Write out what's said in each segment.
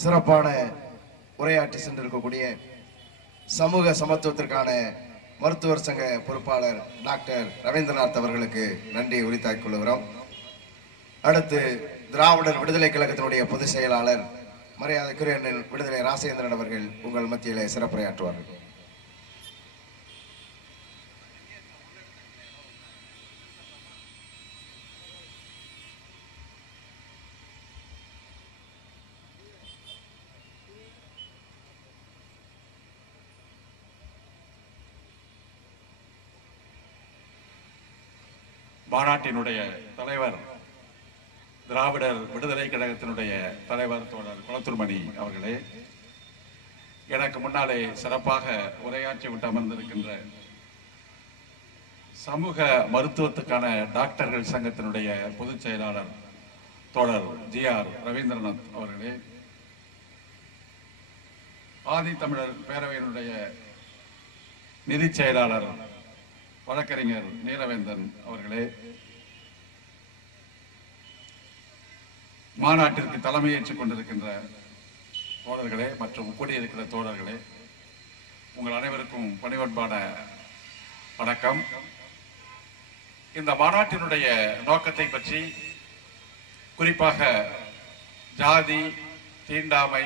சிறப்பான உரையாற்றி சென்றிருக்கக்கூடிய சமூக சமத்துவத்திற்கான மருத்துவர் சங்க பொறுப்பாளர் டாக்டர் ரவீந்திரநாத் அவர்களுக்கு நன்றி உரித்தாக்கிக் கொள்கிறோம். அடுத்து திராவிடர் விடுதலை கழகத்தினுடைய பொதுச் செயலாளர் மரியாதைக்குரிய விடுதலை ராசேந்திரன் அவர்கள் உங்கள் மத்தியிலே சிறப்புரையாற்றுவார்கள். மாநாட்டினுடைய தலைவர், திராவிடர் விடுதலை கழகத்தினுடைய தலைவர் தோழர் குளத்தூர்மணி அவர்களே, எனக்கு முன்னாலே சிறப்பாக உரையாற்றி விட்டு அமர்ந்திருக்கின்ற சமூக மருத்துவத்துக்கான டாக்டர்கள் சங்கத்தினுடைய பொதுச் செயலாளர் தோழர் ஜி.ஆர். ரவீந்திரநாத் அவர்களே, ஆதித்தமிழர் பேரவையினுடைய நிதி செயலாளர் வழக்கறிஞர் நீலவேந்தன் அவர்களே, மாநாட்டிற்கு தலைமையேற்றுக் கொண்டிருக்கின்ற தோழர்களே மற்றும் கூடியிருக்கிற தோழர்களே, உங்கள் அனைவருக்கும் பணிவன்பான வணக்கம். இந்த மாநாட்டினுடைய நோக்கத்தை பற்றி, குறிப்பாக ஜாதி, தீண்டாமை,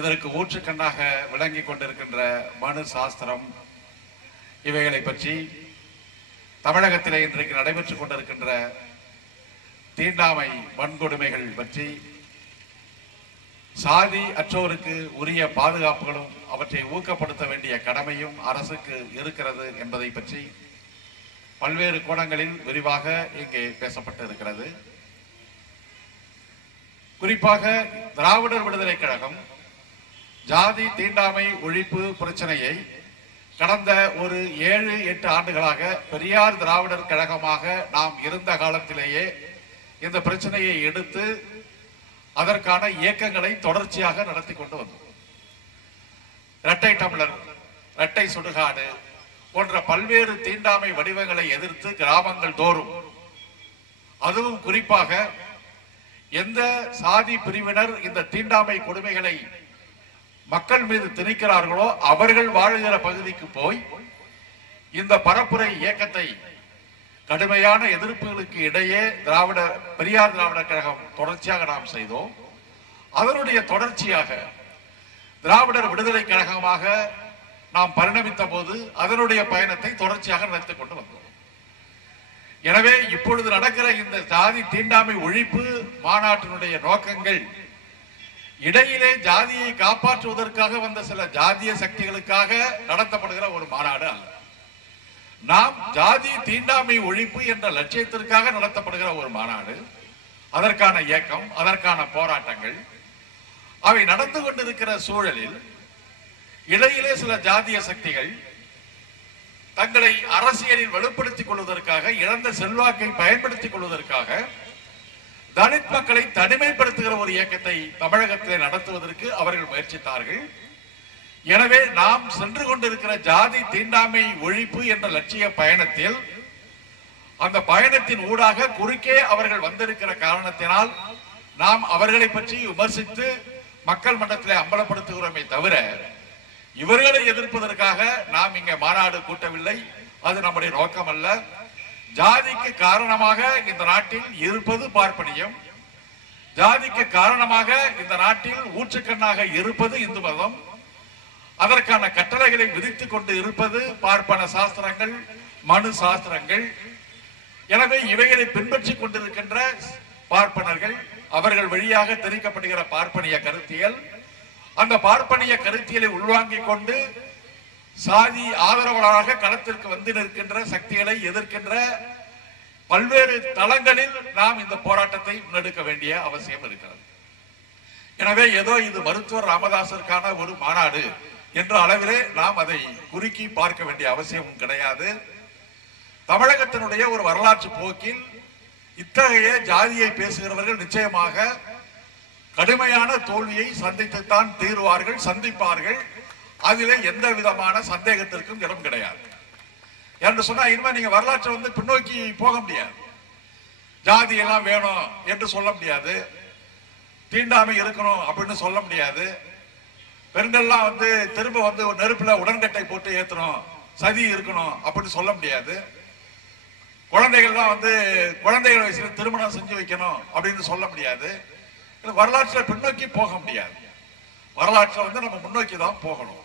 இதற்கு ஊற்றுக்கண்ணாக விளங்கி கொண்டிருக்கின்ற மனு சாஸ்திரம், இவைகளை பற்றி, தமிழகத்திலே இன்றைக்கு நடைபெற்றுக் கொண்டிருக்கின்ற தீண்டாமை வன்கொடுமைகள் பற்றி, சாதி அற்றோருக்கு உரிய பாதுகாப்புகளும் அவற்றை ஊக்கப்படுத்த வேண்டிய கடமையும் அரசுக்கு இருக்கிறது என்பதை பற்றி பல்வேறு கோணங்களில் விரிவாக இங்கே பேசப்பட்டு இருக்கிறது. குறிப்பாக திராவிடர் விடுதலை கழகம் ஜாதி தீண்டாமை ஒழிப்பு பிரச்சனையை கடந்த ஒரு 7-8 ஆண்டுகளாக பெரியார் திராவிடர் கழகமாக நாம் இருந்த காலத்திலேயே இந்த பிரச்சனையை எடுத்து அதற்கான இயக்கங்களை தொடர்ச்சியாக நடத்தி கொண்டு வந்தோம். இரட்டை டம்ளர், இரட்டை சுடுகாடு போன்ற பல்வேறு தீண்டாமை வடிவங்களை எதிர்த்து கிராமங்கள் தோறும், அதுவும் குறிப்பாக எந்த சாதி பிரிவினர் இந்த தீண்டாமை கொடுமைகளை மக்கள் மீது திணிக்கிறார்களோ அவர்கள் வாழுகிற பகுதிக்கு போய் இந்த பரப்புரை இயக்கத்தை கடுமையான எதிர்ப்புகளுக்கு இடையே பெரியார் திராவிடர் கழகம் தொடர்ச்சியாக நாம் செய்தோம். அதனுடைய தொடர்ச்சியாக திராவிடர் விடுதலை கழகமாக நாம் பரிணமித்த போது அதனுடைய பயணத்தை தொடர்ச்சியாக நடத்தி கொண்டு வந்தோம். எனவே இப்பொழுது நடக்கிற இந்த ஜாதி தீண்டாமை ஒழிப்பு மாநாட்டினுடைய நோக்கங்கள் இடையிலே ஜாதியை காப்பாற்றுவதற்காக வந்த சில ஜாதிய சக்திகளுக்காக நடத்தப்படுகிற ஒரு மாநாடு அல்ல. நாம் ஜாதி தீண்டாமை ஒழிப்பு என்ற லட்சியத்திற்காக நடத்தப்படுகிற ஒரு மாநாடு, அதற்கான இயக்கம், அதற்கான போராட்டங்கள், அவை நடந்து கொண்டிருக்கிற சூழலில் இடையிலே சில ஜாதிய சக்திகள் தங்களை அரசியலில் வலுப்படுத்திக் கொள்வதற்காக, இழந்த செல்வாக்கை பயன்படுத்திக் கொள்வதற்காக தலித் மக்களை தனிமைப்படுத்துகிற ஒரு இயக்கத்தை தமிழகத்திலே நடத்துவதற்கு அவர்கள் முயற்சித்தார்கள். எனவே நாம் சென்று கொண்டிருக்கிற ஜாதி தீண்டாமை ஒழிப்பு என்ற லட்சிய பயணத்தில், அந்த பயணத்தின் ஊடாக குறுக்கே அவர்கள் வந்திருக்கிற காரணத்தினால் நாம் அவர்களை பற்றி விமர்சித்து மக்கள் மன்றத்திலே அம்பலப்படுத்துகிறோமே தவிர இவர்களை எதிர்ப்பதற்காக நாம் இங்கே மாநாடு கூட்டவில்லை. அது நம்முடைய நோக்கம் அல்ல. ஜாதிக்கு காரணமாக இந்த நாட்டில் இருப்பது பார்ப்பனியம், ஜாதிக்கு காரணமாக இந்த நாட்டில் ஊற்றுக்கண்ணாக இருப்பது இந்து மதம், அதற்கான கட்டளைகளை விதித்துக் கொண்டு இருப்பது பார்ப்பன சாஸ்திரங்கள், மனு சாஸ்திரங்கள். எனவே இவைகளை பின்பற்றிக் கொண்டிருக்கின்ற பார்ப்பனர்கள், அவர்கள் வழியாக தெரிவிக்கப்படுகிற பார்ப்பனிய கருத்தியல், அந்த பார்ப்பனிய கருத்தியலை உள்வாங்கிக் கொண்டு சாதி ஆதரவாளராக களத்திற்கு வந்து நிற்கின்ற சக்திகளை எதிர்க்கின்ற பல்வேறு தளங்களில் நாம் இந்த போராட்டத்தை முன்னெடுக்க வேண்டிய அவசியம் இருக்கிறது. எனவே ஏதோ இது மருத்துவர் ராமதாசருக்கான ஒரு மாநாடு என்ற அளவிலே நாம் அதை குறுக்கி பார்க்க வேண்டிய அவசியம் கிடையாது. தமிழகத்தினுடைய ஒரு வரலாற்று போக்கில் இத்தகைய ஜாதியை பேசுகிறவர்கள் நிச்சயமாக கடுமையான தோல்வியை சந்தித்துத்தான் தீர்வார்கள், சந்திப்பார்கள். அதிலே எந்த விதமான சந்தேகத்திற்கும் இடம் கிடையாது. என்று சொன்னா இனிமே நீங்க வரலாற்றை பின்னோக்கி போக முடியாது. ஜாதி எல்லாம் வேணும் என்று சொல்ல முடியாது. தீண்டாமை இருக்கணும் அப்படின்னு சொல்ல முடியாது. பெண்கள்லாம் வந்து திரும்ப வந்து ஒரு நெருப்புல உடன்கட்டை போட்டு ஏத்தணும், சதி இருக்கணும் அப்படின்னு சொல்ல முடியாது. குழந்தைகள்லாம் வந்து குழந்தைகள் வயசுல திருமணம் செஞ்சு வைக்கணும் அப்படின்னு சொல்ல முடியாது. வரலாற்றுல பின்னோக்கி போக முடியாது. வரலாற்றுல வந்து நம்ம முன்னோக்கி தான் போகணும்.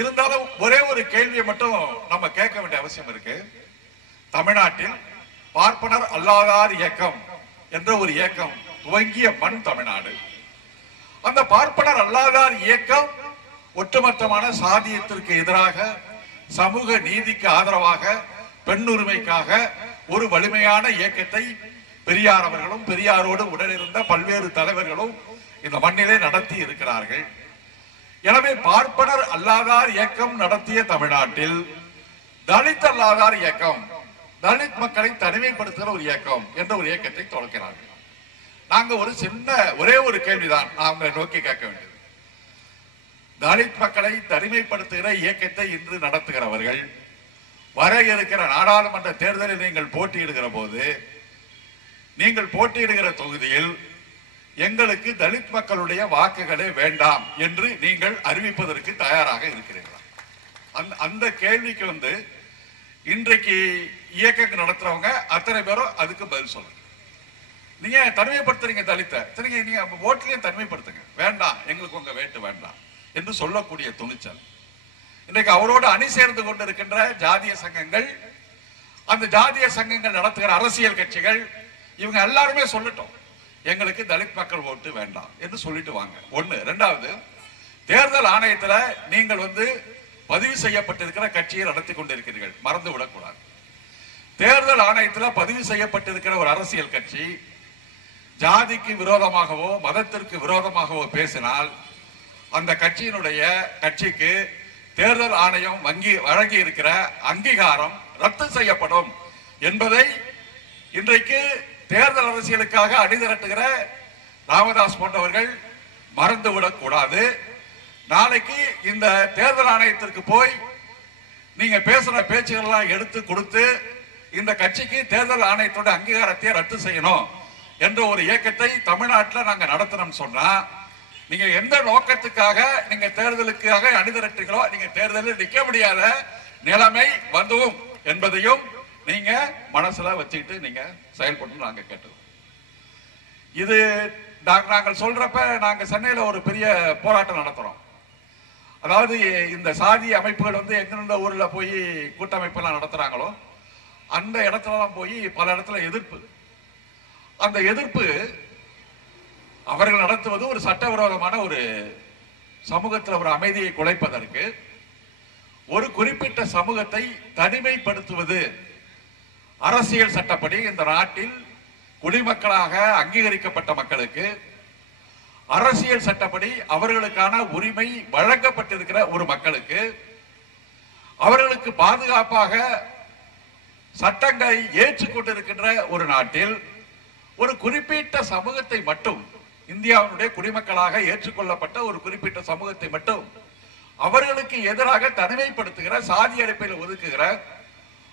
இருந்தாலும் ஒரே ஒரு கேள்வியை மட்டும் நம்ம கேட்க வேண்டிய அவசியம் இருக்கு. தமிழ்நாட்டில் பார்ப்பனர் அல்லாதார் இயக்கம் என்ற ஒரு இயக்கம் துவங்கிய மண் தமிழ்நாடு. அந்த பார்ப்பனர் அல்லாதார் இயக்கம் ஒட்டுமொத்தமான சாதியத்திற்கு எதிராக, சமூக நீதிக்கு ஆதரவாக, பெண் உரிமைக்காக ஒரு வலிமையான இயக்கத்தை பெரியார் அவர்களும் பெரியாரோடு உடனிருந்த பல்வேறு தலைவர்களும் இந்த மண்ணிலே நடத்தி இருக்கிறார்கள். எனவே பார்ப்பனர் அல்லாதார் இயக்கம் நடத்திய தமிழ்நாட்டில் தலித் அல்லாதார் இயக்கம், தலித் மக்களை தனிமைப்படுத்துகிற ஒரு இயக்கம் என்ற ஒரு இயக்கத்தை தொடக்கிறார்கள். நாங்க ஒரு சின்ன ஒரே ஒரு கேள்விதான் நாங்க நோக்கி கேட்க வேண்டியது. தலித் மக்களை தனிமைப்படுத்துகிற இயக்கத்தை இன்று நடத்துகிறவர்கள் வர இருக்கிற நாடாளுமன்ற தேர்தலில் நீங்கள் போட்டியிடுகிற போது, நீங்கள் போட்டியிடுகிற தொகுதியில் எங்களுக்கு தலித் மக்களுடைய வாக்குகளே வேண்டாம் என்று நீங்கள் அறிவிப்பதற்கு தயாராக இருக்கிறீர்களா? அந்த கேள்விக்கு வந்து இன்றைக்கு இயக்கம் நடத்துறவங்க அத்தனை பேரும் அதுக்கு பதில் சொல்லுங்க. நீங்க தனிமைப்படுத்துறீங்க தலித்தை, சரிங்க, நீங்க ஓட்டுலயும் தனிமைப்படுத்துங்க, வேண்டாம் எங்களுக்கு உங்க வேட்டு வேண்டாம் என்று சொல்லக்கூடிய துணிச்சல் இன்றைக்கு அவரோடு அணி சேர்ந்து கொண்டிருக்கின்ற ஜாதிய சங்கங்கள், அந்த ஜாதிய சங்கங்கள் நடத்துகிற அரசியல் கட்சிகள், இவங்க எல்லாருமே சொல்லட்டும் எங்களுக்கு தலித் மக்கள் ஓட்டு வேண்டாம் என்று சொல்லிட்டு வாங்க. ஒண்ணு. ரெண்டாவது, தேர்தல் ஆணையத்துல நீங்கள் வந்து பதிவு செய்யப்பட்டிருக்கிற கட்சியை நடத்தி கொண்டிருக்கிறீர்கள், மறந்து விடக்கூடாது. தேர்தல் ஆணையத்துல பதிவு செய்யப்பட்டிருக்கிற ஒரு அரசியல் கட்சி ஜாதிக்கு விரோதமாகவோ மதத்திற்கு விரோதமாகவோ பேசினால் அந்த கட்சிக்கு தேர்தல் ஆணையம் வழங்கி இருக்கிற அங்கீகாரம் ரத்து செய்யப்படும் என்பதை இன்றைக்கு தேர்தல் அரசியலுக்காக அணிதிரட்டுகிற ராமதாஸ் போன்றவர்கள் மறந்துவிடக் கூடாது. நாளைக்கு இந்த தேர்தல் ஆணையத்திற்கு போய் நீங்க பேசுற பேச்சுகள் எடுத்து கொடுத்து இந்த கட்சிக்கு தேர்தல் ஆணையத்தோட அங்கீகாரத்தை ரத்து செய்யணும் என்ற ஒரு இயக்கத்தை தமிழ்நாட்டில் நாங்க நடத்தணும் சொன்னா, நீங்க எந்த நோக்கத்துக்காக நீங்க தேர்தலுக்காக அணிதிரட்டுகளோ நீங்க தேர்தலில் நிற்க முடியாத நிலைமை வந்துவும் என்பதையும் நீங்க மனசுல வச்சுக்கிட்டு நீங்க செயல்பட்டு நாங்க கேட்டோம். இது நாங்கள் சொல்றப்ப நாங்க சென்னையில ஒரு பெரிய போராட்டம் நடத்துறோம். அதாவது இந்த சாதி அமைப்புகள் வந்து எந்தெந்த ஊர்ல போய் கூட்டமைப்பெல்லாம் நடத்துறாங்களோ அந்த இடத்துலலாம் போய் பல இடத்துல எதிர்ப்பு. அந்த எதிர்ப்பு அவர்கள் நடத்துவது ஒரு சட்டவிரோதமான ஒரு சமூகத்தில் ஒரு அமைதியை குலைப்பதற்கு, ஒரு குறிப்பிட்ட சமூகத்தை தனிமைப்படுத்துவது. அரசியல் சட்டப்படி இந்த நாட்டில் குடிமக்களாக அங்கீகரிக்கப்பட்ட மக்களுக்கு அரசியல் சட்டப்படி அவர்களுக்கான உரிமை வழங்கப்பட்டிருக்கிற ஒரு மக்களுக்கு அவர்களுக்கு பாதுகாப்பாக சட்டங்களை ஏற்றுக்கொண்டிருக்கின்ற ஒரு நாட்டில் ஒரு குறிப்பிட்ட சமூகத்தை மட்டும், இந்தியாவுடைய குடிமக்களாக ஏற்றுக்கொள்ளப்பட்ட ஒரு குறிப்பிட்ட சமூகத்தை மட்டும் அவர்களுக்கு எதிராக தனிமைப்படுத்துகிற, சாதி அடிப்படையில் ஒதுக்குகிற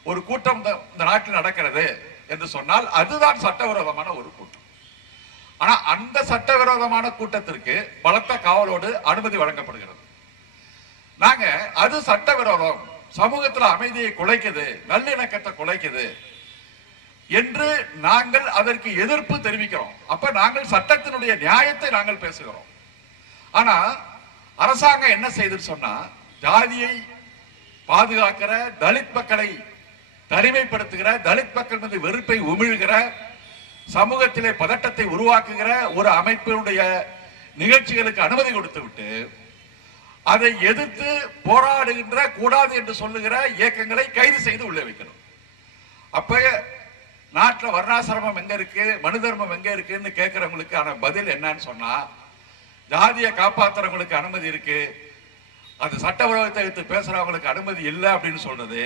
ஒரு கூட்டம் இந்த நாட்டில் நடக்கிறது என்று சொன்னால் அதுதான் சட்டவிரோதமான ஒரு கூட்டம். ஆனா அந்த சட்டவிரோதமான கூட்டத்திற்கு பலத்த காவலோடு அனுமதி வழங்கப்படுகிறது. நாங்க அது சட்டவிரோதம், சமூகத்தில் அமைதியை குலைக்குது, நல்லிணக்கத்தை குலைக்குது என்று நாங்கள் அதற்கு எதிர்ப்பு தெரிவிக்கிறோம். அப்ப நாங்கள் சட்டத்தினுடைய நியாயத்தை நாங்கள் பேசுகிறோம். ஆனா அரசாங்கம் என்ன செய்து சொன்னா, ஜாதியை பாதுகாக்கிற, தலித் மக்களை தனிமைப்படுத்துகிற, தலித் மக்கள் மீது வெறுப்பை உமிழ்கிற, சமூகத்திலே பதட்டத்தை உருவாக்குகிற ஒரு அமைப்பினுடைய நிகழ்ச்சிகளுக்கு அனுமதி கொடுத்து விட்டு அதை எதிர்த்து போராடுகின்ற, கூடாது என்று சொல்லுகிற இயக்கங்களை கைது செய்து உள்ள வைக்கணும். அப்ப நாட்டில் வர்ணாசிரமம் எங்க இருக்கு, மனு தர்மம் எங்க இருக்குன்னு கேட்கிறவங்களுக்கான பதில் என்னன்னு சொன்னா, ஜாதியை காப்பாத்துறவங்களுக்கு அனுமதி இருக்கு, அது சட்டவிரோதத்தை எடுத்து பேசுறவங்களுக்கு அனுமதி இல்லை அப்படின்னு சொல்றது.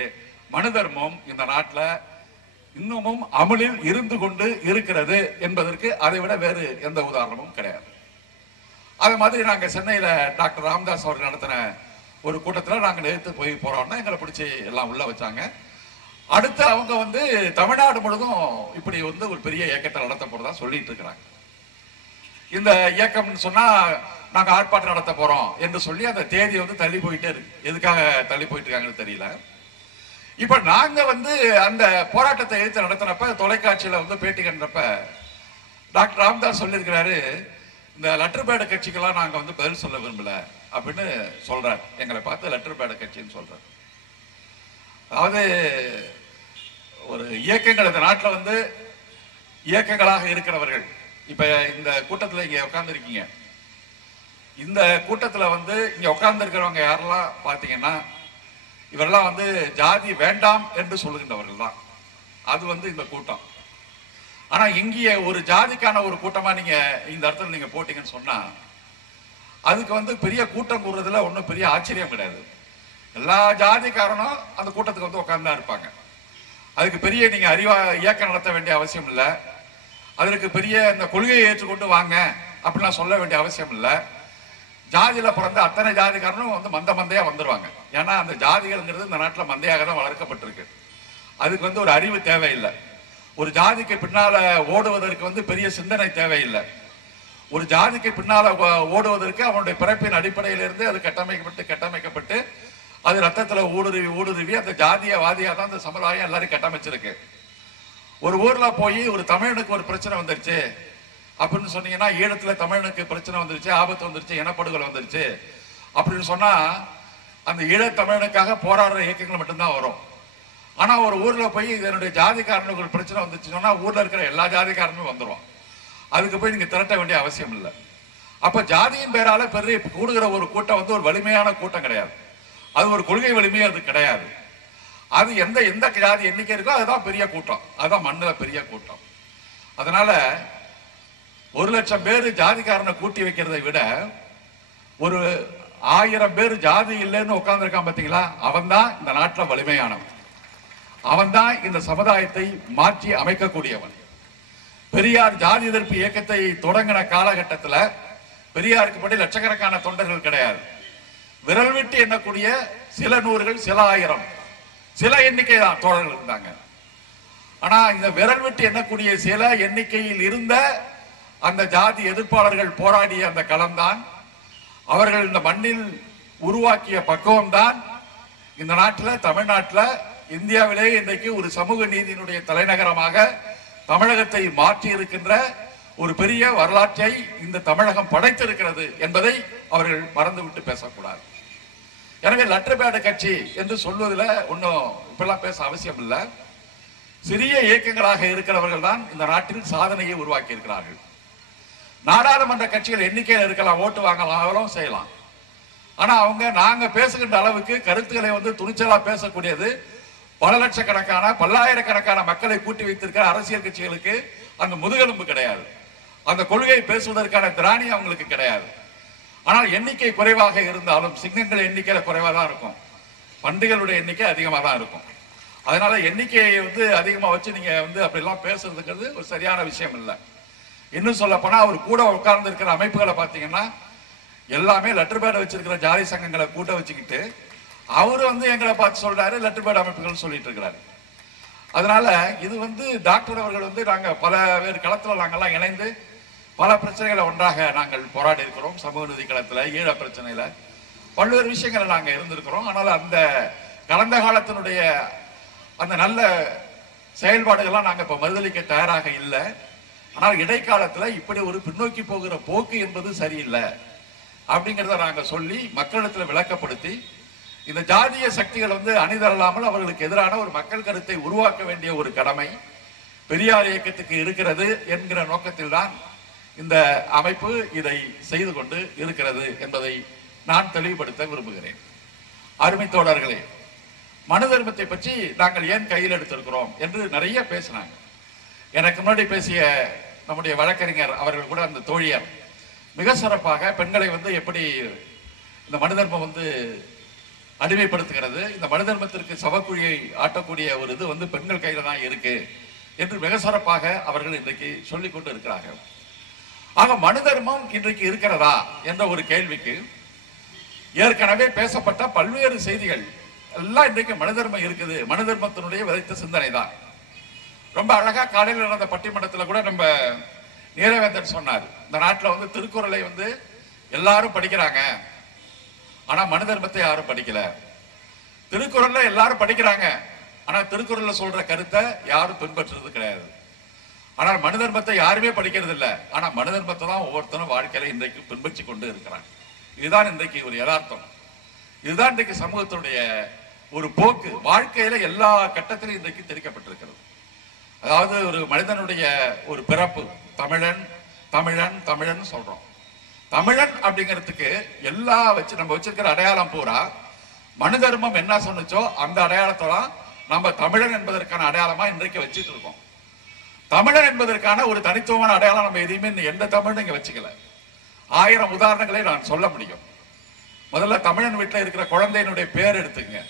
மனு தர்மம் இந்த நாட்டில் இன்னமும் அமலில் இருந்து கொண்டு இருக்கிறது என்பதற்கு அதை விட வேறு எந்த உதாரணமும் கிடையாது. அது மாதிரி நாங்க சென்னையில டாக்டர் ராமதாஸ் அவர்கள் நடத்தின ஒரு கூட்டத்தில் நாங்க நேற்று போய் போறோம்னா எங்களை பிடிச்சி எல்லாம் உள்ள வச்சாங்க. அடுத்து அவங்க வந்து தமிழ்நாடு முழுதும் இப்படி வந்து ஒரு பெரிய இயக்கத்தை நடத்த போறதா சொல்லிட்டு இருக்கிறாங்க. இந்த இயக்கம்னு சொன்னா நாங்க ஆர்ப்பாட்டம் நடத்த போறோம் என்று சொல்லி அந்த தேதி வந்து தள்ளி போயிட்டே இருக்கு. எதுக்காக தள்ளி போயிட்டு இருக்காங்கன்னு தெரியல. இப்ப நாங்க வந்து அந்த போராட்டத்தை எதிர்த்து நடத்தினப்ப தொலைக்காட்சியில வந்து பேட்டி கண்டப்ப டாக்டர் ராமதாஸ் சொல்லியிருக்கிறாரு, இந்த லெட்டர் பேட் கட்சிக்கெல்லாம் நாங்க வந்து பதில் சொல்ல விரும்பல அப்படின்னு சொல்றாரு. எங்களை பார்த்து லெட்டர் பேட் கட்சின்னு சொல்றாரு. அதாவது ஒரு இயக்கங்கள் இந்த நாட்டில் வந்து இயக்கங்களாக இருக்கிறவர்கள் இப்ப இந்த கூட்டத்தில் இங்க உட்கார்ந்து இருக்கீங்க. இந்த கூட்டத்தில் வந்து இங்க உட்கார்ந்து இருக்கிறவங்க யாரெல்லாம் பாத்தீங்கன்னா இவரெல்லாம் வந்து ஜாதி வேண்டாம் என்று சொல்லுகின்றவர்கள் தான். அது வந்து இந்த கூட்டம். ஆனா இங்கே ஒரு ஜாதிக்கான ஒரு கூட்டமா நீங்க இந்த இடத்துல நீங்க போட்டீங்கன்னு சொன்னா அதுக்கு வந்து பெரிய கூட்டம் கூடுறதுல ஒன்றும் பெரிய ஆச்சரியம் கிடையாது. எல்லா ஜாதிக்காரனும் அந்த கூட்டத்துக்கு வந்து உட்கார்ந்து இருப்பாங்க. அதுக்கு பெரிய நீங்க அறிவா இயக்கம் நடத்த வேண்டிய அவசியம் இல்லை. அதற்கு பெரிய இந்த கொள்கையை ஏற்றுக்கொண்டு வாங்க அப்படிலாம் சொல்ல வேண்டிய அவசியம் இல்லை. ஜாதியில பிறந்த அத்தனை ஜாதிக்காரனும் வந்து மந்தையா வந்துருவாங்க. ஏன்னா அந்த ஜாதிகள்ங்கிறது இந்த நாட்டில் மந்தையாக தான் வளர்க்கப்பட்டிருக்கு. அதுக்கு வந்து ஒரு அறிவு தேவையில்லை. ஒரு ஜாதிக்கு பின்னால ஓடுவதற்கு வந்து பெரிய சிந்தனை தேவையில்லை. ஒரு ஜாதிக்கு பின்னால ஓடுவதற்கு அவனுடைய பிறப்பின் அடிப்படையிலிருந்து அது கட்டமைக்கப்பட்டு அது ரத்தத்துல ஊடுருவி அந்த ஜாதிய வாதியா தான் அந்த சமுதாயம் எல்லாரும் கட்டமைச்சிருக்கு. ஒரு ஊர்ல போய் ஒரு தமிழனுக்கு ஒரு பிரச்சனை வந்துருச்சு அப்படின்னு சொன்னீங்கன்னா, ஈழத்துல தமிழனுக்கு பிரச்சனை வந்துருச்சு, ஆபத்து வந்துருச்சு, இனப்படுகொலை வந்துருச்சு அப்படின்னு சொன்னா அந்த ஈழத் தமிழனுக்காக போராடுற இயக்கங்கள் மட்டும்தான் வரும். ஆனா ஒரு ஊர்ல போய் இதனுடைய ஜாதிக்காரனுக்கு ஒரு பிரச்சனை வந்துச்சு சொன்னா ஊர்ல இருக்கிற எல்லா ஜாதிக்காரனும் வந்துடும். அதுக்கு போய் நீங்க திரட்ட வேண்டிய அவசியம் இல்லை. அப்ப ஜாதியின் பேரால பெரிய கூடுகிற ஒரு கூட்டம் வந்து ஒரு வலிமையான கூட்டம் கிடையாது. அது ஒரு கொள்கை வலிமையே அது கிடையாது. அது எந்த ஜாதி எண்ணிக்கை இருக்கோ அதுதான் பெரிய கூட்டம். அதுதான் மண்ணுல பெரிய கூட்டம். அதனால 1,00,000 பேர் ஜாதிக்காரனை கூட்டி வைக்கிறதை விட ஒரு 1000 பேர் ஜாதி இல்லைன்னு உட்கார்ந்து இருக்கான் பாத்தீங்களா, அவன் தான் இந்த நாட்டில் வலிமையானவன். அவன் தான் இந்த சமுதாயத்தை மாற்றி அமைக்கக்கூடியவன். பெரியார் ஜாதி எதிர்ப்பு இயக்கத்தை தொடங்கின காலகட்டத்தில் பெரியாருக்கு படி லட்சக்கணக்கான தொண்டர்கள் கிடையாது. விரல் விட்டு எண்ணக்கூடிய சில நூறுகள், சில ஆயிரம், சில எண்ணிக்கை தான் தோழர்கள் இருந்தாங்க. ஆனா இந்த விரல் விட்டு எண்ணக்கூடிய சில எண்ணிக்கையில் இருந்த அந்த ஜாதி எதிர்ப்பாளர்கள் போராடிய அந்த களம்தான், அவர்கள் இந்த மண்ணில் உருவாக்கிய பக்குவம் தான் இந்த நாட்டில், தமிழ்நாட்டில், இந்தியாவிலே இன்றைக்கு ஒரு சமூக நீதியினுடைய தலைநகரமாக தமிழகத்தை மாற்றி இருக்கின்ற ஒரு பெரிய வரலாற்றை இந்த தமிழகம் படைத்திருக்கிறது என்பதை அவர்கள் மறந்துவிட்டு பேசக்கூடாது. எனவே லெட்டர் பேட் கட்சி என்று சொல்வதில் ஒன்றும் இப்பெல்லாம் பேச அவசியம் இல்லை. சிறிய இயக்கங்களாக இருக்கிறவர்கள் தான் இந்த நாட்டில் சாதனையை உருவாக்கி இருக்கிறார்கள். நாடாளுமன்ற கட்சிகள் எண்ணிக்கையில் இருக்கலாம், ஓட்டு வாங்கலாம், செய்யலாம். ஆனா அவங்க நாங்க பேசுகின்ற அளவுக்கு கருத்துக்களை வந்து துணிச்சலா பேசக்கூடியது பல லட்சக்கணக்கான பல்லாயிரக்கணக்கான மக்களை கூட்டி வைத்திருக்கிற அரசியல் கட்சிகளுக்கு அந்த முதுகெலும்பு கிடையாது. அந்த கொள்கையை பேசுவதற்கான திராணி அவங்களுக்கு கிடையாது. ஆனால் எண்ணிக்கை குறைவாக இருந்தாலும் சிங்கங்கள் எண்ணிக்கையில குறைவா தான் இருக்கும், பன்றிகளுடைய எண்ணிக்கை அதிகமாக தான் இருக்கும். அதனால எண்ணிக்கையை வந்து அதிகமா வச்சு நீங்க வந்து அப்படிலாம் பேசுறதுங்கிறது ஒரு சரியான விஷயம் இல்லை. இன்னும் சொல்ல போனா அவர் கூட உட்கார்ந்து இருக்கிற அமைப்புகளை பார்த்தீங்கன்னா எல்லாமே லெட்டர் பேட் வச்சிருக்கிற ஜாதி சங்கங்களை கூட்ட வச்சுக்கிட்டு அவரு வந்து எங்களை பார்த்து சொல்றாரு லெட்டர் பேட் அமைப்புகள் சொல்லிட்டு இருக்கிறாரு. அதனால இது வந்து டாக்டர் அவர்கள் வந்து நாங்க பல வேறு களத்துல நாங்கெல்லாம் இணைந்து பல பிரச்சனைகளை ஒன்றாக நாங்கள் போராடி இருக்கிறோம். சமூக நீதி களத்துல, ஈழ பிரச்சனையில பல்வேறு விஷயங்களை நாங்க இருந்திருக்கிறோம். ஆனால் அந்த கடந்த காலத்தினுடைய அந்த நல்ல செயல்பாடுகள்லாம் நாங்க இப்ப மறுதளிக்க தயாராக இல்லை. ஆனால் இடைக்காலத்துல இப்படி ஒரு பின்னோக்கி போகிற போக்கு என்பது சரியில்லை அப்படிங்கிறத நாங்க சொல்லி மக்களிடத்துல விளக்கப்படுத்தி இந்த ஜாதிய சக்திகள் வந்து அணிதரலாமல் அவர்களுக்கு எதிரான ஒரு மக்கள் கருத்தை உருவாக்க வேண்டிய ஒரு கடமை பெரியார் இயக்கத்துக்கு இருக்கிறது என்கிற நோக்கத்தில் தான் இந்த அமைப்பு இதை செய்து கொண்டு இருக்கிறது என்பதை நான் தெளிவுபடுத்த விரும்புகிறேன். அருமை தோழர்களே, மனு தர்மத்தை பற்றி நாங்கள் ஏன் கையில் எடுத்திருக்கிறோம் என்று நிறைய பேசினாங்க. எனக்கு முன்னாடி பேசிய நம்முடைய வழக்கறிஞர் அவர்கள் கூட அந்த தோழியர் மிக சிறப்பாக பெண்களை வந்து எப்படி இந்த மனு தர்மம் வந்து அடிமைப்படுத்துகிறது, இந்த மனு தர்மத்திற்கு சவக்குழியை ஆட்டக்கூடிய ஒரு இது வந்து பெண்கள் கையில தான் இருக்கு என்று மிக சிறப்பாக அவர்கள் இன்றைக்கு சொல்லிக் கொண்டு இருக்கிறார்கள். ஆக மனு தர்மம் இன்றைக்கு இருக்கிறதா என்ற ஒரு கேள்விக்கு ஏற்கனவே பேசப்பட்ட பல்வேறு செய்திகள் எல்லாம் இன்றைக்கு மனு தர்மம் இருக்குது, மனு தர்மத்தினுடைய விதைத்த சிந்தனை தான். ரொம்ப அழகா காலையில் நடந்த பட்டிமன்றத்தில் கூட நம்ம நீலவேந்தன் சொன்னார், இந்த நாட்டில் வந்து திருக்குறளை வந்து எல்லாரும் படிக்கிறாங்க, ஆனா மனு தர்மத்தை யாரும் படிக்கல. திருக்குறள்ல எல்லாரும் படிக்கிறாங்க, ஆனா திருக்குறள்ல சொல்ற கருத்தை யாரும் பின்பற்றுறது கிடையாது. ஆனால் மனு தர்மத்தை யாருமே படிக்கிறது இல்லை, ஆனா மனு தர்மத்தை தான் ஒவ்வொருத்தரும் வாழ்க்கையில இன்றைக்கு பின்பற்றி கொண்டு இருக்கிறாங்க. இதுதான் இன்றைக்கு ஒரு யதார்த்தம். இதுதான் இன்றைக்கு சமூகத்தினுடைய ஒரு போக்கு. வாழ்க்கையில எல்லா கட்டத்திலும் இன்றைக்கு தெரிவிக்கப்பட்டிருக்கிறது. அதாவது ஒரு மனிதனுடைய ஒரு பிறப்பு, தமிழன் தமிழன் தமிழன் சொல்றோம். தமிழன் அப்படிங்கிறதுக்கு எல்லா நம்ம வச்சிருக்கிற அடையாளம் பூரா மனு தர்மம் என்ன சொன்னுச்சோ அந்த அடையாளத்தை தான் நம்ம தமிழன் என்பதற்கான அடையாளமா இன்றைக்கு வச்சுட்டு இருக்கோம். தமிழன் என்பதற்கான ஒரு தனித்துவமான அடையாளம் நம்ம எதையுமே எந்த தமிழ் இங்க வச்சுக்கல. 1000 உதாரணங்களை நான் சொல்ல முடியும். முதல்ல தமிழன் வீட்டில் இருக்கிற குழந்தையினுடைய பேர் எடுத்துங்க.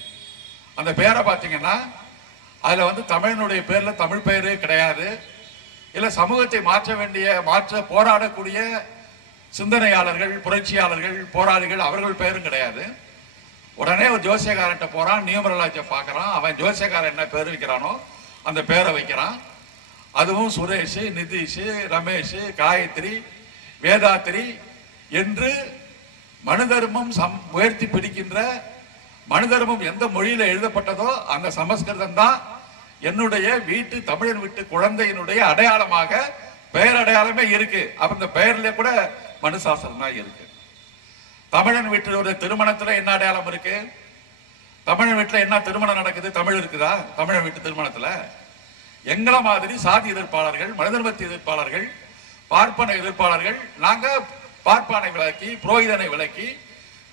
அந்த பேரை பார்த்தீங்கன்னா அதுல வந்து தமிழனுடைய பேர்ல தமிழ் பெயரு கிடையாது. இல்ல சமூகத்தை மாற்ற போராடக்கூடிய சிந்தனையாளர்கள், புரட்சியாளர்கள், போராளிகள் அவர்கள் பெயரும் கிடையாது. உடனே ஒரு ஜோசியக்காரன்ட்ட போறான், நியூமரலாஜை பார்க்கறான். அவன் ஜோசியக்காரன் என்ன பேர் வைக்கிறானோ அந்த பேரை வைக்கிறான். அதுவும் சுரேஷ், நிதிஷ், ரமேஷ், காயத்ரி, வேதாத்திரி என்று மனு தர்மம் உயர்த்தி பிடிக்கின்ற, மனு தர்மம் எந்த மொழியில எழுதப்பட்டதோ அந்த சமஸ்கிருதம் தான் என்னுடைய வீட்டு தமிழன் வீட்டு குழந்தையினுடைய அடையாளமாக பெயர் அடையாளமே இருக்கு. அப்ப இந்த பெயர்ல கூட மனு சாஸ்திரம் தான் இருக்கு. தமிழன் வீட்டில் திருமணத்துல என்ன அடையாளம் இருக்கு? தமிழன் வீட்டுல என்ன திருமணம் நடக்குது? தமிழ் இருக்குதா தமிழன் வீட்டு திருமணத்துல? எங்கள மாதிரி சாதி எதிர்ப்பாளர்கள், மனிதர்மத்தை எதிர்ப்பாளர்கள், பார்ப்பன எதிர்ப்பாளர்கள் நாங்க பார்ப்பானை விலக்கி, புரோகிதனை விலக்கி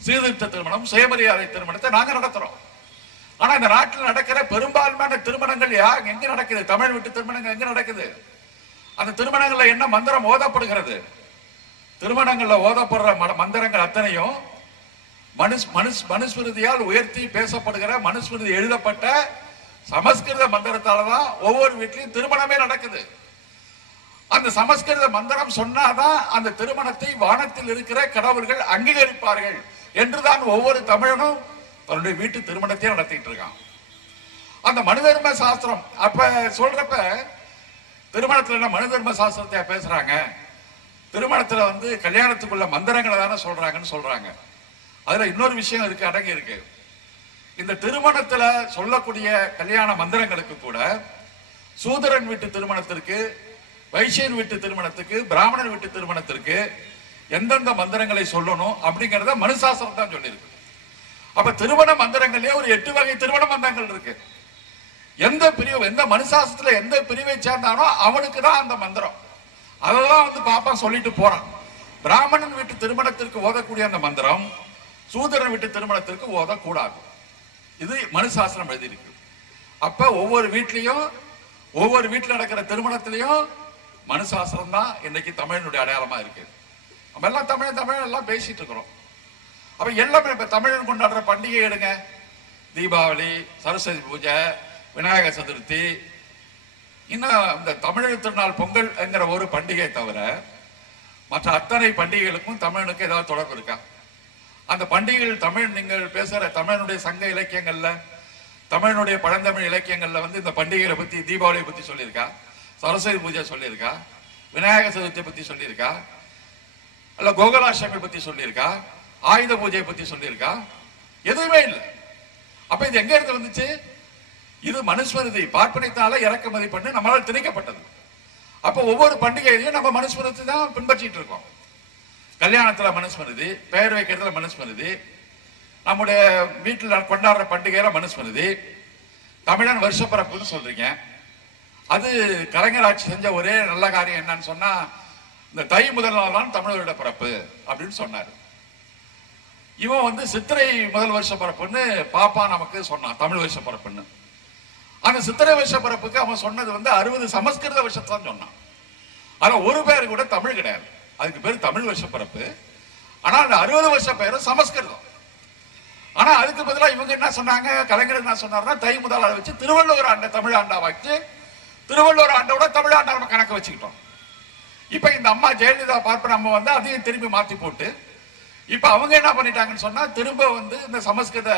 சீர்திருத்த திருமணம், சுயமரியாதை திருமணத்தை நாங்க நடத்துறோம். ஆனா இந்த நாட்டில் நடக்கிற பெரும்பான்மையான திருமணங்கள் எங்க நடக்குது? தமிழ் வீட்டு திருமணங்கள் எங்க நடக்குது? அந்த திருமணங்கள்ல என்ன மந்திரம் ஓதப்படுகிறது? திருமணங்கள்ல ஓதப்படுற மந்திரங்கள் அத்தனையும் மனுஸ்மிருதியால் உயர்த்தி பேசப்படுகிற, மனுஸ்மிருதி எழுதப்பட்ட சமஸ்கிருத மந்திரத்தாலதான் ஒவ்வொரு வீட்லயும் திருமணமே நடக்குது. அந்த சமஸ்கிருத மந்திரம் சொன்னாதான் அந்த திருமணத்தை வானத்தில் இருக்கிற கடவுள்கள் அங்கீகரிப்பார்கள் என்றுதான் ஒவ்வொரு தமிழனும் தன்னுடைய வீட்டு திருமணத்தையும் நடத்திட்டு இருக்கான். அந்த மனு தர்ம சாஸ்திரம் அப்ப சொல்றப்ப திருமணத்துல என்ன மனு தர்ம சாஸ்திரத்தை பேசுறாங்க? திருமணத்துல வந்து கல்யாணத்துக்குள்ள மந்திரங்களை தானே சொல்றாங்கன்னு சொல்றாங்க. அதுல இன்னொரு விஷயம் இருக்கு, அடங்கி இருக்கு. இந்த திருமணத்துல சொல்லக்கூடிய கல்யாண மந்திரங்களுக்கு கூட சூதரன் வீட்டு திருமணத்திற்கு, வைசியன் வீட்டு திருமணத்துக்கு, பிராமணன் வீட்டு திருமணத்திற்கு எந்தெந்த மந்திரங்களை சொல்லணும் அப்படிங்கறத மனுசாஸ்திரம் தான் சொல்லியிருக்கு. அப்ப திருமண மந்திரங்களே ஒரு 8 வகை திருமண மந்திரங்கள் இருக்கு. எந்த பிரிவு, எந்த மனுசாஸ்திரத்துல எந்த பிரிவை சேர்ந்தானோ அவனுக்கு தான் அந்த மந்திரம். அதெல்லாம் வந்து பாப்பா சொல்லிட்டு போறான். பிராமணன் வீட்டு திருமணத்திற்கு ஓதக்கூடிய அந்த மந்திரம் சூதரன் வீட்டு திருமணத்திற்கு ஓதக்கூடாது. இது மனுசாஸ்திரம் எழுதியிருக்கு. அப்ப ஒவ்வொரு வீட்லயும், ஒவ்வொரு வீட்டுல நடக்கிற திருமணத்திலையும் மனுசாஸ்திரம் தான் இன்னைக்கு தமிழனுடைய அடையாளமா இருக்கு. நம்ம எல்லாம் தமிழ் எல்லாம் பேசிட்டு இருக்கிறோம். அப்ப எல்லாமே இப்ப தமிழன் கொண்டாடுற பண்டிகை எடுங்க, தீபாவளி, சரஸ்வதி பூஜை, விநாயகர் சதுர்த்தி, இன்னும் இந்த தமிழர் திருநாள் பொங்கல் என்கிற ஒரு பண்டிகை தவிர மற்ற அத்தனை பண்டிகைகளுக்கும் தமிழனுக்கு ஏதாவது தொடர்பு இருக்கா? அந்த பண்டிகைகள் தமிழ், நீங்கள் பேசுற தமிழனுடைய சங்க இலக்கியங்கள்ல, தமிழனுடைய பழந்தமிழ் இலக்கியங்கள்ல வந்து இந்த பண்டிகைகளை பத்தி, தீபாவளியை பத்தி சொல்லியிருக்கா? சரஸ்வதி பூஜை சொல்லியிருக்கா? விநாயகர் சதுர்த்தியை பத்தி சொல்லியிருக்கா? அல்ல கோகுலாஷ்டமி பத்தி சொல்லியிருக்கா? ஆயுத பூஜையை பத்தி சொல்லியிருக்கா? எதுவுமே இல்லை. அப்ப இது எங்க இருந்து வந்துச்சு? இது மனுஸ்மிருதி பார்ப்பனைத்தால இறக்குமதி பண்ணி நம்மளால் திணிக்கப்பட்டது. அப்ப ஒவ்வொரு பண்டிகையிலையும் நம்ம மனுஸ்மிருதி தான் பின்பற்றிட்டு இருக்கோம். கல்யாணத்துல மனுஸ்மிருதி, பெயர் வைக்கிறதுல மனுஸ்மிருதி, நம்முடைய வீட்டில் கொண்டாடுற பண்டிகையில மனுஸ்மிருதி. தமிழன் வருஷப்பிறப்புன்னு சொல்றீங்க. அது கலைஞர் ஆட்சி செஞ்ச ஒரே நல்ல காரியம் என்னன்னு சொன்னா, இந்த தை முதல் நாள் தான் தமிழரோட பிறப்பு அப்படின்னு சொன்னாரு. இவன் வந்து சித்திரை முதல் வருஷ பிறப்புன்னு பாப்பா நமக்கு சொன்னான், தமிழ் வருஷ பிறப்புன்னு. அந்த சித்திரை வருஷ பிறப்புக்கு அவன் சொன்னது வந்து 60 சமஸ்கிருத வருஷத்தான் சொன்னான். ஆனா ஒரு பேர் கூட தமிழ் கிடையாது. அதுக்கு பேர் தமிழ் வருஷ பிறப்பு. ஆனா அந்த 60 வருஷ பேரும் சமஸ்கிருதம். ஆனா அதுக்கு பதிலாக இவங்க என்ன சொன்னாங்க, கலைஞர் என்ன சொன்னார்னா, தை முதல் ஆண்டு வச்சு திருவள்ளுவர் ஆண்டை தமிழ் ஆண்டா வச்சு, திருவள்ளுவர் ஆண்டோட தமிழ் ஆண்டா நம்ம கணக்கு வச்சுக்கிட்டோம். இப்ப இந்த அம்மா ஜெயலலிதா பார்ப்பன அம்மா வந்து அதையும் திரும்பி மாத்தி போட்டு இப்ப அவங்க என்ன பண்ணிட்டாங்கன்னு சொன்னா, திரும்ப வந்து இந்த சமஸ்கிருத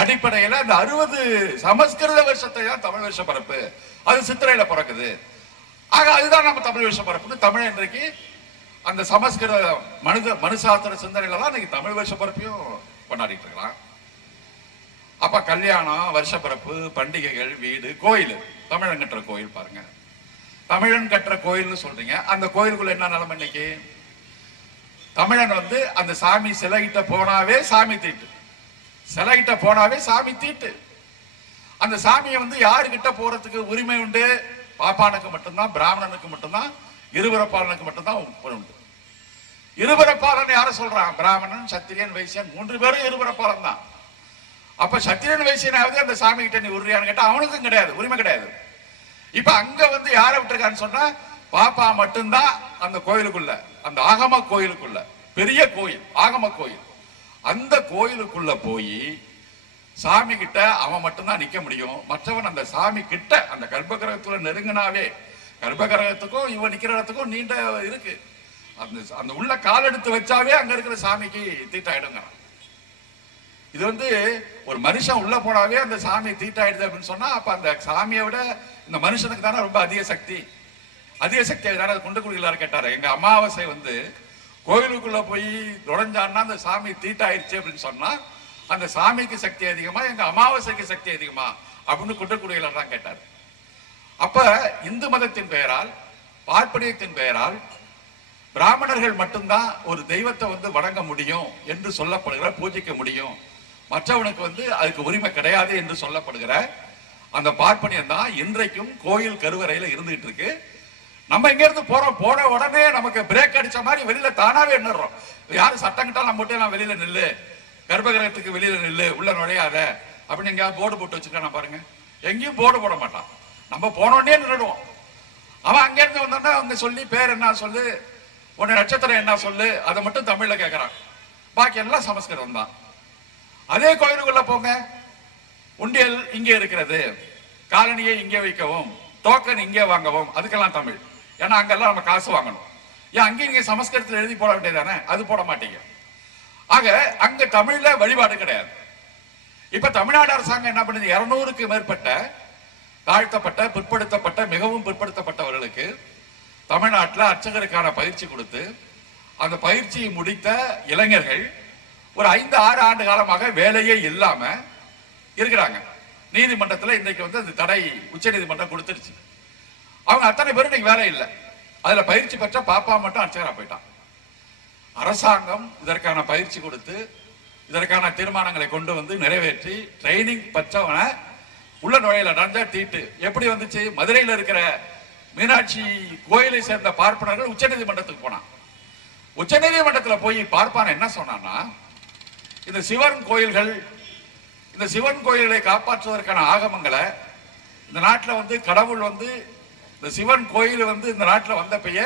அடிப்படையில இந்த 60 சமஸ்கிருத வருஷத்தை தான் தமிழ் வருஷ பிறப்பு, அது சித்திரையில பிறக்குது ஆக அதுதான் நம்ம தமிழ் வருஷ பரப்புன்னு தமிழ் இன்றைக்கு அந்த சமஸ்கிருத மனுசாஸ்திர சிந்தனையில தான் இன்னைக்கு தமிழ் வருஷ பரப்பையும் கொண்டாடிட்டு இருக்கலாம். அப்ப கல்யாணம், வருஷப்பிறப்பு, பண்டிகைகள், வீடு, கோயில், தமிழன் கட்டுற கோயில் பாருங்க. தமிழன் கட்டுற கோயில்னு சொல்றீங்க, அந்த கோயிலுக்குள்ள என்ன நிலைமை இன்னைக்கு? தமிழன் வந்து அந்த சாமி சிலைகிட்ட போனாவே சாமி தீட்டு, சிலைகிட்ட போனாவே சாமி தீட்டு. அந்த சாமியை வந்து யாருக்கிட்ட போறதுக்கு உரிமை உண்டு? பாப்பானுக்கு மட்டும்தான், பிராமணனுக்கு மட்டும்தான், இருபுறப்பாளனுக்கு மட்டும்தான் உண்டு. இருபுறப்பாளன் யார சொல்றான்? பிராமணன், சத்திரியன், வைசியன், 3 பேரும் இருபுறப்பாளன் தான். அப்ப சத்திரியன் வைசியனாவது அந்த சாமி கிட்ட நீ உரியான்னு கேட்டா அவனுக்கும் கிடையாது, உரிமை கிடையாது. இப்ப அங்க வந்து யாரை விட்டுருக்கான்னு சொன்னா பாப்பா மட்டும்தான் அந்த கோயிலுக்குள்ள, அந்த ஆகம கோயிலுக்குள்ள, பெரிய கோயில் ஆகம கோயில், அந்த கோயிலுக்குள்ள போய் சாமி கிட்ட அவன் மட்டும்தான் நிக்க முடியும். மற்றவன் அந்த சாமி கிட்ட, அந்த கர்ப்பகிரகத்துல நெருங்கினாவே, கர்ப்பகிரகத்துக்கும் இவன் நிக்கிற இடத்துக்கும் நீண்ட இருக்கு, அந்த உள்ள கால் எடுத்து வச்சாவே அங்க இருக்கிற சாமிக்கு தீட்டாயிடுங்க. இது வந்து ஒரு மனுஷன் உள்ள போனாவே அந்த சாமி தீட்டாயிடுது அப்படின்னு சொன்னா அப்ப அந்த சாமியை விட இந்த மனுஷனுக்கு தானே ரொம்ப அதிக சக்தி. அதிக சக்தி தானே. குண்டக்குடிகளார் கேட்டாரு, எங்க அமாவாசை வந்து கோயிலுக்குள்ள போய் நுழைஞ்சான்னா அந்த சாமி தீட்டாயிடுச்சு அப்படின்னு சொன்னா அந்த சாமிக்கு சக்தி அதிகமா, எங்க அமாவாசைக்கு சக்தி அதிகமா அப்படின்னு குண்டக்குடிகளார் தான் கேட்டாரு. அப்ப இந்து மதத்தின் பெயரால், பார்ப்பனியத்தின் பெயரால் பிராமணர்கள் மட்டும்தான் ஒரு தெய்வத்தை வந்து வணங்க முடியும் என்று சொல்லப்படுகிற, பூஜிக்க முடியும், மற்றவனுக்கு வந்து அதுக்கு உரிமை கிடையாது என்று சொல்லப்படுகிற அந்த பார்ப்பனியம் தான் இன்றைக்கும் கோயில் கருவறையில இருந்துகிட்டு இருக்கு. நம்ம இங்க இருந்து போறோம், போன உடனே நமக்கு பிரேக் அடிச்ச மாதிரி வெளியில தானாவே நின்றோம். யாரும் சட்டம் கிட்டா நம்ம மட்டும் நான் வெளியில நில்லு, கர்ப்பகிரகத்துக்கு வெளியில நில்லு, உள்ள நுழையாத அப்படின்னு எங்கேயாவது போர்டு போட்டு வச்சிருக்கான பாருங்க. எங்கேயும் போர்டு போட மாட்டான், நம்ம போனோடனே நின்றுடுவோம். அவன் அங்க இருந்து வந்தோன்னா அவங்க சொல்லி பேர் என்ன சொல்லு, உன்னை நட்சத்திரம் என்ன சொல்லு, அதை மட்டும் தமிழ்ல கேட்கறான், பாக்கி எல்லாம் சமஸ்கிருதம் தான். அதே கோயிலுக்குள்ள போங்க, உண்டியல் இங்கே இருக்கிறது, காலனியை இங்கே வைக்கவும், டோக்கன் இங்கே வாங்கவும், அதுக்கெல்லாம் தமிழ். ஏன்னா அங்கெல்லாம் நம்ம காசு வாங்கணும். ஏன் அங்கே நீங்க சமஸ்கிருதத்தில் எழுதி போட வேண்டியதானே? அது போட மாட்டீங்க. ஆக அங்க தமிழ்ல வழிபாடு கிடையாது. இப்ப தமிழ்நாடு அரசாங்கம் என்ன பண்ணுது? 200க்கு மேற்பட்ட தாழ்த்தப்பட்ட, பிற்படுத்தப்பட்ட, மிகவும் பிற்படுத்தப்பட்டவர்களுக்கு தமிழ்நாட்டில் அர்ச்சகருக்கான பயிற்சி கொடுத்து, அந்த பயிற்சியை முடித்த இளைஞர்கள் ஒரு 5-6 ஆண்டு காலமாக வேலையே இல்லாம இருக்கிறாங்க. நீதிமன்றத்தில் இன்றைக்கு வந்து அந்த தடை உச்ச நீதிமன்றம் கொடுத்துருச்சு. அவங்க அத்தனை பேரும் இன்னைக்கு வேலை இல்லை. அதுல பயிற்சி பெற்ற பாப்பா மட்டும் அர்ச்சகரா போயிட்டான். அரசாங்கம் இதற்கான பயிற்சி கொடுத்து, இதற்கான தீர்மானங்களை கொண்டு வந்து நிறைவேற்றி, ட்ரைனிங் பெற்றவனை உள்ள நுழையில நடந்த தீட்டு எப்படி வந்துச்சு? மதுரையில் இருக்கிற மீனாட்சி கோயிலை சேர்ந்த பார்ப்பனர்கள் உச்ச நீதிமன்றத்துக்கு போனான். உச்ச நீதிமன்றத்தில் போய் பார்ப்பான என்ன சொன்னான்னா, இந்த சிவன் கோயில்கள், இந்த சிவன் கோயில்களை காப்பாற்றுவதற்கான ஆகமங்களை இந்த நாட்டில் வந்து கடவுள் வந்து இந்த சிவன் கோயில் வந்து இந்த நாட்டில் வந்தப்பைய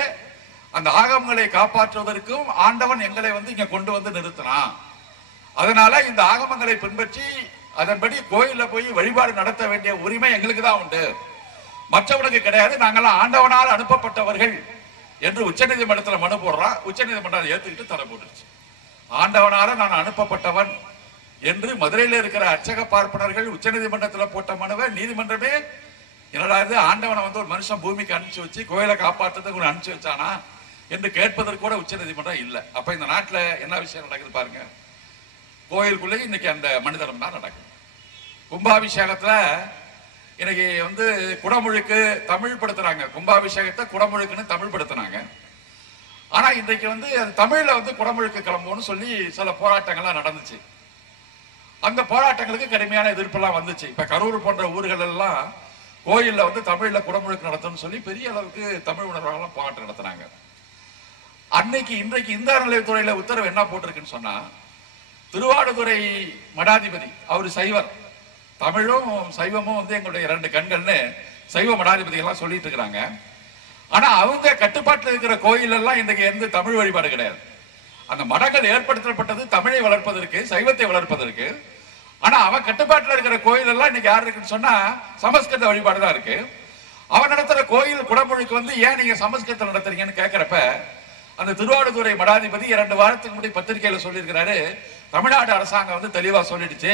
அந்த ஆகமங்களை காப்பாற்றுவதற்கும் ஆண்டவன் எங்களை வந்து இங்க கொண்டு வந்து நிறுத்தினான். அதனால இந்த ஆகமங்களை பின்பற்றி அதன்படி கோயில்ல போய் வழிபாடு நடத்த வேண்டிய உரிமை எங்களுக்கு தான் உண்டு, மற்றவனுக்கு கிடையாது, நாங்கெல்லாம் ஆண்டவனால் அனுப்பப்பட்டவர்கள் என்று உச்ச நீதிமன்றத்தில் மனு போடுறான். உச்ச நீதிமன்றம் ஏத்துக்கிட்டு தடை போட்டுருச்சு. ஆண்டவனால நான் அனுப்பப்பட்டவன் என்று மதுரையில் இருக்கிற அர்ச்சக பார்ப்பனர்கள் உச்ச நீதிமன்றத்தில் போட்ட மனுவை நீதிமன்றமே என்னடா இது, ஆண்டவனை வந்து ஒரு மனுஷன் பூமிக்கு அனுப்பிச்சு வச்சு கோயிலை காப்பாற்றுறதுக்கு அனுப்பிச்சு வச்சானா என்று கேட்பதற்கு கூட உச்ச நீதிமன்றம் இல்லை. அப்ப இந்த நாட்டில் என்ன விஷயம் நடக்குது பாருங்க. கோயிலுக்குள்ளே இன்னைக்கு அந்த மனிதனம் தான் நடக்குது. கும்பாபிஷேகத்துல இன்னைக்கு வந்து குடமுழுக்கு தமிழ் படுத்துறாங்க. கும்பாபிஷேகத்தை குடமுழுக்குன்னு தமிழ் படுத்துனாங்க. ஆனா இன்றைக்கு வந்து தமிழ்ல வந்து குடமுழுக்கு கிளம்புன்னு சொல்லி சில போராட்டங்கள்லாம் நடந்துச்சு. அந்த போராட்டங்களுக்கு கடுமையான எதிர்ப்பெல்லாம் வந்துச்சு. இப்ப கரூர் போன்ற ஊர்கள் எல்லாம் கோயில்ல வந்து தமிழ்ல குடமுழுக்கு நடத்தணும்னு சொல்லி பெரிய அளவுக்கு தமிழ் உணர்வாளர்கள் போராட்டம் நடத்தினாங்க. அன்னைக்கு இன்றைக்கு இந்த அறநிலையத்துறையில உத்தரவு என்ன போட்டிருக்குன்னு சொன்னா, திருவாடுதுறை மடாதிபதி அவர் சைவர், தமிழும் சைவமும் வந்து எங்களுடைய 2 கண்கள்னு சைவ மடாதிபதி எல்லாம் சொல்லிட்டு இருக்கிறாங்க. ஆனா அவங்க கட்டுப்பாட்டில் இருக்கிற கோயில் எல்லாம் இன்றைக்கு எந்த தமிழ் வழிபாடு கிடையாது. அந்த மடங்கள் ஏற்படுத்தப்பட்டது தமிழை வளர்ப்பதற்கு, சைவத்தை வளர்ப்பதற்கு. ஆனா அவன் கட்டுப்பாட்டில் இருக்கிற கோயில் எல்லாம் இன்னைக்கு யாரு இருக்குன்னு சொன்னா சமஸ்கிருத வழிபாடு தான் இருக்கு. அவன் நடத்துற கோயில் குடமுழுக்கு வந்து ஏன் நீங்க சமஸ்கிருதத்தில் நடத்துறீங்கன்னு கேட்கிறப்ப அந்த திருவாடுதுறை மடாதிபதி 2 வாரத்துக்கு முன்னாடி பத்திரிகையில சொல்லியிருக்கிறாரு, தமிழ்நாடு அரசாங்கம் வந்து தெளிவா சொல்லிடுச்சு,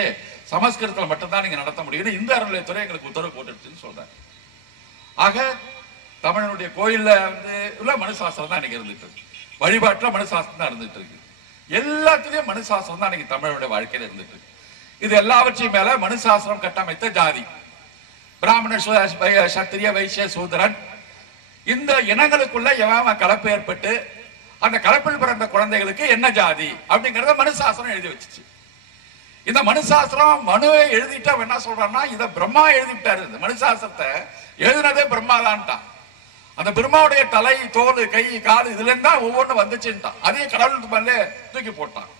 சமஸ்கிருதத்தில் மட்டும்தான் நீங்க நடத்த முடியும், இந்த அறநிலையத்துறை எங்களுக்கு உத்தரவு போட்டுடுச்சுன்னு சொல்றாரு. ஆக தமிழனுடைய கோயில்ல வந்து உள்ள மனுசாஸ்திரம் தான் இன்னைக்கு இருந்துட்டு இருக்கு. வழிபாட்டுல மனுசாஸ்திரம் தான் இருந்துட்டு இருக்கு. எல்லாத்துலயும் மனுசாஸ்திரம் தான் இன்னைக்கு தமிழனுடைய வாழ்க்கையில இருந்துட்டு இருக்கு. இது எல்லாவற்றையும் மேல மனுசாஸ்திரம் கட்டமைத்த ஜாதி, பிராமண, சத்திரிய, வைசிய, சூத்திரன், இந்த இனங்களுக்குள்ள எவன் கலப்பு ஏற்பட்டு அந்த கலப்பில் பிறந்த குழந்தைகளுக்கு என்ன ஜாதி அப்படிங்கறத மனுசாஸ்திரம் எழுதி வச்சுச்சு. இந்த மனுசாஸ்திரம் மனுவை எழுதிட்டு அவன் என்ன சொல்றான்னா, இத பிரம்மா எழுதிட்டாரு. இந்த மனுசாஸ்திரத்தை எழுதினதே பிரம்மாதான்ட்டான். அந்த பிரம்மாவுடைய தலை, தோல், கை, காது இதுல இருந்தா ஒவ்வொன்றும் வந்துச்சுட்டான். அதே கடவுளுக்கு மேலே தூக்கி போட்டான்.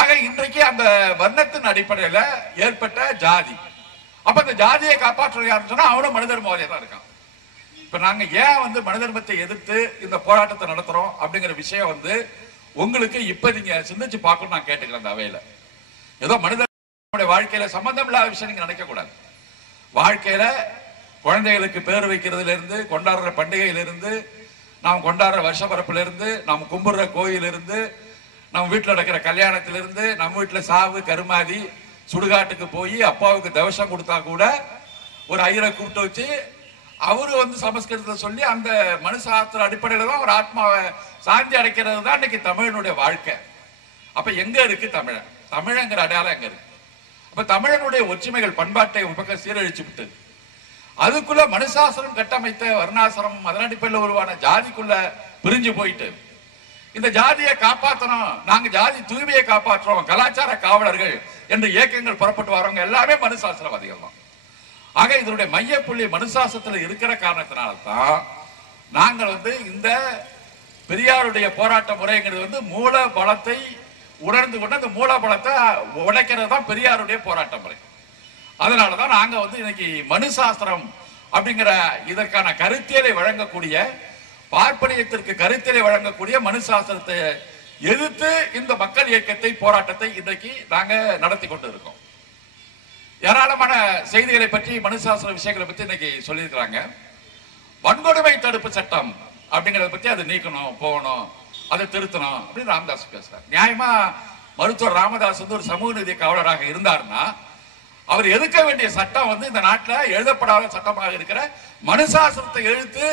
ஆக இன்றைக்கு அந்த வர்ணத்தின் அடிப்படையில ஏற்பட்ட ஜாதி. அப்ப இந்த ஜாதியை காப்பாற்ற யாருன்னு சொன்னா அவனும் மனிதர் மோதியா தான் இருக்கான். இப்ப நாங்க ஏன் வந்து மனிதர்மத்தை எதிர்த்து இந்த போராட்டத்தை நடத்துறோம் அப்படிங்கிற விஷயம் வந்து உங்களுக்கு இப்ப நீங்க சிந்திச்சு பார்க்கணும் நான் கேட்டுக்கிறேன். அந்த அவையில ஏதோ மனிதனுடைய வாழ்க்கையில சம்பந்தம் இல்லாத விஷயம் நீங்க நினைக்க கூடாது. வாழ்க்கையில குழந்தைகளுக்கு பேர் வைக்கிறதுல இருந்து, கொண்டாடுற பண்டிகையில இருந்து, நாம் கொண்டாடுற வருஷ பரப்புல இருந்து, நாம் கும்பிடுற கோயில் இருந்து, நம்ம வீட்டுல நடக்கிற கல்யாணத்திலிருந்து, நம்ம வீட்டுல சாவு, கருமாதி, சுடுகாட்டுக்கு போய் அப்பாவுக்கு தவசம் கொடுத்தா கூட ஒரு ஐயரை கூப்பிட்டு வச்சு அவரு வந்து சமஸ்கிருதத்தை சொல்லி அந்த மனுசாஸ்திர அடிப்படையில தான் ஒரு ஆத்மாவை சாந்தி அடைக்கிறது தான் இன்னைக்கு தமிழனுடைய வாழ்க்கை. அப்ப எங்க இருக்கு தமிழன்? தமிழங்கிற அடையாளம் எங்க இருக்கு? அப்ப தமிழனுடைய ஒற்றுமைகள் பண்பாட்டை ஒரு பக்கம் சீரழிச்சு விட்டது. அதுக்குள்ள மனுசாசனம் கட்டமைத்த வர்ணாசிரமம் அதன் அடிப்படையில் உருவான ஜாதிக்குள்ள பிரிஞ்சு போயிட்டு இந்த ஜாதியை காப்பாற்றணும், நாங்க ஜாதி தூய்மையை காப்பாற்றுறோம், கலாச்சார காவலர்கள் என்று இயக்கங்கள் புறப்பட்டு வரவங்க எல்லாமே மனுசாஸ்திரவாதிகள் தான். ஆக இதனுடைய மையப்புள்ளி மனுசாசனத்தில் இருக்கிற காரணத்தினால்தான் நாங்கள் வந்து இந்த பெரியாருடைய போராட்ட முறைங்கிறது வந்து மூல பலத்தை உணர்ந்து கொண்டு அந்த மூல பலத்தை உடைக்கிறது தான் பெரியாருடைய போராட்ட முறை. அதனாலதான் நாங்க வந்து இன்னைக்கு மனுசாஸ்திரம் அப்படிங்கிற இதற்கான கருத்தியலை வழங்கக்கூடிய, பார்ப்பனியத்திற்கு கருத்தியலை வழங்கக்கூடிய மனுசாஸ்திரத்தை எதிர்த்து இந்த மக்கள் இயக்கத்தை, போராட்டத்தை இன்றைக்கு நாங்க நடத்தி கொண்டு இருக்கோம். ஏராளமான செய்திகளை பற்றி, மனுசாஸ்திர விஷயங்களை பற்றி இன்னைக்கு சொல்லியிருக்கிறாங்க. வன்கொடுமை தடுப்பு சட்டம் அப்படிங்கறத பத்தி அதை நீக்கணும், போகணும், அதை திருத்தணும் அப்படின்னு ராமதாஸ் பேசுறாரு. நியாயமா மருத்துவர் ராமதாஸ் வந்து ஒரு சமூக நீதி காவலராக இருந்தாருன்னா அவர் எதிர்க்க வேண்டிய சட்டம் வந்து இந்த நாட்டில் எழுதப்படாத சட்டமாக இருக்கிற மனுசாஸ்திரத்தை எழுத்து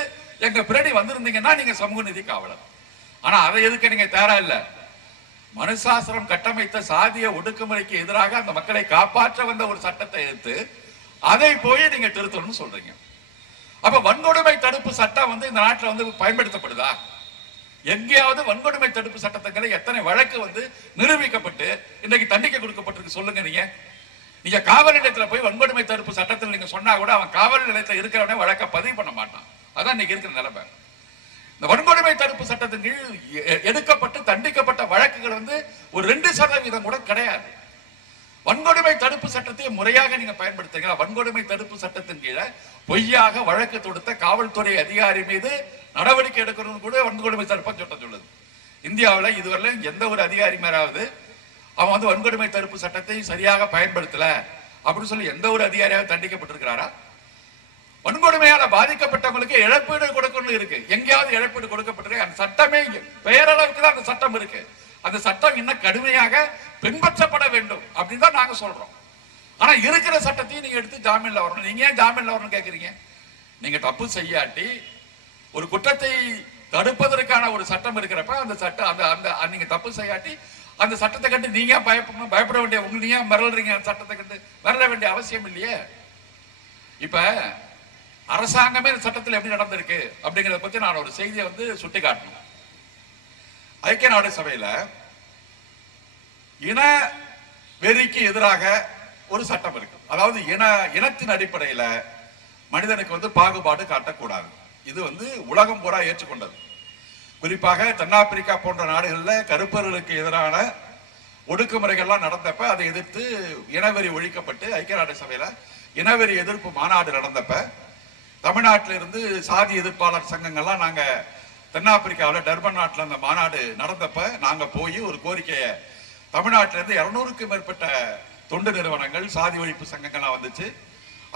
எங்க பின்னாடி வந்திருந்தீங்கன்னா நீங்க சமூக நீதி காவலர். ஆனா அதை எதுக்க நீங்க தயாரா இல்ல. மனுசாஸ்திரம் கட்டமைத்த சாதிய ஒடுக்குமுறைக்கு எதிராக அந்த மக்களை காப்பாற்ற வந்த ஒரு சட்டத்தை எடுத்து அதை போய் நீங்க திருத்தணும்னு சொல்றீங்க. அப்ப வன்கொடுமை தடுப்பு சட்டம் வந்து இந்த நாட்டில் வந்து பயன்படுத்தப்படுதா? எங்கேயாவது வன்கொடுமை தடுப்பு சட்டத்துக்களை எத்தனை வழக்கு வந்து நிரூபிக்கப்பட்டு இன்னைக்கு தண்டிக்க கொடுக்கப்பட்டிருக்கு சொல்லுங்க. நீங்க காவல் நிலையத்தில் போய் வன்கொடுமை தடுப்பு சட்டத்தில் நீங்க சொன்னா கூட அவன் காவல் நிலையத்தில் இருக்கிறவனே வழக்க பதிவு பண்ண மாட்டான். அதான் இன்னைக்கு இருக்கிற நிலைமை. இந்த வன்கொடுமை தடுப்பு சட்டத்தின் கீழ் எடுக்கப்பட்டு தண்டிக்கப்பட்ட வழக்குகள் வந்து ஒரு 2% கூட கிடையாது. வன்கொடுமை தடுப்பு சட்டத்தை முறையாக நீங்க பயன்படுத்துங்க. வன்கொடுமை தடுப்பு சட்டத்தின் கீழே பொய்யாக வழக்கு தொடுத்த காவல்துறை அதிகாரி மீது நடவடிக்கை எடுக்கணும்னு கூட வன்கொடுமை தடுப்பு சட்டம் சொல்லுது. இந்தியாவில் இதுவரை எந்த ஒரு அதிகாரி மேலாவது அவன் வந்து வன்கொடுமை தடுப்பு சட்டத்தை சரியாக பயன்படுத்தல அப்படின்னு சொல்லி எந்த ஒரு அதிகாரியாவது தண்டிக்கப்பட்டிருக்கிறாரா? வன்கொடுமையால பாதிக்கப்பட்டவங்களுக்கு இழப்பீடு கொடுக்கணும் இருக்கு. எங்கேயாவது இழப்பீடு கொடுக்கப்பட்டிருக்கு? அந்த சட்டமே பெயரளவுக்கு தான் அந்த சட்டம் இருக்கு. அந்த சட்டம் இன்னும் கடுமையாக பின்பற்றப்பட வேண்டும் அப்படின்னு தான் நாங்க சொல்றோம். ஆனா இருக்கிற சட்டத்தையும் நீங்க எடுத்து ஜாமீன்ல வரணும். நீங்க ஏன் ஜாமீன்ல வரணும் கேக்குறீங்க? நீங்க தப்பு செய்யாட்டி ஒரு குற்றத்தை தடுப்பதற்கான ஒரு சட்டம் இருக்கிறப்ப அந்த சட்டம் அந்த நீங்க தப்பு செய்யாட்டி அந்த சட்டத்தை கண்டு நீங்க பயப்படணும். பயப்பட வேண்டிய நீங்க மிரள்றீங்க. அந்த சட்டத்தை கண்டு மிரள வேண்டிய அவசியம் இல்லையே. இப்ப அரசாங்கமே சட்டத்தில் எப்படி நடந்திருக்கு அப்படிங்கறத பத்தி நான் ஒரு செய்தியை வந்து சுட்டி காட்டணும். ஐக்கிய நாடு சபையில இன வெறிக்கு எதிராக ஒரு சட்டம் இருக்கு. அதாவது இனத்தின் அடிப்படையில மனிதனுக்கு வந்து பாகுபாடு காட்டக்கூடாது. இது வந்து உலகம் பூரா ஏற்றுக்கொண்டது. குறிப்பாக தென்னாப்பிரிக்கா போன்ற நாடுகளில் கருப்பர்களுக்கு எதிரான ஒடுக்குமுறைகள்லாம் நடந்தப்ப அதை எதிர்த்து இனவெறி ஒழிக்கப்பட்டு ஐக்கிய நாடு சபையில இனவெறி எதிர்ப்பு மாநாடு நடந்தப்ப தமிழ்நாட்டில இருந்து சாதி எதிர்ப்பாளர் சங்கங்கள்லாம் நாங்க தென்னாப்பிரிக்காவில் டர்பன் நாட்டில் அந்த மாநாடு நடந்தப்ப நாங்க போய் ஒரு கோரிக்கையை தமிழ்நாட்டில இருந்து 200க்கும் மேற்பட்ட தொண்டு நிறுவனங்கள், சாதி ஒழிப்பு சங்கங்கள்லாம் வந்துச்சு.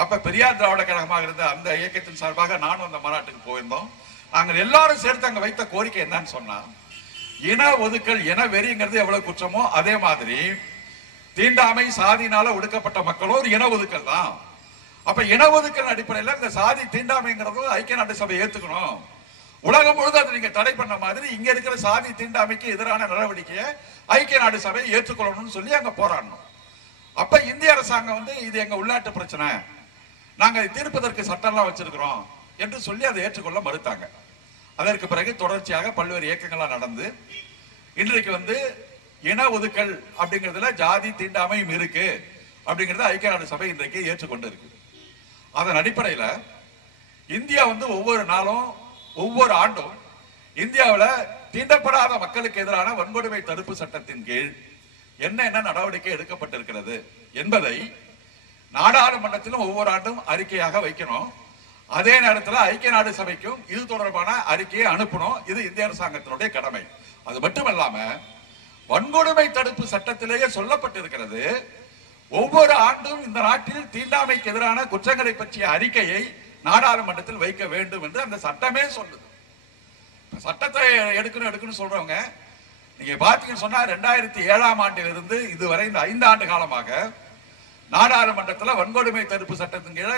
அப்ப பெரியார் திராவிட கழகமாக இருந்த அந்த இயக்கத்தின் சார்பாக நானும் அந்த மாநாட்டுக்கு போயிருந்தோம். நாங்கள் எல்லாரும் சேர்த்து அங்க வைத்த கோரிக்கை என்னன்னு சொன்னா, இன ஒதுக்கல், இன வெறிங்கிறது எவ்வளவு குற்றமோ அதே மாதிரி தீண்டாமை, சாதினால ஒடுக்கப்பட்ட மக்களும் ஒரு இன ஒதுக்கல் தான். அப்ப இடஒதுக்கீடு அடிப்படையில் இந்த சாதி தீண்டாமைங்கிறது ஐக்கிய நாட்டு சபை ஏத்துக்கணும். உலகம் முழுவதும் அதை நீங்க தடை பண்ண மாதிரி இங்க இருக்கிற சாதி தீண்டாமைக்கு எதிரான நடவடிக்கையை ஐக்கிய நாடு சபை ஏற்றுக்கொள்ளணும்னு சொல்லி அங்க போராடணும். அப்ப இந்திய அரசாங்கம் வந்து இது எங்க உள்நாட்டு பிரச்சனை, நாங்க தீர்ப்பதற்கு சட்டம்லாம் வச்சிருக்கிறோம் என்று சொல்லி அதை ஏற்றுக்கொள்ள மறுத்தாங்க. அதற்கு பிறகு தொடர்ச்சியாக பல்வேறு இயக்கங்கள்லாம் நடந்து இன்றைக்கு வந்து இன ஒதுக்கல் அப்படிங்கிறதுல ஜாதி தீண்டாமையும் இருக்கு அப்படிங்கறத ஐக்கிய நாடு சபை இன்றைக்கு ஏற்றுக்கொண்டு இருக்கு. அதன் அடிப்படையில இந்தியா வந்து ஒவ்வொரு நாளும் ஒவ்வொரு ஆண்டும் இந்தியாவில் தீண்டப்படாத மக்களுக்கு எதிரான வன்கொடுமை தடுப்பு சட்டத்தின் கீழ் என்ன நடவடிக்கை எடுக்கப்பட்டிருக்கிறது என்பதை நாடாளுமன்றத்திலும் ஒவ்வொரு ஆண்டும் அறிக்கையாக வைக்கணும். அதே நேரத்தில் ஐக்கிய நாடு சபைக்கும் இது தொடர்பான அறிக்கையை அனுப்பணும். இது இந்திய அரசாங்கத்தினுடைய கடமை. அது மட்டுமல்லாம வன்கொடுமை தடுப்பு சட்டத்திலேயே சொல்லப்பட்டிருக்கிறது, ஒவ்வொரு ஆண்டும் இந்த நாட்டில் தீண்டாமைக்கு எதிரான குற்றங்களை பற்றிய அறிக்கையை நாடாளுமன்றத்தில் வைக்க வேண்டும் என்று அந்த சட்டமே சொல்லுது. சட்டத்தை எடுக்கணும் சொல்றவங்க நீங்க பாத்தீங்கன்னு சொன்னா 2007ஆம் ஆண்டிலிருந்து இதுவரை இந்த 5 ஆண்டு காலமாக நாடாளுமன்றத்தில் வன்கொடுமை தடுப்பு சட்டத்தின் கீழே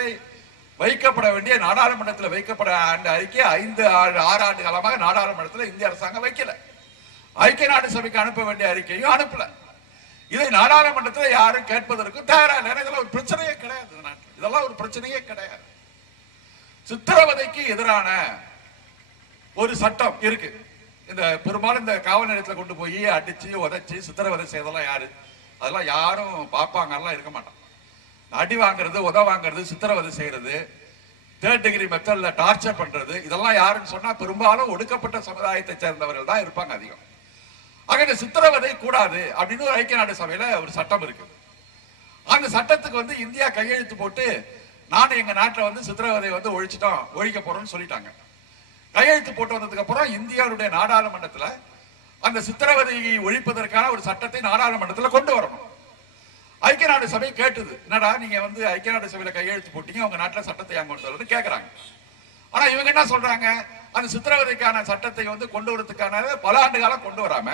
வைக்கப்பட வேண்டிய நாடாளுமன்றத்தில் வைக்கப்பட அந்த அறிக்கை 5-6 ஆண்டு காலமாக நாடாளுமன்றத்தில் இந்திய அரசாங்கம் வைக்கல. ஐக்கிய நாடு சபைக்கு அனுப்ப வேண்டிய அறிக்கையும் அனுப்பல. இதை நாடாளுமன்றத்தில் யாரும் கேட்பதற்கும் தயாரா இல்லை. இதெல்லாம் ஒரு பிரச்சனையே கிடையாது. இதெல்லாம் ஒரு பிரச்சனையே கிடையாது. சித்திரவதைக்கு எதிரான ஒரு சட்டம் இருக்கு. இந்த பெரும்பாலும் இந்த காவல் நிலையத்தில் கொண்டு போய் அடிச்சு உதைச்சு சித்திரவதை செய்யறதெல்லாம் யாரு? அதெல்லாம் யாரும் பார்ப்பாங்கலாம் இருக்க மாட்டான். அடி வாங்குறது, உத வாங்குறது, சித்திரவதை செய்யறது, 3rd டிகிரி மெத்தட்ல டார்ச்சர் பண்றது, இதெல்லாம் யாருன்னு சொன்னா பெரும்பாலும் ஒடுக்கப்பட்ட சமுதாயத்தை சேர்ந்தவர்கள் தான் இருப்பாங்க அதிகம். ஆக இந்த சித்திரவதை கூடாது அப்படின்னு ஒரு ஐக்கிய நாடு சபையில ஒரு சட்டம் இருக்கு. அந்த சட்டத்துக்கு வந்து இந்தியா கையெழுத்து போட்டு நானும் எங்க நாட்டில் வந்து சித்திரவதை வந்து ஒழிக்க போறோம்னு சொல்லிட்டாங்க. கையெழுத்து போட்டு வந்ததுக்கு அப்புறம் இந்தியாவுடைய நாடாளுமன்றத்தில் அந்த சித்திரவதையை ஒழிப்பதற்கான ஒரு சட்டத்தை நாடாளுமன்றத்தில் கொண்டு வரணும். ஐக்கிய நாடு சபை கேட்டது, என்னடா நீங்க வந்து ஐக்கிய நாடு சபையில கையெழுத்து போட்டீங்க, உங்க நாட்டில் சட்டத்தை ஏன் கொண்டு வரணும்னு கேட்கறாங்க. ஆனா இவங்க என்ன சொல்றாங்க, அந்த சித்திரவதைக்கான சட்டத்தை வந்து கொண்டு வரதுக்கான பல ஆண்டு காலம் கொண்டு வராம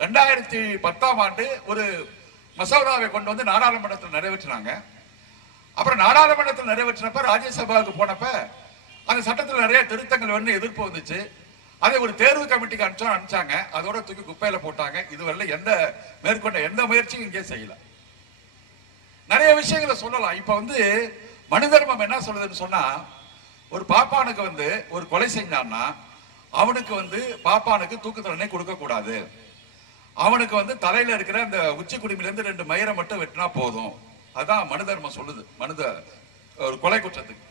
2010ஆம் ஆண்டு ஒரு மசோதாவை கொண்டு வந்து நாடாளுமன்றத்தில் நிறைவேற்றினாங்க. அப்புறம் நாடாளுமன்றத்தில் நிறைவேற்றினப்ப ராஜ்யசபாவுக்கு போனப்ப அந்த சட்டத்தில் நிறைய திருத்தங்கள் வந்து எதிர்ப்பு வந்துச்சு. அதை ஒரு தேர்வு கமிட்டிக்கு அனுப்பிச்சாங்க. அதோட தூக்கி குப்பையில போட்டாங்க. இதுவரை மேற்கொண்ட எந்த முயற்சியும் இங்கே செய்யல. நிறைய விஷயங்களை சொல்லலாம். இப்ப வந்து மனு தர்மம் என்ன சொல்லுதுன்னு சொன்னா, ஒரு பாப்பானுக்கு வந்து ஒரு கொலை செஞ்சான்னா அவனுக்கு வந்து பாப்பானுக்கு தூக்கு தண்டனை கொடுக்க கூடாது. அவனுக்கு வந்து தலையில இருக்கிற அந்த உச்சி குடிமில இருந்து 2 மயிரை மட்டும் வெட்டினா போதும். அதான் மனு தர்மம் சொல்லுது ஒரு கொலை குற்றத்துக்கு.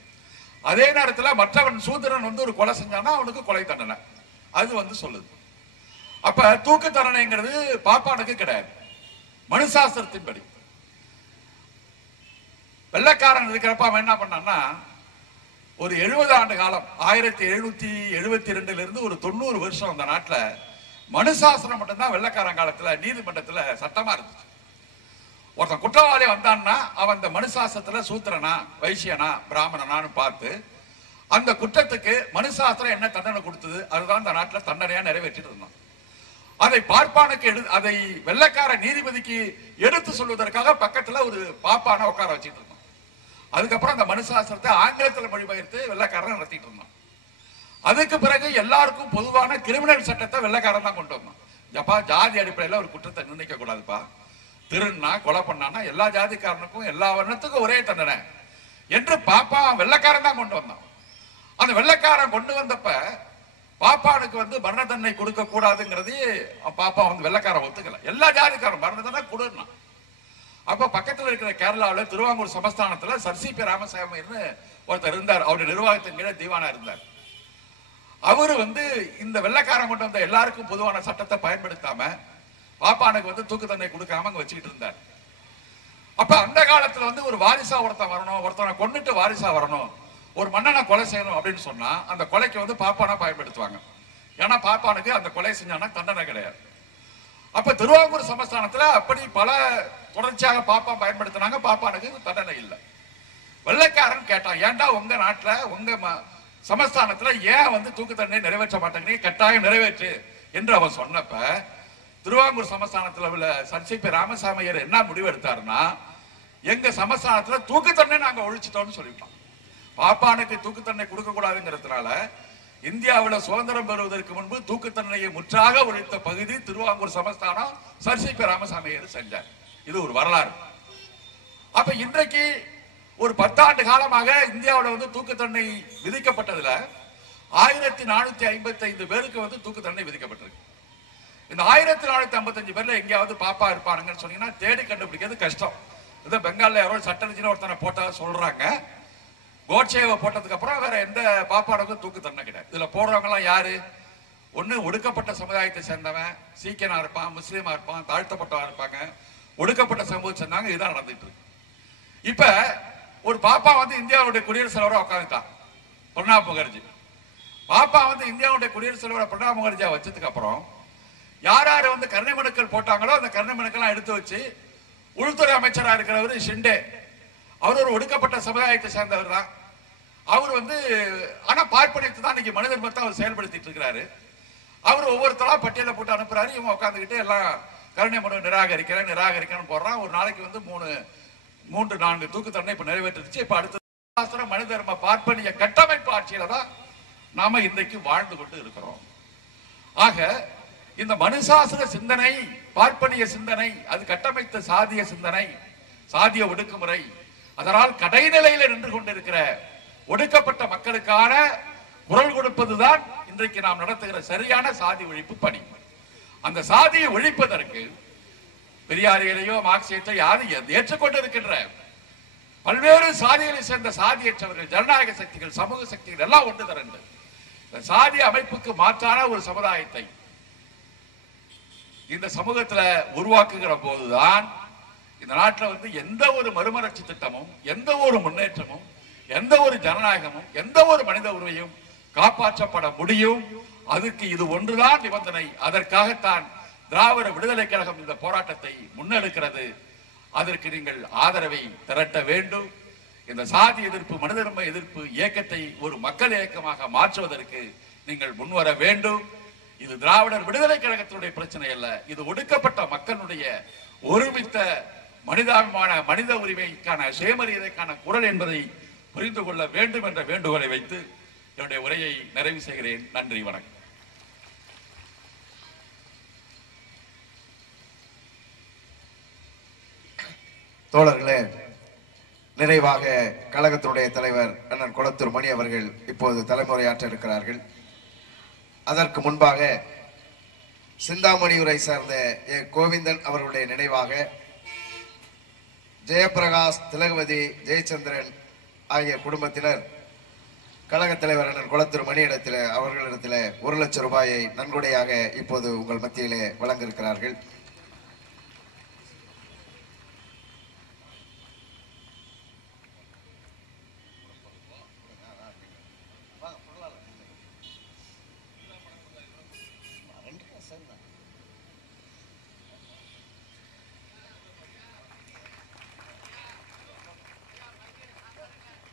அதே நேரத்தில் மற்றவன் சூத்திரன் வந்து ஒரு கொலை செஞ்சானா அவனுக்கு கொலை தண்டனை அது வந்து சொல்லுது. அப்ப தூக்கு தண்டனைங்கிறது பாப்பானுக்கு கிடையாது. மனுசாஸ்திரத்தின்படி வெள்ளைக்காரன் இருக்கிறப்ப அவன் என்ன பண்ணான்னா, ஒரு 70 ஆண்டு காலம் 1772 இருந்து ஒரு 90 வருஷம் அந்த நாட்டில் மனுசாசனம் மட்டும்தான் வெள்ளைக்காரன் காலத்துல நீதிமன்றத்துல சட்டமா இருந்துச்சு. ஒருத்தன் குற்றவாளி வந்தான்னா அவன் அந்த மனுசாசனத்துல சூத்திரனா, வைசியனா, பிராமணனான்னு பார்த்து அந்த குற்றத்துக்கு மனுசாஸ்திரம் என்ன தண்டனை கொடுத்தது அதுதான் அந்த நாட்டில் தண்டனையா நிறைவேற்றிட்டு இருந்தான். அதை பார்ப்பானுக்கு அதை வெள்ளைக்கார நீதிபதிக்கு எடுத்து சொல்வதற்காக பக்கத்துல ஒரு பாப்பான உட்கார வச்சுட்டு இருந்தான். அதுக்கப்புறம் அந்த மனுசாஸ்திரத்தை ஆங்கிலத்தில் மொழிபெயர்த்து வெள்ளைக்காரன் நடத்திட்டு இருந்தான். அதுக்கு பிறகு எல்லாருக்கும் பொதுவான கிரிமினல் சட்டத்தை வெள்ளைக்காரன் தான் கொண்டு வந்தான். ஜப்பா ஜாதி அடிப்படையில் ஒரு குற்றத்தை நிர்ணயிக்க கூடாதுப்பா, திருநா கொலை பண்ணானா எல்லா ஜாதிக்காரனுக்கும் எல்லா வர்ணத்துக்கும் ஒரே தண்டனை என்று பாப்பா வெள்ளைக்காரன் தான் கொண்டு வந்தான். அந்த வெள்ளைக்காரன் கொண்டு வந்தப்ப பாப்பானுக்கு வந்து மரண தண்டனை கொடுக்க கூடாதுங்கிறது பாப்பா வந்து வெள்ளைக்காரன் ஒத்துக்கல. எல்லா ஜாதிக்காரன் மரண தண்டனை கொடுன்னா. அப்ப பக்கத்தில் இருக்கிற கேரளாவில் திருவாங்கூர் சமஸ்தானத்துல சர்சிபி ராமசாமின்னு ஒருத்தர் இருந்தார். அவருடைய நிர்வாகத்தின் கீழே தீவானா இருந்தார். அவரு வந்து இந்த வெள்ளைக்காரன் கொண்டு வந்த எல்லாருக்கும் பொதுவான சட்டத்தை பயன்படுத்தாம பாப்பானுக்கு வந்து தூக்கு தண்டனை கொடுக்காம அங்க வச்சுக்கிட்டு இருந்தார். அப்ப அந்த காலத்துல வந்து ஒரு வாரிசா ஒருத்தன் வரணும், ஒருத்தனை கொண்டுட்டு வாரிசா வரணும், ஒரு மன்னனை கொலை செய்யணும் அப்படின்னு சொன்னா அந்த கொலைக்கு வந்து பாப்பானா பயன்படுத்துவாங்க. ஏன்னா பாப்பானுக்கு அந்த கொலை செஞ்சானா தண்டனை கிடையாது. அப்ப திருவாங்கூர் சமஸ்தானத்துல அப்படி பல தொடர்ச்சியாக பாப்பா பயன்படுத்தினாங்க. பாப்பானுக்கு தண்டனை இல்லை. வெள்ளைக்காரன் கேட்டான், ஏன்டா உங்க நாட்டுல உங்க சமஸ்தானத்துல ஏன் வந்து தூக்கு தண்டனை நிறைவேற்ற மாட்டேங்கிறீங்க, கட்டாயம் நிறைவேற்று என்று அவன் சொன்னப்ப திருவாங்கூர் சமஸ்தானத்தில் உள்ள சர்சிபி ராமசாமியர் என்ன முடிவு எடுத்தாருன்னா, எங்க சமஸ்தானத்துல தூக்கு தண்டனை நாங்க ஒழிச்சிட்டோம்னு சொல்லிட்டோம். பாப்பானுக்கு தூக்கு தண்டனை கொடுக்க கூடாதுங்கிறதுனால இந்தியாவில் சுதந்திரம் பெறுவதற்கு முன்பு தூக்கு தண்டனையை முற்றாக ஒழித்த பகுதி திருவாங்கூர் சமஸ்தானம் சர் சி பி ராமசாமியார் செஞ்சார். இது ஒரு வரலாறு. அப்ப இன்றைக்கு ஒரு 10 ஆண்டு காலமாக இந்தியாவில் வந்து தூக்கு தண்டனை விதிக்கப்பட்டதுல 1455 பேருக்கு தூக்கு தண்டனை விதிக்கப்பட்டிருக்கு. இந்த 1455 பேர்ல எங்கேயாவது பாப்பா இருப்பானுங்கன்னு சொன்னீங்கன்னா தேடி கண்டுபிடிக்கிறது கஷ்டம். இதை பெங்கால்ல யாரோ சட்டரஞ்சின ஒருத்தனை போட்டா சொல்றாங்க. கோட்சேவை போட்டதுக்கு அப்புறம் வேற எந்த பாப்பானுக்கும் தூக்கு தண்டனை கிடையாது. இதுல போடுறவங்க எல்லாம் யாரு? ஒண்ணு ஒடுக்கப்பட்ட சமுதாயத்தை சேர்ந்தவன், சீக்கியனா இருப்பான், முஸ்லீமா இருப்பான், தாழ்த்தப்பட்டவா இருப்பாங்க, ஒடுக்கப்பட்ட சமூகத்தை சேர்ந்தாங்க. இதுதான் நடந்துட்டு இருக்கு. இப்ப ஒரு பாப்பா இந்தியாவுடைய குடியரசுத் தலைவராக உட்காந்துட்டான், பிரணாப் முகர்ஜி. பாப்பா இந்தியாவுடைய குடியரசுத் தலைவர் பிரணாப் முகர்ஜியா வச்சதுக்கு அப்புறம் யார் யாரு கருணை மனுக்கள் போட்டாங்களோ அந்த கருணை மனுக்கள் எடுத்து வச்சு உள்துறை அமைச்சராக இருக்கிறவர் ஷிண்டே, அவர் ஒரு ஒடுக்கப்பட்ட சமுதாயத்தை சேர்ந்தவர் தான். அவர் ஆனா பார்ப்பனியத்தை தான் இன்னைக்கு மனித தர்மத்தை அவர் செயல்படுத்திட்டு இருக்கிறாரு. அவர் ஒவ்வொருத்தரா பட்டியலை போட்டு அனுப்புறாரு. இவங்க உட்காந்துக்கிட்டு எல்லாம் கருணை மனு நிராகரிக்கிறேன்னு போடுறான். ஒரு நாளைக்கு 3-4 தூக்கு தண்டனை இப்ப நிறைவேற்றிருச்சு. இப்ப அடுத்த மனித தர்ம பார்ப்பனிய கட்டமைப்பு ஆட்சியில தான் நாம இன்றைக்கு வாழ்ந்து கொண்டு இருக்கிறோம். ஆக இந்த மனுசாசன சிந்தனை, பார்ப்பனிய சிந்தனை, அது கட்டமைத்த சாதிய சிந்தனை, சாதிய ஒடுக்குமுறை, அதனால் கடைநிலையில நின்று கொண்டிருக்கிற ஒடுக்கப்பட்ட மக்களுக்கான குரல் கொடுப்பதுதான் இன்றைக்கு நாம் நடத்துகிற சரியான சாதி ஒழிப்பு பணி. அந்த சாதியை ஒழிப்பதற்கு பெரியாரியையோ மார்க்சியத்தையோ யாரும் ஏற்றுக்கொண்டிருக்கின்ற பல்வேறு சாதிகளை சேர்ந்த சாதியற்றவர்கள், ஜனநாயக சக்திகள், சமூக சக்திகள் எல்லாம் ஒன்று திரண்டு இந்த சாதி அமைப்புக்கு மாற்றான ஒரு சமுதாயத்தை இந்த சமூகத்துல உருவாக்குகிற போதுதான் இந்த நாட்டில் எந்த ஒரு மறுமலர்ச்சி திட்டமும், எந்த ஒரு முன்னேற்றமும், எந்த ஒரு ஜனநாயகமும், எந்த ஒரு மனித உரிமையும் காப்பாற்றப்பட முடியும். அதுக்கு இது ஒன்றுதான் நிபந்தனை. அதற்காகத்தான் திராவிட விடுதலை கழகம் இந்த போராட்டத்தை முன்னெடுக்கிறது. அதற்கு நீங்கள் ஆதரவை திரட்ட வேண்டும். இந்த சாதி எதிர்ப்பு, மனித உரிமை எதிர்ப்பு இயக்கத்தை ஒரு மக்கள் இயக்கமாக மாற்றுவதற்கு நீங்கள் முன்வர வேண்டும். இது திராவிடர் விடுதலை கழகத்தினுடைய பிரச்சனை அல்ல. இது ஒடுக்கப்பட்ட மக்களுடைய ஒருமித்த மனிதாபிமான, மனித உரிமைக்கான, சுயமரியாதைக்கான குரல் என்பதை புரிந்து கொள்ள வேண்டும் என்ற வேண்டுகோளை வைத்து என்னுடைய உரையை நிறைவு செய்கிறேன். நன்றி, வணக்கம். தோழர்களே, நிறைவாக கழகத்தினுடைய தலைவர் அண்ணன் குளத்தூர் மணி அவர்கள் இப்போது தலைமுறையாற்ற இருக்கிறார்கள். அதற்கு முன்பாக சிந்தாமணியூரை சார்ந்த ஏ கோவிந்தன் அவர்களுடைய நினைவாக ஜெயபிரகாஷ், திலகவதி, ஜெயச்சந்திரன் ஆகிய குடும்பத்தினர் கழக தலைவர் அண்ணன் குளத்தூர் மணியிடத்தில் அவர்களிடத்தில் 1 லட்சம் ரூபாயை நன்கொடையாக இப்போது உங்கள் மத்தியிலே வழங்க இருக்கிறார்கள்.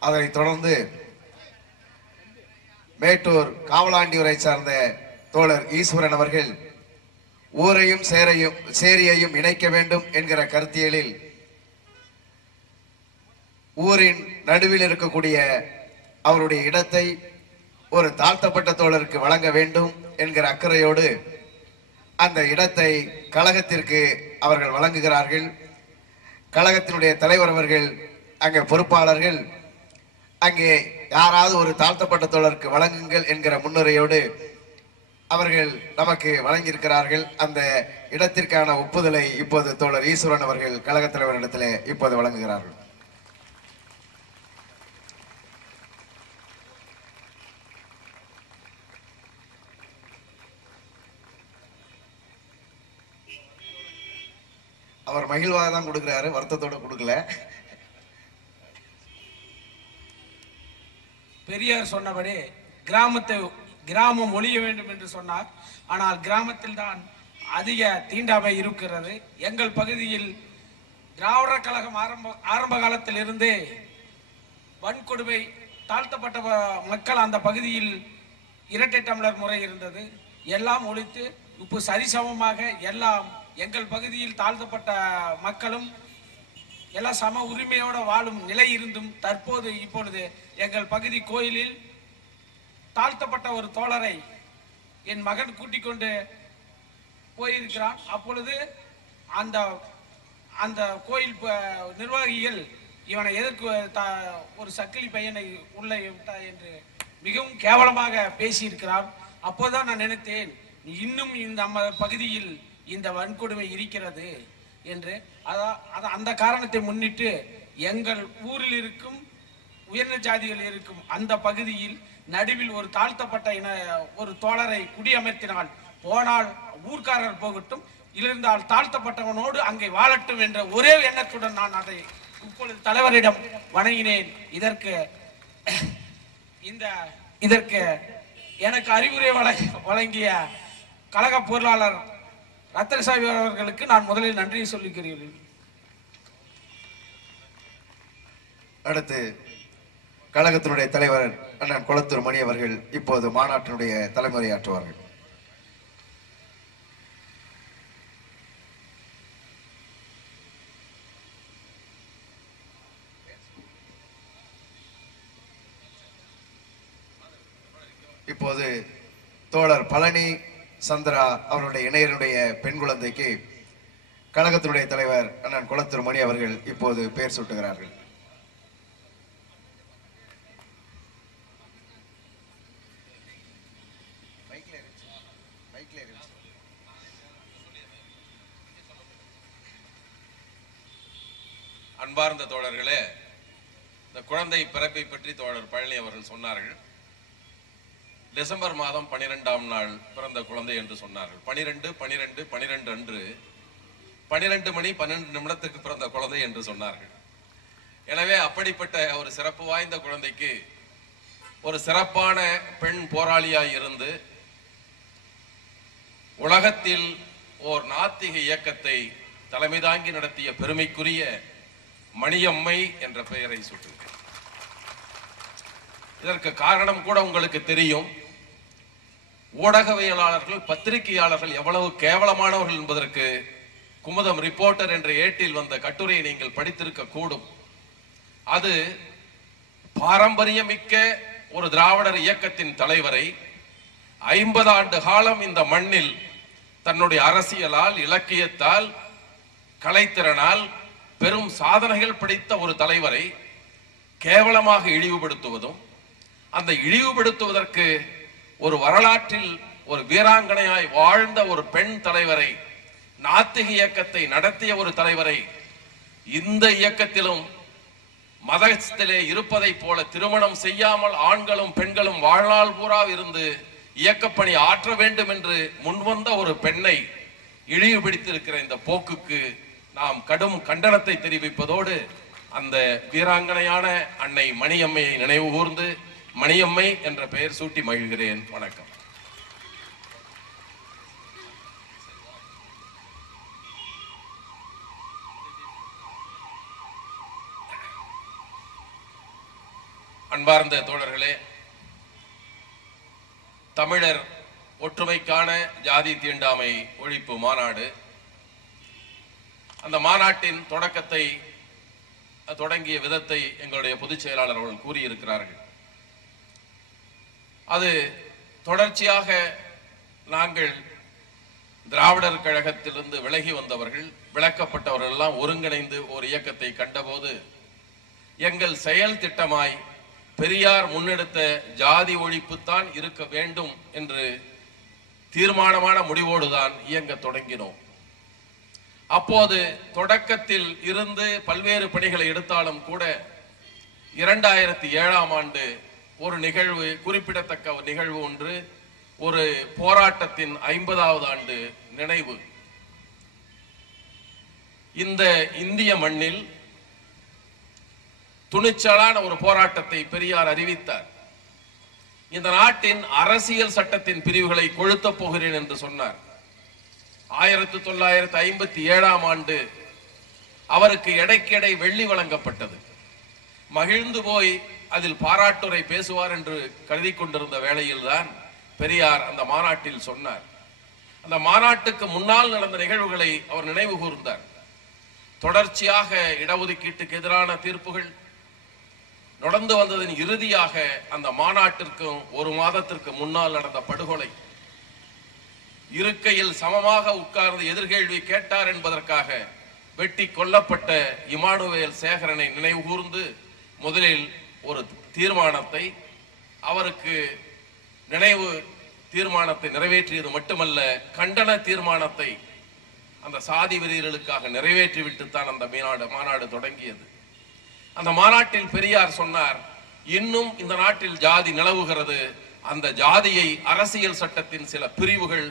அதைத் தொடர்ந்து மேட்டூர் காவலாண்டியூரை சார்ந்த தோழர் ஈஸ்வரன் அவர்கள் ஊரையும் சேரியையும் இணைக்க வேண்டும் என்கிற கருத்தியலில் ஊரின் நடுவில் இருக்கக்கூடிய அவருடைய இடத்தை ஒரு தாழ்த்தப்பட்ட தோழருக்கு வழங்க வேண்டும் என்கிற அக்கறையோடு அந்த இடத்தை கழகத்திற்கு அவர்கள் வழங்குகிறார்கள். கழகத்தினுடைய தலைவர் அவர்கள், அங்கே பொறுப்பாளர்கள் அங்கே யாராவது ஒரு தாழ்த்தப்பட்ட தோழருக்கு வழங்குங்கள் என்கிற முன்னுரையோடு அவர்கள் நமக்கு வழங்கியிருக்கிறார்கள். அந்த இடத்திற்கான ஒப்புதலை இப்போது தோழர் ஈஸ்வரன் அவர்கள் கழக தலைவரிடத்தில் இப்போது வழங்குகிறார்கள். அவர் மகிழ்வாக தான் கொடுக்கிறாரு, வருத்தத்தோட கொடுக்கல. பெரியார் சொன்னபடி கிராமம் ஒழிய வேண்டும் என்று சொன்னார். ஆனால் கிராமத்தில் தான் அதிக தீண்டாமை இருக்கிறது. எங்கள் பகுதியில் திராவிடர் கழகம் ஆரம்ப காலத்தில் இருந்தே வன்கொடுமை, தாழ்த்தப்பட்ட மக்கள் அந்த பகுதியில் இரட்டை டம்ளர் முறை இருந்தது. எல்லாம் ஒழித்து இப்போ சரிசமமாக எல்லாம் எங்கள் பகுதியில் தாழ்த்தப்பட்ட மக்களும் எல்லாம் சம உரிமையோட வாழும் நிலை இருந்தும் தற்போது இப்பொழுது எங்கள் பகுதி கோயிலில் தாழ்த்தப்பட்ட ஒரு தோழரை என் மகன் கூட்டிக் கொண்டு போயிருக்கிறான். அப்பொழுது அந்த அந்த கோயில் நிர்வாகிகள் இவனை எதற்கு ஒரு சக்கிலி பையனை உள்ளே விட்டார் என்று மிகவும் கேவலமாக பேசியிருக்கிறார். அப்போதான் நான் நினைத்தேன், இன்னும் இந்த நம்ம பகுதியில் இந்த வன்கொடுமை இருக்கிறது என்று. அந்த காரணத்தை முன்னிட்டு எங்கள் ஊரில் இருக்கும் உயர்ந்த ஜாதிகள் இருக்கும் அந்த பகுதியில் நடுவில் ஒரு தாழ்த்தப்பட்ட ஒரு தோழரை குடியமர்த்தினால் போனால் ஊர்க்காரர் போகட்டும், இருந்தால் தாழ்த்தப்பட்டவனோடு அங்கே வாழட்டும் என்ற ஒரே எண்ணத்துடன் நான் அதை இப்பொழுது தலைவரிடம் வணங்கினேன். இதற்கு எனக்கு அறிவுரை வழங்கிய கழக பொருளாளர் ரத்தனசாமி அவர்களுக்கு நான் முதலில் நன்றி சொல்லிக்கிறேன். அடுத்து கழகத்தினுடைய தலைவர் அண்ணன் குளத்தூர் மணி அவர்கள் இப்போது மாநாட்டினுடைய தலைமுறையாற்றுவார்கள். இப்போது தோழர் பழனி சந்திரா அவருடைய இணையருடைய பெண் குழந்தைக்கு கழகத்தினுடைய தலைவர் அண்ணன் குளத்தூர் மணி அவர்கள் இப்போது பெயர் சூட்டுகிறார்கள். அன்பார்ந்த தோழர்களே, இந்த குழந்தை பிறப்பை பற்றி தோழர் பழனி அவர்கள் சொன்னார்கள். டிசம்பர் மாதம் 12ஆம் நாள் பிறந்த குழந்தை என்று சொன்னார்கள். 12 அன்று 12 மணி 12 நிமிடத்துக்கு பிறந்த குழந்தை என்று சொன்னார்கள். எனவே அப்படிப்பட்ட ஒரு சிறப்பு வாய்ந்த குழந்தைக்கு ஒரு சிறப்பான பெண் போராளியாய் இருந்து உலகத்தில் ஓர் நாத்திக இயக்கத்தை தலைமை தாங்கி நடத்திய பெருமைக்குரிய மணியம்மை என்ற பெயரை சூட்டுகிறார். இதற்கு காரணம் கூட உங்களுக்கு தெரியும். ஊடகவியலாளர்கள், பத்திரிகையாளர்கள் எவ்வளவு கேவலமானவர்கள் என்பதற்கு குமுதம் ரிப்போர்ட்டர் என்ற ஏட்டில் வந்த கட்டுரையை நீங்கள் படித்திருக்க கூடும். அது பாரம்பரியமிக்க ஒரு திராவிடர் இயக்கத்தின் தலைவரை 50 ஆண்டு காலம் இந்த மண்ணில் தன்னுடைய அரசியலால், இலக்கியத்தால், கலைத்திறனால் பெரும் சாதனைகள் படைத்த ஒரு தலைவரை கேவலமாக இழிவுபடுத்துவதும், அந்த இழிவுபடுத்துவதற்கு ஒரு வரலாற்றில் ஒரு வீராங்கனையாய் வாழ்ந்த ஒரு பெண் தலைவரை, நாத்திக இயக்கத்தை நடத்திய ஒரு தலைவரை இந்த இயக்கத்திலும் மதத்திலே இருப்பதை போல திருமணம் செய்யாமல் ஆண்களும் பெண்களும் வாழ்நாள் பூரா இருந்து இயக்கப்பணி ஆற்ற வேண்டும் என்று முன்வந்த ஒரு பெண்ணை இழிவுபடுத்தியிருக்கிற இந்த போக்குக்கு நாம் கடும் கண்டனத்தை தெரிவிப்பதோடு அந்த வீராங்கனையான அன்னை மணியம்மையை நினைவு கூர்ந்து மணியம்மை என்ற பெயர் சூட்டி மகிழ்கிறேன். வணக்கம். அன்பார்ந்த தோழர்களே, தமிழர் ஒற்றுமைக்கான ஜாதி தீண்டாமை ஒழிப்பு மாநாடு, அந்த மாநாட்டின் தொடக்கத்தை தொடங்கிய விதத்தை எங்களுடைய பொதுச் செயலாளர் அவர்கள் கூறியிருக்கிறார்கள். அது தொடர்ச்சியாக நாங்கள் திராவிடர் கழகத்திலிருந்து விலகி வந்தவர்கள், விலக்கப்பட்டவர்கள் எல்லாம் ஒருங்கிணைந்து ஒரு இயக்கத்தை கண்டபோது எங்கள் செயல் திட்டமாய் பெரியார் முன்னெடுத்த ஜாதி ஒழிப்புத்தான் இருக்க வேண்டும் என்று தீர்மானமான முடிவோடுதான் இயங்க தொடங்கினோம். அப்போது தொடக்கத்தில் இருந்து பல்வேறு பணிகளை எடுத்தாலும் கூட 2007ஆம் ஆண்டு ஒரு நிகழ்வு, குறிப்பிடத்தக்க ஒரு நிகழ்வு ஒன்று, ஒரு போராட்டத்தின் 50வது ஆண்டு நினைவு. இந்த இந்திய மண்ணில் துணிச்சலான ஒரு போராட்டத்தை பெரியார் அறிவித்தார். இந்த நாட்டின் அரசியல் சட்டத்தின் பிரிவுகளை கொளுத்தப் போகிறேன் என்று சொன்னார். 1957ஆம் ஆண்டு அவருக்கு எடைக்கெடை வெள்ளி வழங்கப்பட்டது. மகிழ்ந்து போய் அதில் பாராட்டுரை பேசுவார் என்று கருதி கொண்டிருந்த வேளையில்தான் பெரியார் அந்த மாநாட்டில் சொன்னார். அந்த மாநாட்டுக்கு முன்னால் நடந்த நிகழ்வுகளை அவர் நினைவு கூர்ந்தார். தொடர்ச்சியாக இடஒதுக்கீட்டுக்கு எதிரான தீர்ப்புகள் நடந்து வந்ததின் இறுதியாக அந்த மாநாட்டிற்கும் ஒரு மாதத்திற்கு முன்னால் நடந்த படுகொலை, இருக்கையில் சமமாக உட்கார்ந்து எதிர்கேள்வி கேட்டார் என்பதற்காக வெட்டி கொல்லப்பட்ட இமானுவேல் சேகரனை நினைவு கூர்ந்து முதலில் ஒரு தீர்மானத்தை, அவருக்கு நினைவு தீர்மானத்தை நிறைவேற்றியது மட்டுமல்ல, கண்டன தீர்மானத்தை அந்த சாதி வெறியர்களுக்காக நிறைவேற்றிவிட்டுத்தான் அந்த மாநாடு தொடங்கியது. அந்த மாநாட்டில் பெரியார் சொன்னார், இன்னும் இந்த நாட்டில் ஜாதி நிலவுகிறது, அந்த ஜாதியை அரசியல் சட்டத்தின் சில பிரிவுகள்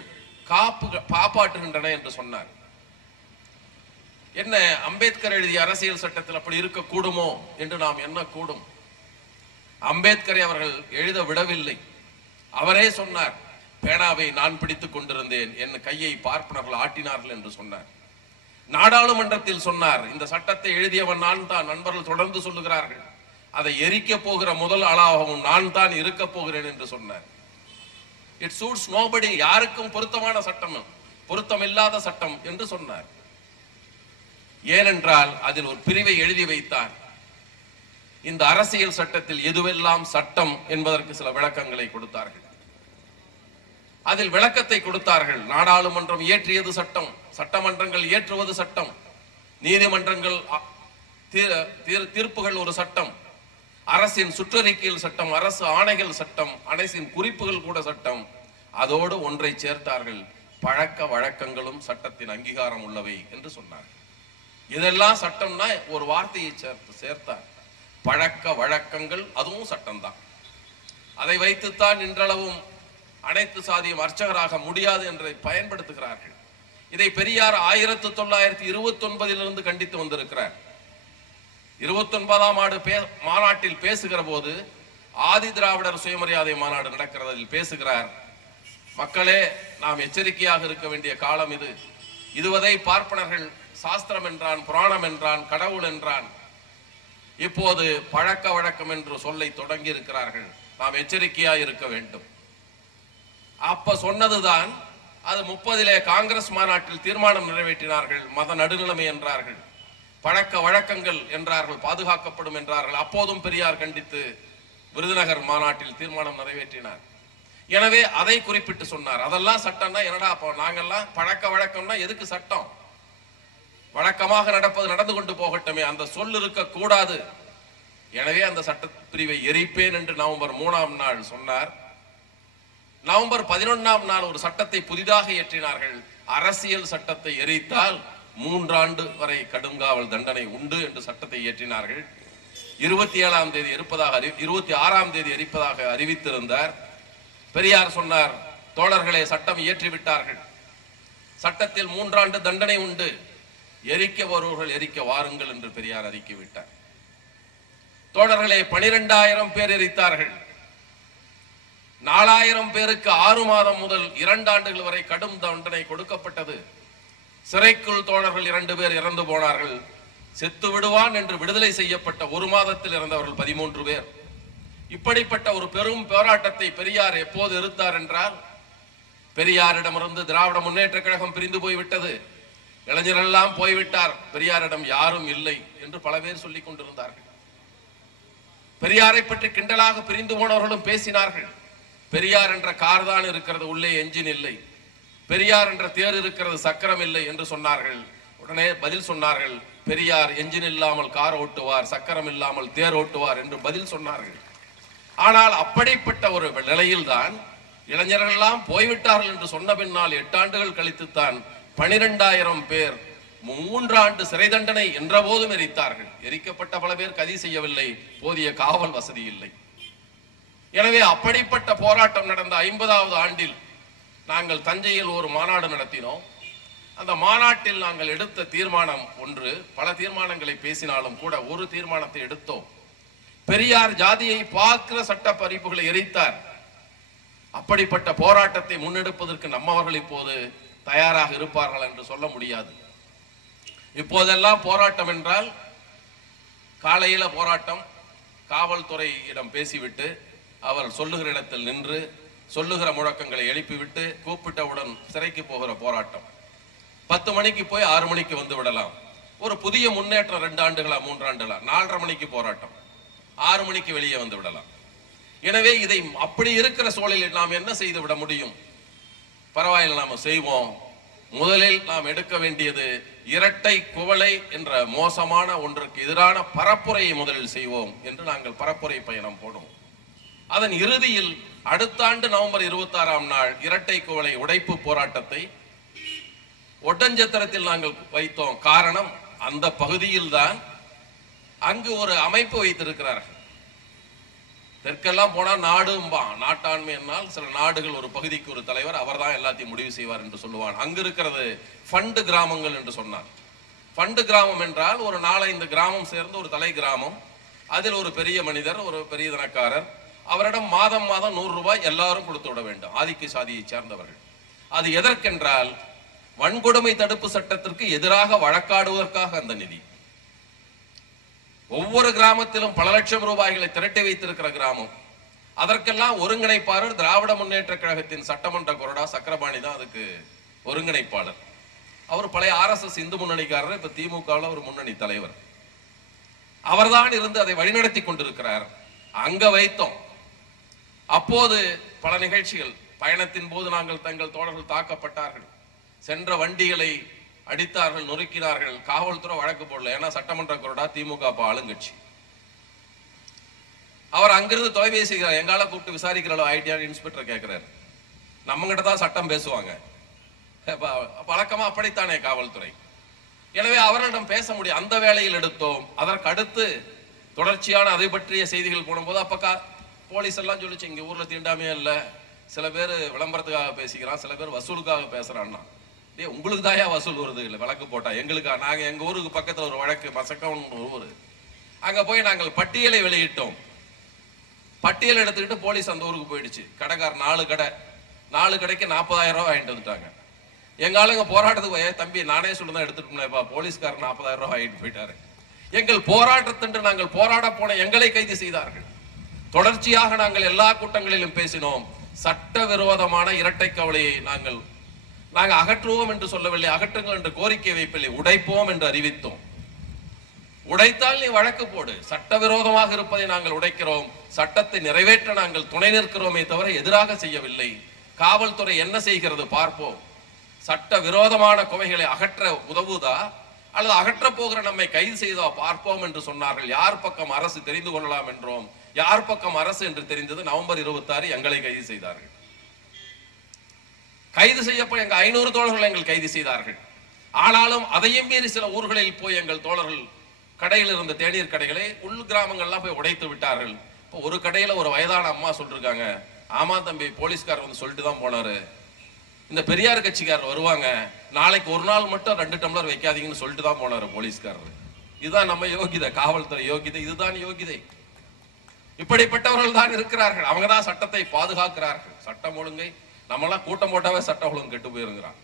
காப்பாற்றுகின்றன என்று சொன்னார். என்ன, அம்பேத்கர் எழுதிய அரசியல் சட்டத்தில் அப்படி இருக்க கூடுமோ என்று நாம் எண்ணக்கூடும். அம்பேத்கரை அவர்கள் எழுத விடவில்லை. அவரே சொன்னார், பேனாவை நான் பிடித்துக் கொண்டிருந்தேன், என் கையை பார்ப்பனர்கள் ஆட்டினார்கள் என்று சொன்னார். நாடாளுமன்றத்தில் சொன்னார், இந்த சட்டத்தை எழுதியவன் நான் தான், நண்பர்கள் தொடர்ந்து சொல்லுகிறார்கள், அதை எரிக்க போகிற முதல் ஆளாகவும் நான் தான் இருக்க போகிறேன் என்று சொன்னார். இட் சூட்ஸ் நோபடி, யாருக்கும் பொருத்தமான சட்டம், பொருத்தமில்லாத சட்டம் என்று சொன்னார். ஏனென்றால் அதில் ஒரு பிரிவை எழுதி வைத்தார், இந்த அரசியல் சட்டத்தில் எதுவெல்லாம் சட்டம் என்பதற்கு சில விளக்கங்களை கொடுத்தார்கள். அதில் விளக்கத்தை கொடுத்தார்கள். நாடாளுமன்றம் இயற்றியது சட்டம், சட்டமன்றங்கள் இயற்றுவது சட்டம், நீதிமன்றங்கள் தீர்ப்புகள் ஒரு சட்டம், அரசின் சுற்றறிக்கையில் சட்டம், அரசு ஆணைகள் சட்டம், அரசின் குறிப்புகள் கூட சட்டம். அதோடு ஒன்றை சேர்த்தார்கள், பழக்க வழக்கங்களும் சட்டத்தின் அங்கீகாரம் உள்ளவை என்று சொன்னார். இதெல்லாம் சட்டம்னா ஒரு வார்த்தையை சேர்த்தார், பழக்க வழக்கங்கள், அதுவும் சட்டம்தான். அதை வைத்துத்தான் இன்றளவும் அனைத்து சாதியும் அர்ச்சகராக முடியாது என்று பயன்படுத்துகிறார்கள். இதை பெரியார் 1929 கண்டித்து வந்திருக்கிறார். 29ஆம் ஆண்டு மாநாட்டில் பேசுகிற போது, ஆதி திராவிடர் சுயமரியாதை மாநாடு நடக்கிறது, அதில் பேசுகிறார், மக்களே, நாம் எச்சரிக்கையாக இருக்க வேண்டிய காலம் இது. இதுவரை பார்ப்பனர்கள் சாஸ்திரம் என்றான், புராணம் என்றான், கடவுள் என்றான், இப்போது பழக்க வழக்கம் என்று சொல்லை தொடங்கி இருக்கிறார்கள். நாம் எச்சரிக்கையாக இருக்க வேண்டும். அப்ப சொன்னதுதான் அது 30 காங்கிரஸ் மாநாட்டில் தீர்மானம் நிறைவேற்றினார்கள். மத நடுநிலைமை என்றார்கள், பழக்க வழக்கங்கள் என்றார்கள், பாதுகாக்கப்படும் என்றார்கள். அப்போதும் பெரியார் கண்டித்து விருதுநகர் மாநாட்டில் தீர்மானம் நிறைவேற்றினார். எனவே அதை குறிப்பிட்டு சொன்னார். அதெல்லாம் சட்டம்னா என்னடா, அப்போ நாங்கெல்லாம் பழக்க வழக்கம்னா எதுக்கு சட்டம்? வழக்கமாக நடப்பது நடந்து கொண்டு போகட்டுமே, அந்த சொல் இருக்க கூடாது. எனவே அந்த சட்ட பிரிவை எரிப்பேன் என்று நவம்பர் 3ஆம் நாள் சொன்னார். நவம்பர் 11ஆம் நாள் ஒரு சட்டத்தை புதிதாக இயற்றினார்கள். அரசியல் சட்டத்தை எரித்தால் 3 ஆண்டு வரை கடுங்காவல் தண்டனை உண்டு என்று சட்டத்தை இயற்றினார்கள். 27ஆம் தேதி எரிப்பதாக 26ஆம் தேதி எரிப்பதாக அறிவித்திருந்தார். பெரியார் சொன்னார், தோழர்களே, சட்டம் இயற்றிவிட்டார்கள், சட்டத்தில் 3 ஆண்டு தண்டனை உண்டு, எரிக்க வருவர்கள் எரிக்க வாருங்கள் என்று பெரியார் அறிக்கைவிட்டார். தோழர்களே, 12,000 பேர் எரித்தார்கள். 4,000 பேருக்கு 6 மாதம் முதல் 2 ஆண்டுகள் வரை கடும் தண்டனை கொடுக்கப்பட்டது. சிறைக்குள் தோழர்கள் 2 பேர் இறந்து போனார்கள். செத்து விடுவான் என்று விடுதலை செய்யப்பட்ட 1 மாதத்தில் இறந்தவர்கள் 13 பேர். இப்படிப்பட்ட ஒரு பெரும் போராட்டத்தை பெரியார் எப்போது எதிர்த்தார் என்றால், பெரியாரிடமிருந்து திராவிட முன்னேற்ற கழகம் பிரிந்து போய்விட்டது, இளைஞர்கள் எல்லாம் போய்விட்டார், பெரியாரிடம் யாரும் இல்லை என்று பல பேர் சொல்லிக் கொண்டிருந்தார்கள். பெரியாரை பற்றி கிண்டலாக பிரிந்து போனவர்களும் பேசினார்கள். பெரியார் என்ற கார் தான் இருக்கிறது, உள்ளே என்ஜின் இல்லை. பெரியார் என்ற தேர் இருக்கிறது, சக்கரம் இல்லை என்று சொன்னார்கள். உடனே பதில் சொன்னார்கள், பெரியார் என்ஜின் இல்லாமல் கார் ஓட்டுவார், சக்கரம் இல்லாமல் தேர் ஓட்டுவார் என்று பதில் சொன்னார்கள். ஆனால் அப்படிப்பட்ட ஒரு நிலையில் தான் இளைஞர்கள் எல்லாம் போய்விட்டார்கள் என்று சொன்ன பின்னால் 8 ஆண்டுகள் கழித்துத்தான் 12,000 பேர் 3 ஆண்டு சிறை தண்டனை என்ற போதும் எரித்தார்கள். எரிக்கப்பட்ட பல பேர் கதி செய்யவில்லை, போதிய காவல் வசதி இல்லை. எனவே அப்படிப்பட்ட போராட்டம் நடந்த 50வது ஆண்டில் நாங்கள் தஞ்சையில் ஒரு மாநாடு நடத்தினோம். அந்த மாநாட்டில் நாங்கள் எடுத்த தீர்மானம் ஒன்று, பல தீர்மானங்களை பேசினாலும் கூட ஒரு தீர்மானத்தை எடுத்தோம். பெரியார் ஜாதியை பார்க்கிற சட்ட பறிப்புகளை எரித்தார். அப்படிப்பட்ட போராட்டத்தை முன்னெடுப்பதற்கு நம்மவர்கள் இப்போது தயாராக இருப்பார்கள் என்று சொல்ல முடியாது. இப்போதெல்லாம் போராட்டம் என்றால் காலையில போராட்டம், காவல்துறையிடம் பேசிவிட்டு அவர் சொல்லுகிற இடத்தில் நின்று சொல்லுகிற முழக்கங்களை எழுப்பிவிட்டு கூப்பிட்டவுடன் சிறைக்கு போகிற போராட்டம். 10 மணிக்கு போய் 6 மணிக்கு வந்து விடலாம். ஒரு புதிய முன்னேற்றம் 2 ஆண்டுகளா 3 ஆண்டுகளா 4:30 மணிக்கு போராட்டம், 6 மணிக்கு வெளியே வந்து விடலாம். எனவே இதை அப்படி இருக்கிற சூழலில் நாம் என்ன செய்து விட முடியும்? பரவாயில்லை, நாம செய்வோம். முதலில் நாம் எடுக்க வேண்டியது இரட்டை குவளை என்ற மோசமான ஒன்றுக்கு எதிரான பரப்புரையை முதலில் செய்வோம் என்று நாங்கள் பரப்புரை பயணம் போடுவோம். அதன் இறுதியில் அடுத்த ஆண்டு நவம்பர் 26ஆம் நாள் இரட்டை குவளை உடைப்பு போராட்டத்தை ஒட்டஞ்சத்திரத்தில் நாங்கள் வைத்தோம். காரணம், அந்த பகுதியில் தான் அங்கு ஒரு அமைப்பு வைத்திருக்கிறார்கள். தெற்கெல்லாம் போனா நாட்டாண்மை என்னால் சில நாடுகள் ஒரு பகுதிக்கு ஒரு தலைவர், அவர் தான் எல்லாத்தையும் முடிவு செய்வார் என்று சொல்லுவான். அங்கு இருக்கிறது ஃபண்டு கிராமங்கள் என்று சொன்னார். ஃபண்டு கிராமம் என்றால் ஒரு 4-5 கிராமம் சேர்ந்து ஒரு தலை கிராமம், அதில் ஒரு பெரிய மனிதர், ஒரு பெரிய தனக்காரர், அவரிடம் மாதம் 100 ரூபாய் எல்லாரும் கொடுத்து விட வேண்டும், ஆதிக்க சாதியை சேர்ந்தவர்கள். அது எதற்கென்றால் வன்கொடுமை தடுப்பு சட்டத்திற்கு எதிராக வழக்காடுவதற்காக அந்த நிதி. ஒவ்வொரு கிராமத்திலும் பல லட்சம் ரூபாய்களை திரட்டி வைத்திருக்கிற கிராமம். அதற்கெல்லாம் ஒருங்கிணைப்பாளர் திராவிட முன்னேற்ற கழகத்தின் சட்டமன்ற கொறடா சக்கரபாணி தான் அதுக்கு ஒருங்கிணைப்பாளர். அவர் பழைய RSS இந்து முன்னணிக்காரர், இப்ப திமுகவில் ஒரு முன்னணி தலைவர். அவர்தான் இருந்து அதை வழிநடத்தி கொண்டிருக்கிறார். அங்க வைத்தோம். அப்போது பல நிகழ்ச்சிகள், பயணத்தின் போது நாங்கள் தங்கள் தோழர்கள் தாக்கப்பட்டார்கள், சென்ற வண்டிகளை அடித்தார்கள், நொறுக்கினார்கள். காவல்துறை வழக்கு போடல, ஏன்னா சட்டமன்ற கொறடா திமுக ஆளுங்கட்சி. அவர் அங்கிருந்து தொலைபேசி எங்கால கூப்பிட்டு விசாரிக்கிற ஐடியா இன்ஸ்பெக்டர் கேட்கிறாரு. நம்ம கிட்ட தான் சட்டம் பேசுவாங்க, வழக்கமா அப்படித்தானே காவல்துறை. எனவே அவர்களிடம் பேச முடியும். அந்த வேளையில் எடுத்தோம். அதற்கு அடுத்து தொடர்ச்சியான அதை பற்றிய செய்திகள் போடும்போது அப்ப போலீஸ் எல்லாம் சொல்லிச்சு, இங்க ஊர்ல தீண்டாமையே இல்ல, சில பேர் விளம்பரத்துக்காக பேசிக்கிறான், சில பேர் வசூலுக்காக பேசுறான்னா. உங்களுக்கு தாயா வசூல் வருது இல்லை வழக்கு போட்டா? எங்களுக்கா? நாங்க எங்க ஊருக்கு பக்கத்துல ஒரு வழக்கு, மசக்கம் ஊரு, அங்க போய் நாங்கள் பட்டியலை வெளியிட்டோம். பட்டியல் எடுத்துக்கிட்டு போலீஸ் அந்த ஊருக்கு போயிடுச்சு. கடைக்கார் 4 கடை, 4 கடைக்கு 40,000 ரூபாய் வாங்கிட்டு வந்துட்டாங்க. எங்க ஆளுங்க போராட்டத்துக்கு, தம்பி நானே சொல்லுதான் எடுத்துட்டோம்லப்பா, போலீஸ்காரர் 40,000 ரூபாய் வாங்கிட்டு போயிட்டாரு. எங்கள் போராட்டத்தன்று நாங்கள் போராட போன எங்களை கைது செய்தார்கள். தொடர்ச்சியாக நாங்கள் எல்லா கூட்டங்களிலும் பேசினோம். சட்டவிரோதமான இரட்டை கவலையை நாங்கள் அகற்றுவோம் என்று சொல்லவில்லை, அகற்றுங்கள் என்று கோரிக்கை வைப்பில்லை, உடைப்போம் என்று அறிவித்தோம். உடைத்தால் நீ வழக்கு போடு, சட்டவிரோதமாக இருப்பதை நாங்கள் உடைக்கிறோம், சட்டத்தை நிறைவேற்ற நாங்கள் துணை நிற்கிறோமே தவிர எதிராக செய்யவில்லை. காவல்துறை என்ன செய்கிறது பார்ப்போம். சட்ட விரோதமான குவைகளை அகற்ற உதவுதா அல்லது அகற்ற போகிற நம்மை கைது செய்தா பார்ப்போம் என்று சொன்னார்கள். யார் பக்கம் அரசு தெரிந்து கொள்ளலாம் என்றோம். யார் பக்கம் அரசு என்று தெரிந்தது. நவம்பர் 26 எங்களை கைது செய்தார்கள். கைது செய்யப்போ எங்க 500 தோழர்கள் எங்கள் கைது செய்தார்கள். ஆனாலும் அதையும் மீறி சில ஊர்களில் போய் எங்கள் தோழர்கள் கடையில் இருந்த தேநீர் கடைகளை உள் கிராமங்கள்லாம் போய் உடைத்து விட்டார்கள். இப்போ ஒரு கடையில ஒரு வயதான அம்மா சொல்லிருக்காங்க, ஆமா தம்பி, போலீஸ்காரர் வந்து சொல்லிட்டு தான் போனாரு, இந்த பெரியார் கட்சிக்காரர் வருவாங்க, நாளைக்கு ஒரு நாள் மட்டும் 2 டம்ளர் வைக்காதீங்கன்னு சொல்லிட்டு தான் போனாரு போலீஸ்காரர். இதுதான் நம்ம யோகிதை, காவல்துறை யோகிதை, இதுதான் யோகிதை. இப்படிப்பட்டவர்கள் தான் இருக்கிறார்கள். அவங்க தான் சட்டத்தை பாதுகாக்கிறார்கள். சட்டம் ஒழுங்கை நம்மளாம் கூட்டம் போட்டாவே சட்ட ஒழுங்கு கெட்டு போயிருக்கிறான்.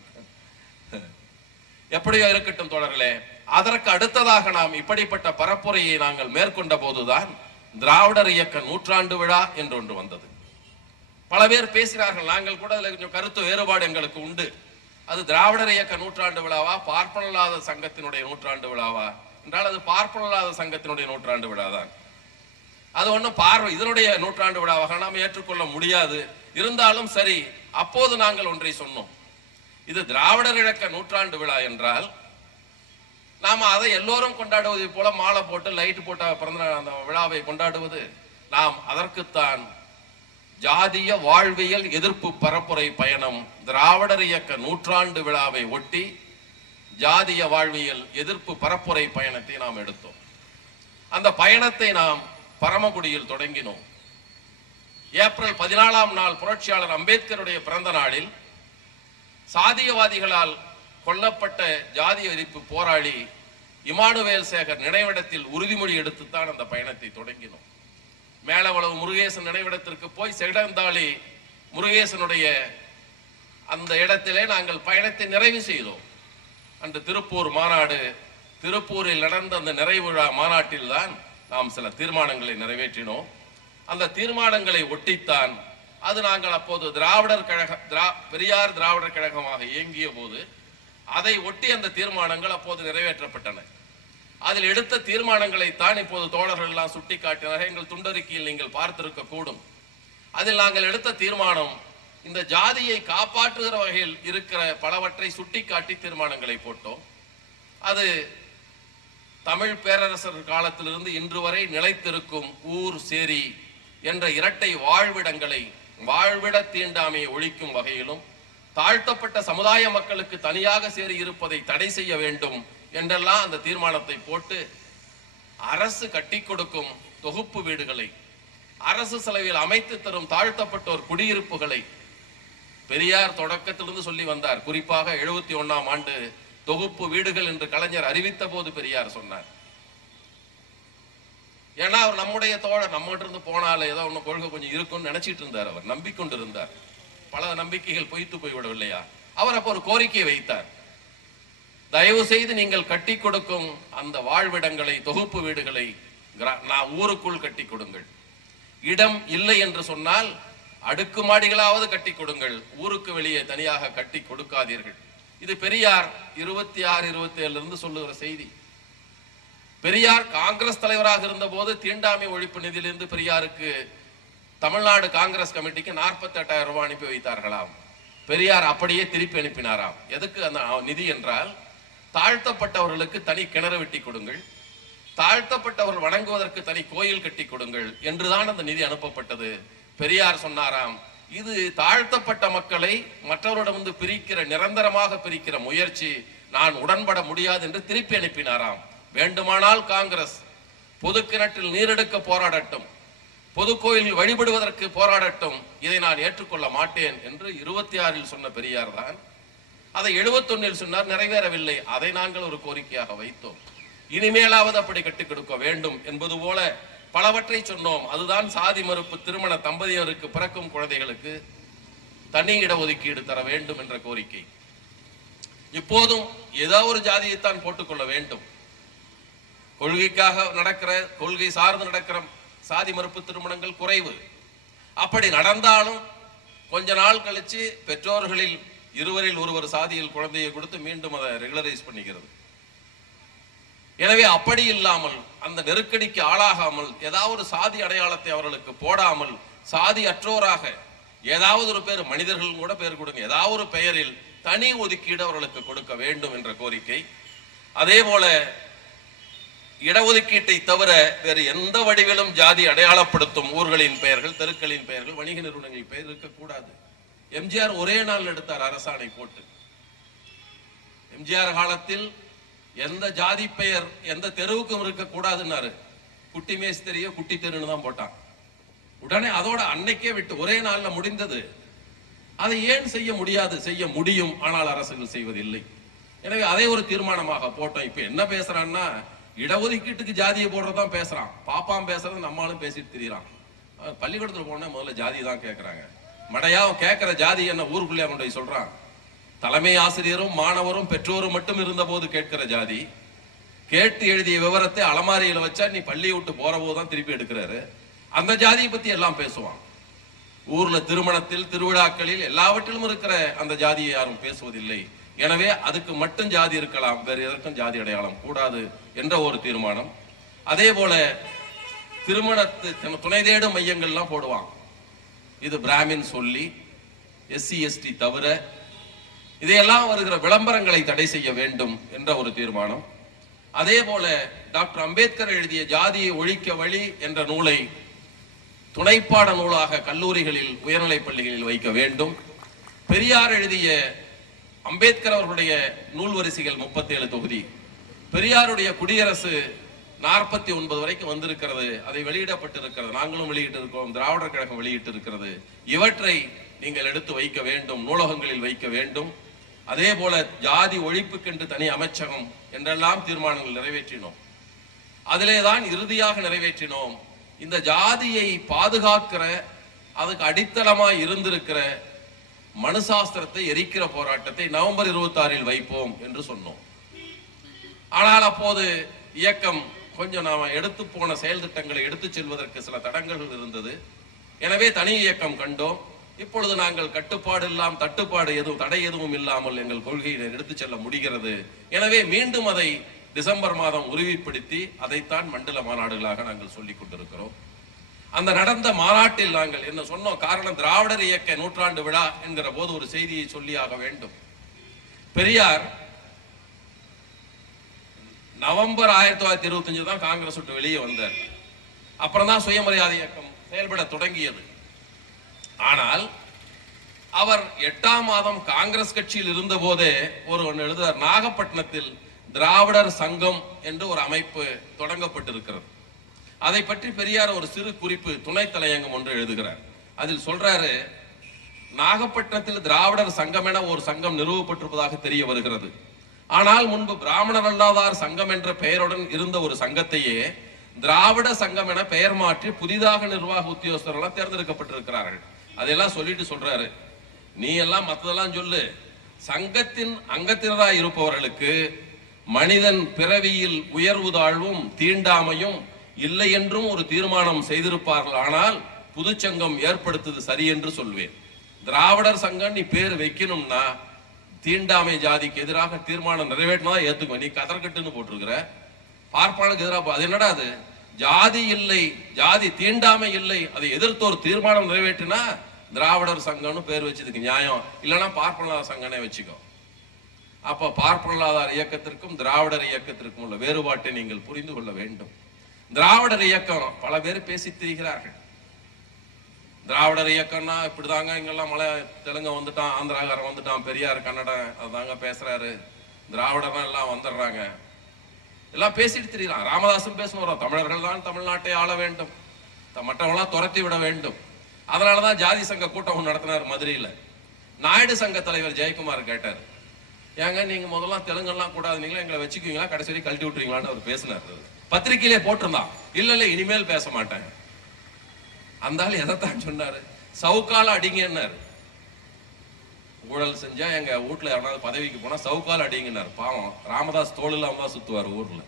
எப்படியோ இருக்கட்டும் தோழர்களே. அதற்கு அடுத்ததாக நாம் இப்படிப்பட்ட பரப்புரையை நாங்கள் மேற்கொண்ட போதுதான் திராவிடர் இயக்க 100ஆண்டு விழா என்று ஒன்று வந்தது. பல பேர் பேசினார்கள். நாங்கள் கூட அதில் கொஞ்சம் கருத்து வேறுபாடு எங்களுக்கு உண்டு. அது திராவிடர் இயக்க 100ஆண்டு விழாவா, பார்ப்பனல்லாத சங்கத்தினுடைய 100ஆண்டு விழாவா என்றால் அது பார்ப்பனல்லாத சங்கத்தினுடைய 100ஆண்டு விழா தான். அது ஒன்றும் இதனுடைய 100ஆண்டு விழாவாக நாம் ஏற்றுக்கொள்ள முடியாது. இருந்தாலும் சரி, அப்போது நாங்கள் ஒன்றை சொன்னோம். இது திராவிடர் இயக்க 100ஆண்டு விழா என்றால் நாம அதை எல்லோரும் கொண்டாடுவதை போல மாலை போட்டு லைட் போட்ட பிறந்த அந்த விழாவை கொண்டாடுவது, நாம் அதற்குத்தான் ஜாதிய வாழ்வியல் எதிர்ப்பு பரப்புரை பயணம் திராவிடர் இயக்க 100ஆண்டு விழாவை ஒட்டி ஜாதிய வாழ்வியல் எதிர்ப்பு பரப்புரை பயணத்தை நாம் எடுத்தோம். அந்த பயணத்தை நாம் பரமக்குடியில் தொடங்கினோம். ஏப்ரல் 14ஆம் நாள் புரட்சியாளர் அம்பேத்கருடைய பிறந்த நாளில் சாதியவாதிகளால் கொல்லப்பட்ட ஜாதிய எதிர்ப்பு போராளி இமானுவேல் சேகர் நினைவிடத்தில் உறுதிமொழி எடுத்துத்தான் அந்த பயணத்தை தொடங்கினோம். மேலவளவு முருகேசன் நினைவிடத்திற்கு போய் செடந்தாளி முருகேசனுடைய அந்த இடத்திலே நாங்கள் பயணத்தை நிறைவு செய்தோம். அன்று திருப்பூர் மாநாடு, திருப்பூரில் நடந்த அந்த நிறைவு விழா மாநாட்டில் தான் நாம் சில தீர்மானங்களை நிறைவேற்றினோம். அந்த தீர்மானங்களை ஒட்டித்தான் அது நாங்கள் அப்போது திராவிடர் கழக பெரியார் திராவிடர் கழகமாக இயங்கிய போது அதை ஒட்டி அந்த தீர்மானங்கள் அப்போது நிறைவேற்றப்பட்டன. அதில் எடுத்த தீர்மானங்களை தான் இப்போது தோழர்கள் எல்லாம் சுட்டி காட்டினார்கள். எங்கள் துண்டறிக்கையில் நீங்கள் பார்த்திருக்க கூடும். அதில் நாங்கள் எடுத்த தீர்மானம் இந்த ஜாதியை காப்பாற்றுகிற வகையில் இருக்கிற பலவற்றை சுட்டிக்காட்டி தீர்மானங்களை போட்டோம். அது தமிழ் பேரரசர் காலத்திலிருந்து இன்று வரை நிலைத்திருக்கும் ஊர் சேரி என்ற இரட்டை வாழ்விடங்களை, வாழ்விட தீண்டாமையை ஒழிக்கும் வகையிலும், தாழ்த்தப்பட்ட சமுதாய மக்களுக்கு தனியாக சேரி இருப்பதை தடை செய்ய வேண்டும் என்றெல்லாம் அந்த தீர்மானத்தை போட்டு அரசு கட்டி கொடுக்கும் தொகுப்பு வீடுகளை, அரசு செலவில் அமைத்து தரும் தாழ்த்தப்பட்டோர் குடியிருப்புகளை பெரியார் தொடக்கத்திலிருந்து சொல்லி வந்தார். குறிப்பாக 71ஆம் ஆண்டு தொகுப்பு வீடுகள் என்று கலைஞர் அறிவித்த போது பெரியார் சொன்னார். ஏன்னா அவர் நம்முடைய தோழர், நம்மகிட்ட இருந்து போனால ஏதோ ஒண்ணு கொள்கை கொஞ்சம் இருக்கும்னு நினைச்சிட்டு இருந்தார். அவர் நம்பிக்கொண்டிருந்தார். பல நம்பிக்கைகள் பொய்த்து போய்விடவில்லையா? அவர் அப்ப ஒரு கோரிக்கையை வைத்தார். தயவு செய்து நீங்கள் கட்டி கொடுக்கும் அந்த வாழ்விடங்களை, தொகுப்பு வீடுகளை ஊருக்குள் கட்டி கொடுங்கள். இடம் இல்லை என்று சொன்னால் அடுக்குமாடிகளாவது கட்டி கொடுங்கள், ஊருக்கு வெளியே தனியாக கட்டி கொடுக்காதீர்கள். இது பெரியார் 26, 27 இருந்து சொல்லுகிற செய்தி. பெரியார் காங்கிரஸ் தலைவராக இருந்த போது தீண்டாமை ஒழிப்பு நிதியிலிருந்து பெரியாருக்கு தமிழ்நாடு காங்கிரஸ் கமிட்டிக்கு 48,000 ரூபாய் அனுப்பி வைத்தார்களாம். பெரியார் அப்படியே திருப்பி அனுப்பினாராம். எதுக்கு அந்த நிதி என்றால், தாழ்த்தப்பட்டவர்களுக்கு தனி கிணறு வெட்டி கொடுங்கள், தாழ்த்தப்பட்டவர்கள் வணங்குவதற்கு தனி கோயில் கட்டி கொடுங்கள் என்றுதான் அந்த நிதி அனுப்பப்பட்டது. பெரியார் சொன்னாராம், இது தாழ்த்தப்பட்ட மக்களை மற்றவரிடமிருந்து பிரிக்கிற, நிரந்தரமாக பிரிக்கிற முயற்சி, நான் உடன்பட முடியாது என்று திருப்பி அனுப்பினாராம். வேண்டுமானால் காங்கிரஸ் பொது கிணற்றில் நீரெடுக்க போராடட்டும், பொது கோயிலில் வழிபடுவதற்கு போராடட்டும், இதை நான் ஏற்றுக்கொள்ள மாட்டேன் என்று 26இல் சொன்ன பெரியார் தான் அதை 71இல் சொன்னார். நிறைவேறவில்லை. அதை நாங்கள் ஒரு கோரிக்கையாக வைத்தோம். இனிமேலாவது அப்படி கட்டிக் கொடுக்க வேண்டும் என்பது போல பலவற்றை சொன்னோம். அதுதான் சாதி மறுப்பு திருமண தம்பதியருக்கு பிறக்கும் குழந்தைகளுக்கு தனி இடஒதுக்கீடு தர வேண்டும் என்ற கோரிக்கை. இப்போதும் ஏதாவது ஒரு ஜாதியைத்தான் போட்டுக்கொள்ள வேண்டும். கொள்கைக்காக நடக்கிற, கொள்கை சார்ந்து நடக்கிற சாதி மறுப்பு திருமணங்கள் குறைவு. அப்படி நடந்தாலும் கொஞ்ச நாள் கழிச்சு பெற்றோர்களில் இருவரில் ஒருவர் சாதியில் குழந்தையை கொடுத்து மீண்டும் அதை ரெகுலரைஸ் பண்ணிக்கிறது. எனவே அப்படி இல்லாமல், அந்த நெருக்கடிக்கு ஆளாகாமல், ஏதாவது ஒரு சாதி அடையாளத்தை அவர்களுக்கு போடாமல், சாதி அற்றோராக ஏதாவது ஒரு பேர், மனிதர்கள் கூட பேர் கொடுங்க, ஏதாவது ஒரு பெயரில் தனி ஒதுக்கீடு அவர்களுக்கு கொடுக்க வேண்டும் என்ற கோரிக்கை. அதே போல இடஒதுக்கீட்டை தவிர வேறு எந்த வடிவிலும் ஜாதி அடையாளப்படுத்தும் ஊர்களின் பெயர்கள், தெருக்களின் பெயர்கள், வணிக நிறுவனங்களின் பெயர் இருக்கக்கூடாது. எம்ஜிஆர் ஒரே நாள் எடுத்தார் அரசாணை போட்டு. எம்ஜிஆர் காலத்தில் எந்த ஜாதி பெயர் எந்த தெருவுக்கும் இருக்கக்கூடாதுன்னாரு. குட்டி மேஸ்திரியோ குட்டி தெருன்னு தான் போட்டான். உடனே அதோட அன்னைக்கே விட்டு ஒரே நாள்ல முடிந்தது. அதை ஏன் செய்ய முடியாது? செய்ய முடியும், ஆனால் அரசுகள் செய்வதில்லை. எனவே அதை ஒரு தீர்மானமாக போட்டோம். இப்ப என்ன பேசுறான்னா, இடஒதுக்கீட்டுக்கு ஜாதியை போடுறதான் பேசுறான். பாப்பாம் பேசுறது நம்மளும் பேசிட்டு திரியிறான். பள்ளிக்கூடத்துல போனா முதல்ல ஜாதி தான் கேட்கறாங்க. மடையா கேட்கிற ஜாதி என்ன ஊருக்குள்ளே கொண்டு போய் சொல்றான். தலைமை ஆசிரியரும் மாணவரும் பெற்றோரும் மட்டும் இருந்த போது கேட்கிற ஜாதி, கேட்டு எழுதிய விவரத்தை அலமாரியில வச்சா நீ பள்ளியை விட்டு போற போதுதான் திருப்பி எடுக்கிறாரு. அந்த ஜாதியை பத்தி எல்லாம் பேசுவான். ஊர்ல திருமணத்தில், திருவிழாக்களில், எல்லாவற்றிலும் இருக்கிற அந்த ஜாதியை யாரும் பேசுவதில்லை. எனவே அதுக்கு மட்டும் ஜாதி இருக்கலாம், வேறு எதற்கும் ஜாதி அடையாளம் கூடாது என்ற ஒரு தீர்மானம். அதே போல திருமணத்து துணை தேடும் மையங்கள்லாம் போடுவான். இது பிராமின் சொல்லி, SC ST தவிர இதையெல்லாம் வருகிற விளம்பரங்களை தடை செய்ய வேண்டும் என்ற ஒரு தீர்மானம். அதே போல டாக்டர் அம்பேத்கர் எழுதிய ஜாதியை ஒழிக்க வழி என்ற நூலை துணைப்பாட நூலாக கல்லூரிகளில், உயர்நிலைப் பள்ளிகளில் வைக்க வேண்டும். பெரியார் எழுதிய அம்பேத்கர் அவர்களுடைய நூல் வரிசைகள் 37 தொகுதி, பெரியாருடைய குடியரசு 49 வரைக்கும் வந்திருக்கிறது. அதை வெளியிடப்பட்டிருக்கிறது. நாங்களும் வெளியிட்டு இருக்கோம், திராவிடர் கழகம் வெளியிட்டு இருக்கிறது. இவற்றை நீங்கள் எடுத்து வைக்க வேண்டும், நூலகங்களில் வைக்க வேண்டும். அதே போல ஜாதி ஒழிப்புக்கென்று தனி அமைச்சகம் என்றெல்லாம் தீர்மானங்கள் நிறைவேற்றினோம். அதிலேதான் இறுதியாக நிறைவேற்றினோம், இந்த ஜாதியை பாதுகாக்கிற, அதுக்கு அடித்தளமாய் இருந்திருக்கிற மனுசாஸ்திரத்தை எரிக்கிற போராட்டத்தை நவம்பர் 26இல் வைப்போம் என்று சொன்னோம். ஆனால் அப்போது இயக்கம் கொஞ்சம் நாம எடுத்து போன செயல் திட்டங்களை எடுத்து செல்வதற்கு சில தடங்கல்கள் இருந்தது. எனவே தனி இயக்கம் கண்டோம். இப்பொழுது நாங்கள் கட்டுப்பாடு இல்லாமல், தட்டுப்பாடு எதுவும், தடை எதுவும் இல்லாமல் எங்கள் கொள்கையை எடுத்து செல்ல முடிகிறது. எனவே மீண்டும் அதை டிசம்பர் மாதம் உறுதிப்படுத்தி அதைத்தான் மண்டல மாநாடுகளாக நாங்கள் சொல்லிக் கொண்டிருக்கிறோம். அந்த நடந்த மாநாட்டில் நாங்கள் என்ன சொன்னோம்? காரணம், திராவிடர் இயக்க நூற்றாண்டு விழா என்கிற போது ஒரு செய்தியை சொல்லியாக வேண்டும். பெரியார் நவம்பர் 1925 தான் காங்கிரஸ் விட்டு வெளியே வந்தார். அப்புறம் தான் சுயமரியாதை இயக்கம் செயல்பட தொடங்கியது. ஆனால் அவர் 8ஆம் மாதம் காங்கிரஸ் கட்சியில் இருந்த போதே ஒன்று எழுதுகிறார். நாகப்பட்டினத்தில் திராவிடர் சங்கம் என்று ஒரு அமைப்பு தொடங்கப்பட்டிருக்கிறது. அதை பற்றி பெரியார் ஒரு சிறு குறிப்பு துணை தலையங்கம் ஒன்று எழுதுகிறார். அதில் சொல்றாரு, நாகப்பட்டினத்தில் திராவிடர் சங்கம் என ஒரு சங்கம் நிறுவப்பட்டிருப்பதாக தெரிய வருகிறது. ஆனால் முன்பு பிராமணர் அல்லாதார் சங்கம் என்ற பெயருடன் இருந்த ஒரு சங்கத்தையே திராவிட சங்கம் என பெயர் மாற்றி புதிதாக நிர்வாக உத்தியோகஸ்தர்கள் தேர்ந்தெடுக்கப்பட்டிருக்கிறார்கள். அதெல்லாம் சொல்லிட்டு சொல்றாரு, நீ எல்லாம் மற்றதெல்லாம் சொல்லு, சங்கத்தின் அங்கத்தினராய் இருப்பவர்களுக்கு மனிதன் பிறவியில் உயர்வு தாழ்வும் தீண்டாமையும் இல்லை என்றும் ஒரு தீர்மானம் செய்திருப்பார்கள். ஆனால் புதுச்சங்கம் ஏற்படுத்துவது சரி என்று சொல்வேன். திராவிடர் சங்கம் நீ பேர் வைக்கணும்னா தீண்டாமை ஜாதிக்கு எதிராக தீர்மானம் நிறைவேற்றினா ஏத்துக்குவேன். நீ கதர்கட்டுன்னு போட்டிருக்கிற, பார்ப்பானுக்கு எதிராக, அது என்னடா அது? ஜாதி இல்லை, ஜாதி தீண்டாமை இல்லை, அதை எதிர்த்து ஒரு தீர்மானம் நிறைவேற்றினா திராவிடர் சங்கம்னு பேர் வச்சதுக்கு நியாயம், இல்லைன்னா பார்ப்பனலாதார் சங்கனே வச்சுக்கோ. அப்ப பார்ப்பனலாதார் இயக்கத்திற்கும் திராவிடர் இயக்கத்திற்கும் உள்ள வேறுபாட்டை நீங்கள் புரிந்து கொள்ள வேண்டும். திராவிடர் இயக்கம் பல பேர் பேசி திரிகிறார்கள். திராவிடர் இயக்கம்னா இப்படிதாங்க, இங்கெல்லாம் மலை தெலுங்க வந்துட்டான், ஆந்திராகாரன் வந்துட்டான், பெரியார் கன்னடம் அதுதாங்க பேசுறாரு, திராவிடர்னா எல்லாம் வந்துடுறாங்க, எல்லாம் பேசிட்டு திரிகிறான். ராமதாசும் பேசணும், தமிழர்கள் தான் தமிழ்நாட்டை ஆள வேண்டும், மற்றவங்களாம் துரத்தி விட வேண்டும். அதனாலதான் ஜாதி சங்க கூட்டம் நடத்தினார் மதுரையில. நாயுடு சங்க தலைவர் ஜெயக்குமார் கேட்டார், ஏங்க நீங்க முதல்ல தெலுங்கெல்லாம் கூடாது, நீங்களா எங்களை வச்சுக்குவீங்களா, கடைசி வரைக்கும் கழட்டி விட்டுருவீங்களான்னு அவர் பேசினார். பத்திரிகையிலே போட்டிருந்தான், இல்ல இனிமேல் பேச மாட்டாங்க. அந்த ஆள் எதைத்தான் சொன்னாரு? சவுக்கால அடிங்கன்னாரு. ஊழல் செஞ்சா எங்க வீட்டுல யாராவது பதவிக்கு போனா சவுக்கால அடிங்கன்னாரு. பாவம், ராமதாஸ் தோல் இல்லாம தான் சுத்துவார், ஊர்ல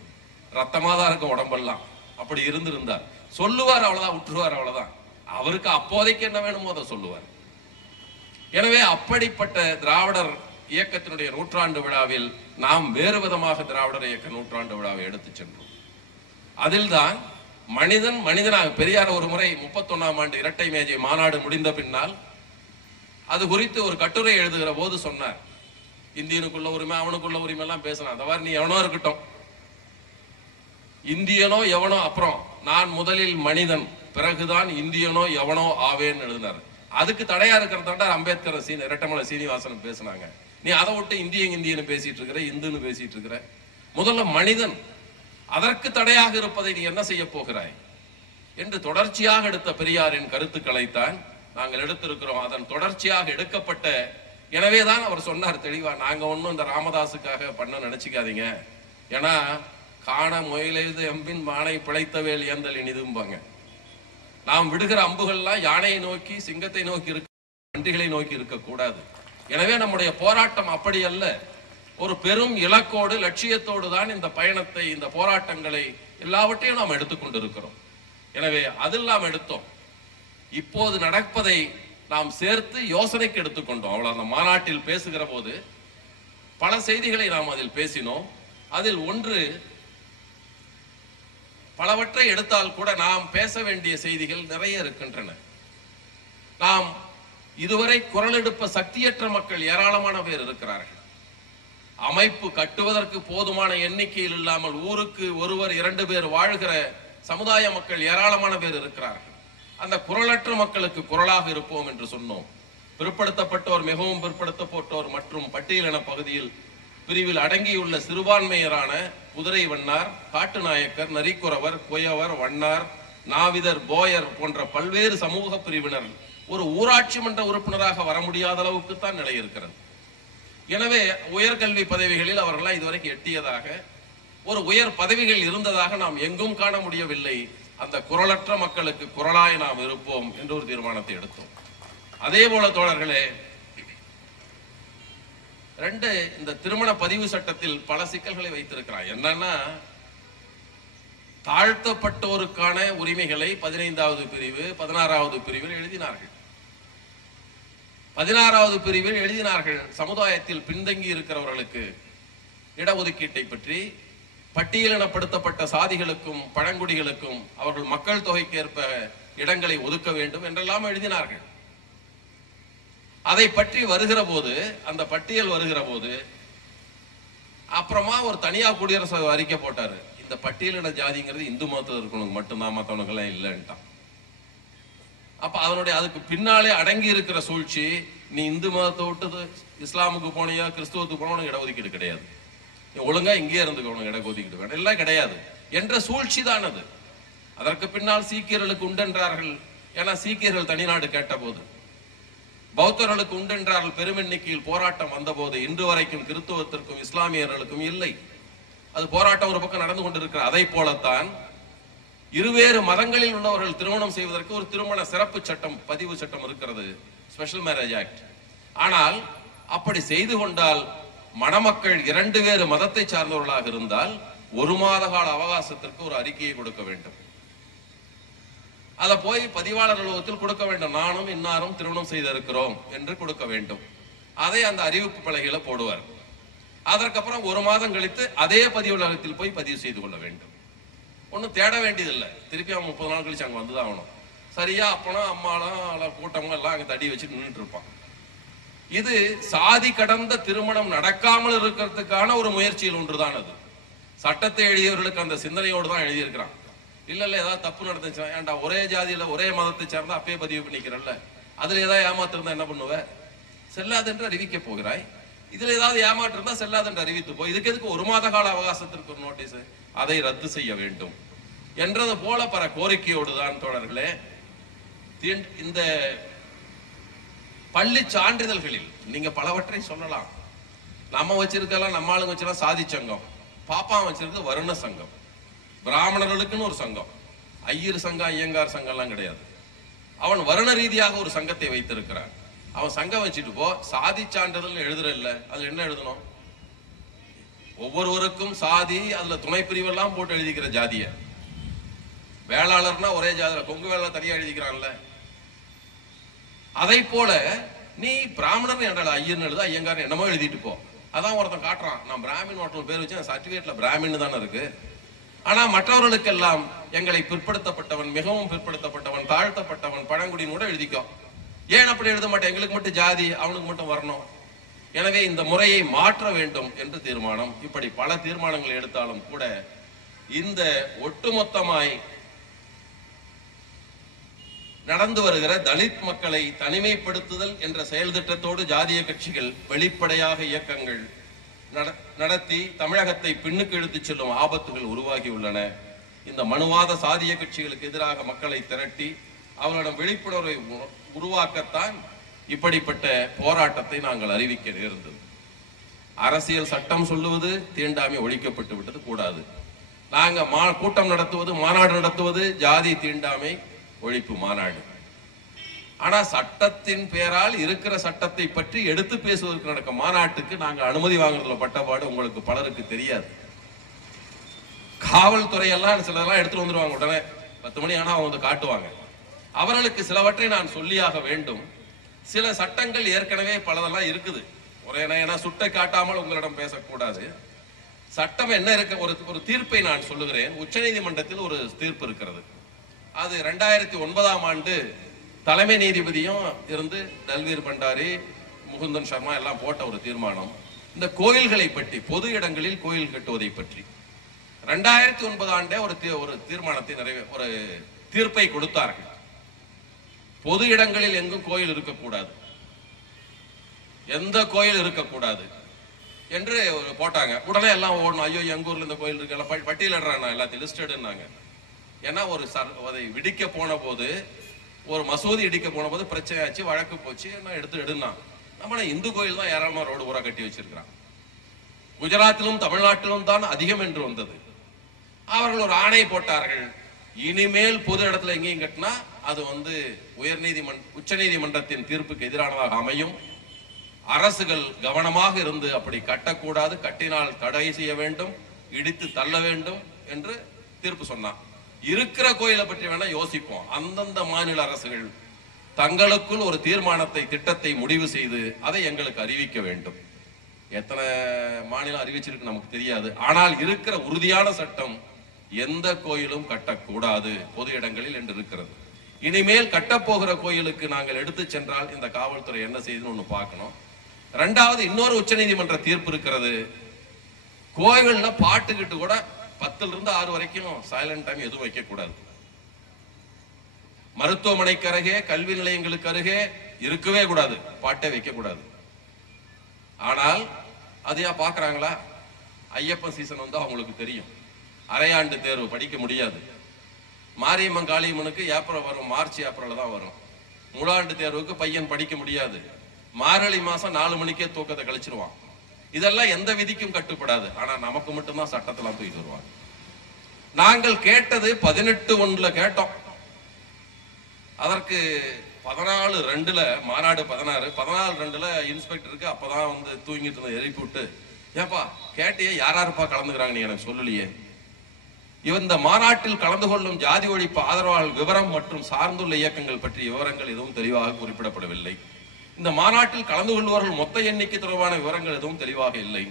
ரத்தமா தான் இருக்க உடம்பெல்லாம். அப்படி இருந்திருந்தார். சொல்லுவார், அவ்வளவுதான், விட்டுருவார், அவ்வளவுதான். அவருக்கு அப்போதைக்கு என்ன வேணுமோ அதை சொல்லுவார். எனவே அப்படிப்பட்ட திராவிடர் இயக்கத்தினுடைய நூற்றாண்டு விழாவில் நாம் வேறு விதமாக திராவிடர் இயக்க நூற்றாண்டு விழாவை எடுத்து சென்றோம். அதில்தான் மனிதன் மனிதனாக, பெரியார் ஒரு முறை 31ஆம் ஆண்டு இரட்டை மேஜை மாநாடு முடிந்த பின்னால் அது குறித்து ஒரு கட்டுரை எழுதுகிற போது சொன்னார், இந்தியனுக்குள்ள உரிமை அவனுக்குள்ள உரிமை எல்லாம் பேசினான். அந்த நீ எவனோ இருக்கட்டும், இந்தியனோ எவனோ அப்புறம், நான் முதலில் மனிதன், பிறகுதான் இந்தியனோ எவனோ ஆவேன்னு எழுதினார். அதுக்கு தடையா இருக்கிறதாண்டா அம்பேத்கர் இரட்டமலை சீனிவாசன் பேசினாங்க. நீ அதை விட்டு இந்தியன்னு பேசிட்டு இருக்கிற, இந்துன்னு பேசிட்டு இருக்கிற. முதல்ல மனிதன், அதற்கு தடையாக இருப்பதை நீ என்ன செய்ய போகிறாய் என்று தொடர்ச்சியாக எடுத்த பெரியாரின் கருத்துக்களைத்தான் நாங்கள் எடுத்திருக்கிறோம். அதன் தொடர்ச்சியாக எடுக்கப்பட்ட, எனவேதான் அவர் சொன்னார் தெளிவா, நாங்க ஒன்னும் இந்த ராமதாசுக்காக பண்ண நினைச்சுக்காதீங்க, ஏன்னா காண முயலெழுது எம்பின் மானை பிழைத்தவேல் ஏந்தல் இனிதும்பாங்க. நாம் விடுகிற அம்புகள்லாம் யானையை நோக்கி சிங்கத்தை நோக்கி இருக்க, வண்டிகளை நோக்கி இருக்கக்கூடாது. எனவே நம்முடைய போராட்டம் அப்படி அல்ல, ஒரு பெரும் இலக்கோடு லட்சியத்தோடு தான் இந்த பயணத்தை, இந்த போராட்டங்களை எல்லாவற்றையும் நாம் எடுத்துக்கொண்டிருக்கிறோம். எனவே அதில் நாம் எடுத்தோம். இப்போது நடப்பதை நாம் சேர்த்து யோசனைக்கு எடுத்துக்கொண்டோம். அவ்வளவு. அந்த மாநாட்டில் பேசுகிற போது பல செய்திகளை நாம் அதில் பேசினோம். அதில் ஒன்று, பலவற்றை எடுத்தால் கூட நாம் பேச வேண்டிய செய்திகள் நிறைய இருக்கின்றன. நாம் இதுவரை குரல் எடுப்ப சக்தியற்ற மக்கள் ஏராளமான பேர் இருக்கிறார்கள். அமைப்பு கட்டுவதற்கு போதுமான எண்ணிக்கையில் இல்லாமல் ஊருக்கு ஒருவர் 2 பேர் வாழ்கிற சமுதாய மக்கள் ஏராளமான பேர் இருக்கிறார்கள். அந்த குரலற்ற மக்களுக்கு குரலாக இருப்போம் என்று சொன்னோம். பிற்படுத்தப்பட்டோர், மிகவும் பிற்படுத்தப்பட்டோர் மற்றும் பட்டியலின பகுதியில் பிரிவில் அடங்கியுள்ள சிறுபான்மையரான குதிரை வண்ணார், காட்டு நாயக்கர், நரிக்குறவர், குயவர், வண்ணார், நாவிதர், போயர் போன்ற பல்வேறு சமூக பிரிவினர் ஒரு ஊராட்சி மன்ற உறுப்பினராக வர முடியாத அளவுக்கு தான் நிலை இருக்கிறது. எனவே உயர்கல்வி பதவிகளில் அவர்களாம் இதுவரைக்கும் எட்டியதாக, ஒரு உயர் பதவிகள் இருந்ததாக நாம் எங்கும் காண முடியவில்லை. அந்த குரலற்ற மக்களுக்கு குரலாய் நாம் இருப்போம் என்று ஒரு தீர்மானத்தை எடுத்தோம். அதே போல தோழர்களே, 2, இந்த திருமண பதிவு சட்டத்தில் பல சிக்கல்களை வைத்திருக்கிறார். என்னன்னா, தாழ்த்தப்பட்டோருக்கான உரிமைகளை 15வது பிரிவு 16வது பிரிவில் எழுதினார்கள். 16வது பிரிவில் எழுதினார்கள், சமுதாயத்தில் பின்தங்கி இருக்கிறவர்களுக்கு இடஒதுக்கீட்டை பற்றி. பட்டியலினப்படுத்தப்பட்ட சாதிகளுக்கும் பழங்குடிகளுக்கும் அவர்கள் மக்கள் தொகைக்கு ஏற்ப இடங்களை ஒதுக்க வேண்டும் என்றெல்லாம் எழுதினார்கள். அதை பற்றி வருகிற போது, அந்த பட்டியல் வருகிற போது, அப்புறமா ஒரு தனியா குடியரசு அறிக்கை போட்டாரு. இந்த பட்டியலின ஜாதிங்கிறது இந்து மதத்தில் இருக்கணும் மட்டும்தான், மற்றவனுக்கு எல்லாம் இல்லைன்ட்டான். அப்ப அதனுடைய அதுக்கு பின்னாலே அடங்கி இருக்கிற சூழ்ச்சி, நீ இந்து மதத்தை விட்டு இஸ்லாமுக்கு போனியா கிறிஸ்துவத்துக்கு போனவனுக்கு இடஒதுக்கீடு கிடையாது, நீ ஒழுங்கா இங்கே இருந்துக்கணும் இடஒதுக்கீடு வேணும் எல்லாம் கிடையாது என்ற சூழ்ச்சி தான் அது. அதற்கு பின்னால் சீக்கியர்களுக்கு உண்டென்றார்கள். ஏன்னா சீக்கியர்கள் தனிநாடு கேட்ட போது, பௌத்தர்களுக்கு உண்டென்றார்கள். பெருமெண்ணிக்கையில் போராட்டம் வந்த போது இன்று வரைக்கும் கிறிஸ்துவத்திற்கும் இஸ்லாமியர்களுக்கும் இல்லை. அது போராட்டம் ஒரு பக்கம் நடந்து கொண்டிருக்கிற. அதை போலத்தான் இருவேறு மதங்களில் உள்ளவர்கள் திருமணம் செய்வதற்கு ஒரு திருமண சிறப்பு சட்டம், பதிவு சட்டம் இருக்கிறது, ஸ்பெஷல் மேரேஜ் ஆக்ட். ஆனால் அப்படி செய்து கொண்டால் மணமக்கள் இரண்டு வேறு மதத்தை சார்ந்தவர்களாக இருந்தால் 1 மாத கால அவகாசத்திற்கு ஒரு அறிக்கையை கொடுக்க வேண்டும். அதை போய் பதிவாளர் அலுவலகத்தில் கொடுக்க வேண்டும். நானும் இன்னாரும் திருமணம் செய்திருக்கிறோம் என்று கொடுக்க வேண்டும். அதை அந்த அறிவிப்பு பலகையில போடுவார். அதற்கப்புறம் 1 மாதம் கழித்து அதே பதிவாளரத்தில் போய் பதிவு செய்து கொள்ள வேண்டும். ஒன்றும் தேட வேண்டியதில்லை. திருப்பி அவன் 30 நாள் கழிச்சு அங்கே வந்துதான் ஆகணும். சரியா அப்பனா அம்மாலாம் கூட்டமும் எல்லாம் அங்கே தடி வச்சு நின்றுட்டு இருப்பான். இது சாதி கடந்த திருமணம் நடக்காமல் இருக்கிறதுக்கான ஒரு முயற்சியில் ஒன்றுதான் அது. சட்டத்தை எழுதியவர்களுக்கு அந்த சிந்தனையோடு தான் எழுதியிருக்கிறான். இல்ல ஏதாவது தப்பு நடந்துச்சுன்னா, ஏன்டா ஒரே ஜாதியில ஒரே மதத்தை சேர்ந்தா அப்பயே பதிவு பண்ணிக்கிறல்ல, அதுல ஏதாவது ஏமாத்திருந்தா என்ன பண்ணுவ? செல்லாதென்று அறிவிக்க போகிறாய். இதுல ஏதாவது ஏமாற்று இருந்தா செல்லாதென்று அறிவித்து போய் இதுக்கு எதுக்கு 1 மாத கால அவகாசத்திற்கு ஒரு நோட்டீஸ்? அதை ரத்து செய்ய வேண்டும் என்றது போல பல கோரிக்கையோடு தான் தோழர்களே இந்த பள்ளி சான்றிதழ்களில் நீங்க பலவற்றை சொல்லலாம். நம்ம வச்சிருக்கலாம், நம்ம ஆளுங்க வச்சிருக்க சாதி சங்கம், பாப்பா வச்சிருக்க வருண சங்கம், பிராமணர்களுக்குன்னு ஒரு சங்கம், ஐயர் சங்கம் ஐயங்கார் சங்கம் எல்லாம் கிடையாது. அவன் வருண ரீதியாக ஒரு சங்கத்தை வைத்திருக்கிறான். அவன் சங்கம் வச்சுட்டு போ, சாதி சான்றிதழ் எழுதுற இல்ல, அதுல என்ன எழுதணும்? ஒவ்வொருவருக்கும் சாதி, அதுல துணை பிரிவெல்லாம் போட்டு எழுதிக்கிற ஜாதிய. வேளாளர்னா ஒரே ஜாதியில, கொங்கு வேளாளர் தனியா எழுதிக்கிறான்ல. அதை போல நீ பிராமணன் என்றால் ஐயன் எழுத, ஐயங்காரன் என்னமோ எழுதிட்டு போ. அதான் ஒருத்தன் காட்டுறான், நான் பிராமின் ஹோட்டல் பேர் வச்சு சர்டிபிகேட்ல பிராமின் தானே இருக்கு. ஆனா மற்றவர்களுக்கெல்லாம் எங்களை பிற்படுத்தப்பட்டவன், மிகவும் பிற்படுத்தப்பட்டவன், தாழ்த்தப்பட்டவன், பழங்குடின்னு கூட எழுதிக்கோ. ஏன் அப்படி எழுத மாட்டேன்? எங்களுக்கு மட்டும் ஜாதி, அவனுக்கு மட்டும் வரணும். எனவே இந்த முறையை மாற்ற வேண்டும் என்று தீர்மானம். இப்படி பல தீர்மானங்கள் எடுத்தாலும் கூட இந்த ஒட்டுமொத்தமாய் நடந்து வருகிற தலித் மக்களை தனிமைப்படுத்துதல் என்ற செயல் திட்டத்தோடு ஜாதிய கட்சிகள் வெளிப்படையாக இயக்கங்கள் நடத்தி தமிழகத்தை பின்னுக்கு இழுத்துச் செல்லும் ஆபத்துகள் உருவாகி உள்ளன. இந்த மனுவாத சாதிய கட்சிகளுக்கு எதிராக மக்களை திரட்டி அவர்களிடம் விழிப்புணர்வை உருவாக்கத்தான் இப்படிப்பட்ட போராட்டத்தை நாங்கள் அறிவிக்க நேர்ந்தது. அரசியல் சட்டம் சொல்லுவது தீண்டாமை ஒழிக்கப்பட்டு விட்டது, கூடாது. நாங்க கூட்டம் நடத்துவது, மாநாடு நடத்துவது ஜாதி தீண்டாமை ஒழிப்பு மாநாடு. ஆனா சட்டத்தின் பேரால் இருக்கிற சட்டத்தை பற்றி எடுத்து பேசுவதற்கு நடக்க மாநாட்டுக்கு நாங்க அனுமதி வாங்குறதுல பட்டபாடு உங்களுக்கு பலருக்கு தெரியாது. காவல்துறை எல்லாம் சிலதெல்லாம் எடுத்துட்டு வந்துருவாங்க. உடனே 10 மணி ஆனா அவங்க வந்து காட்டுவாங்க. அவர்களுக்கு சிலவற்றை நான் சொல்லியாக வேண்டும். சில சட்டங்கள் ஏற்கனவே பலதெல்லாம் இருக்குது. ஏன்னா சுட்டை காட்டாமல் உங்களிடம் பேசக்கூடாது. சட்டம் என்ன இருக்க, ஒரு தீர்ப்பை நான் சொல்லுகிறேன். உச்சநீதிமன்றத்தில் ஒரு தீர்ப்பு இருக்கிறது. அது 2009ஆம் ஆண்டு தலைமை நீதிபதியும் இருந்து டல்வீர் பண்டாரி, முகுந்தன் சர்மா எல்லாம் போட்ட ஒரு தீர்மானம். இந்த கோயில்களை பற்றி, பொது இடங்களில் கோயில் கட்டுவதை பற்றி 2009 ஆண்டே ஒரு தீர்மானத்தை ஒரு தீர்ப்பை கொடுத்தார்கள். பொது இடங்களில் எங்கும் கோயில் இருக்கக்கூடாது, எந்த கோயில் இருக்கக்கூடாது என்று போட்டாங்க. உடனே எல்லாம் ஓடணும், ஐயோ எங்க ஊர்ல இந்த கோயில் இருக்கு, எல்லாம் பட்டியலிடுறாங்க, எல்லாத்தையும் லிஸ்டடுன்னாங்க. ஏன்னா அதை விடிக்க போன போது, ஒரு மசூதி இடிக்க போன போது பிரச்சனை ஆச்சு, வழக்கு போச்சு, எடுனா நம்ம இந்து கோயில் தான் ஏராளமா ரோடு பூரா கட்டி வச்சிருக்கிறான். குஜராத்திலும் தமிழ்நாட்டிலும் தான் அதிகம் என்று வந்தது. அவர்கள் ஒரு ஆணை போட்டார்கள், இனிமேல் பொது இடத்துல எங்கேயும் கட்டினா அது உச்ச நீதிமன்றத்தின் தீர்ப்புக்கு எதிரானதாக அமையும். அரசுகள் கவனமாக இருந்து அப்படி கட்டக்கூடாது, கட்டினால் தடை செய்ய வேண்டும், இடித்து தள்ள வேண்டும் என்று தீர்ப்பு சொன்னான். இருக்கிற கோயிலை பற்றி வேணா யோசிப்போம். அந்தந்த மாநில அரசுகள் தங்களுக்குள் ஒரு தீர்மானத்தை, திட்டத்தை முடிவு செய்து அதை எங்களுக்கு அறிவிக்க வேண்டும். எத்தனை மாநிலம் அறிவிச்சிருக்கு நமக்கு தெரியாது. ஆனால் இருக்கிற உறுதியான சட்டம் எந்த கோயிலும் கட்டக்கூடாது பொது இடங்களில் என்று இருக்கிறது. இனிமேல் கட்டப்போகிற கோயிலுக்கு நாங்கள் எடுத்து சென்றால் இந்த காவல்துறை என்ன செய்யுதுன்னு ஒண்ணு பார்க்கணும். ரெண்டாவது, இன்னொரு உச்சநீதிமன்ற தீர்ப்பு இருக்கிறது. கோயில்ல பாட்டுக்கிட்டு கூட 10 to 6 வரைக்கும் சைலண்ட் டைம் எதுவும் வைக்க கூடாது. மருத்துவமனைக்கு அருகே, கல்வி நிலையங்களுக்கு அருகே இருக்கவே கூடாது, பாட்டை வைக்க கூடாது. ஆனால் அதையா பாக்குறாங்களா? ஐயப்பன் சீசன் வந்து அவங்களுக்கு தெரியும், அரையாண்டு தேர்வு படிக்க முடியாது. மாரியம்மன் காளியம்மனுக்கு ஏப்ரல் வரும், மார்ச் ஏப்ரல் தான் வரும். முழாண்டு தேர்வுக்கு பையன் படிக்க முடியாது. மார்கழி மாசம் 4 மணிக்கே தூக்கத்தை கழிச்சிருவான். இதெல்லாம் எந்த விதிக்கும் கட்டுப்படாது. ஆனா நமக்கு மட்டும்தான் சட்டத்துல தூக்கிட்டு வருவாங்க. நாங்கள் கேட்டது 18(1) கேட்டோம். அதற்கு 14(2) மாநாடு 14(2) இன்ஸ்பெக்டருக்கு அப்பதான் வந்து தூங்கிட்டு இருந்த எழுப்பி விட்டு, ஏப்பா கேட்டியே யாராருப்பா கலந்துக்கிறாங்க நீ எனக்கு சொல்லலையே. இந்த மாநாட்டில் கலந்து கொள்ளும் ஜாதி ஒழிப்பு ஆதரவாளர் விவரம் மற்றும் சார்ந்துள்ள இயக்கங்கள் பற்றிய விவரங்கள் எதுவும் தெளிவாக குறிப்பிடப்படவில்லை. இந்த மாநாட்டில் கலந்து கொள்பவர்கள் மொத்த எண்ணிக்கை தொடர்பான விவரங்கள் எதுவும் தெளிவாக இல்லை.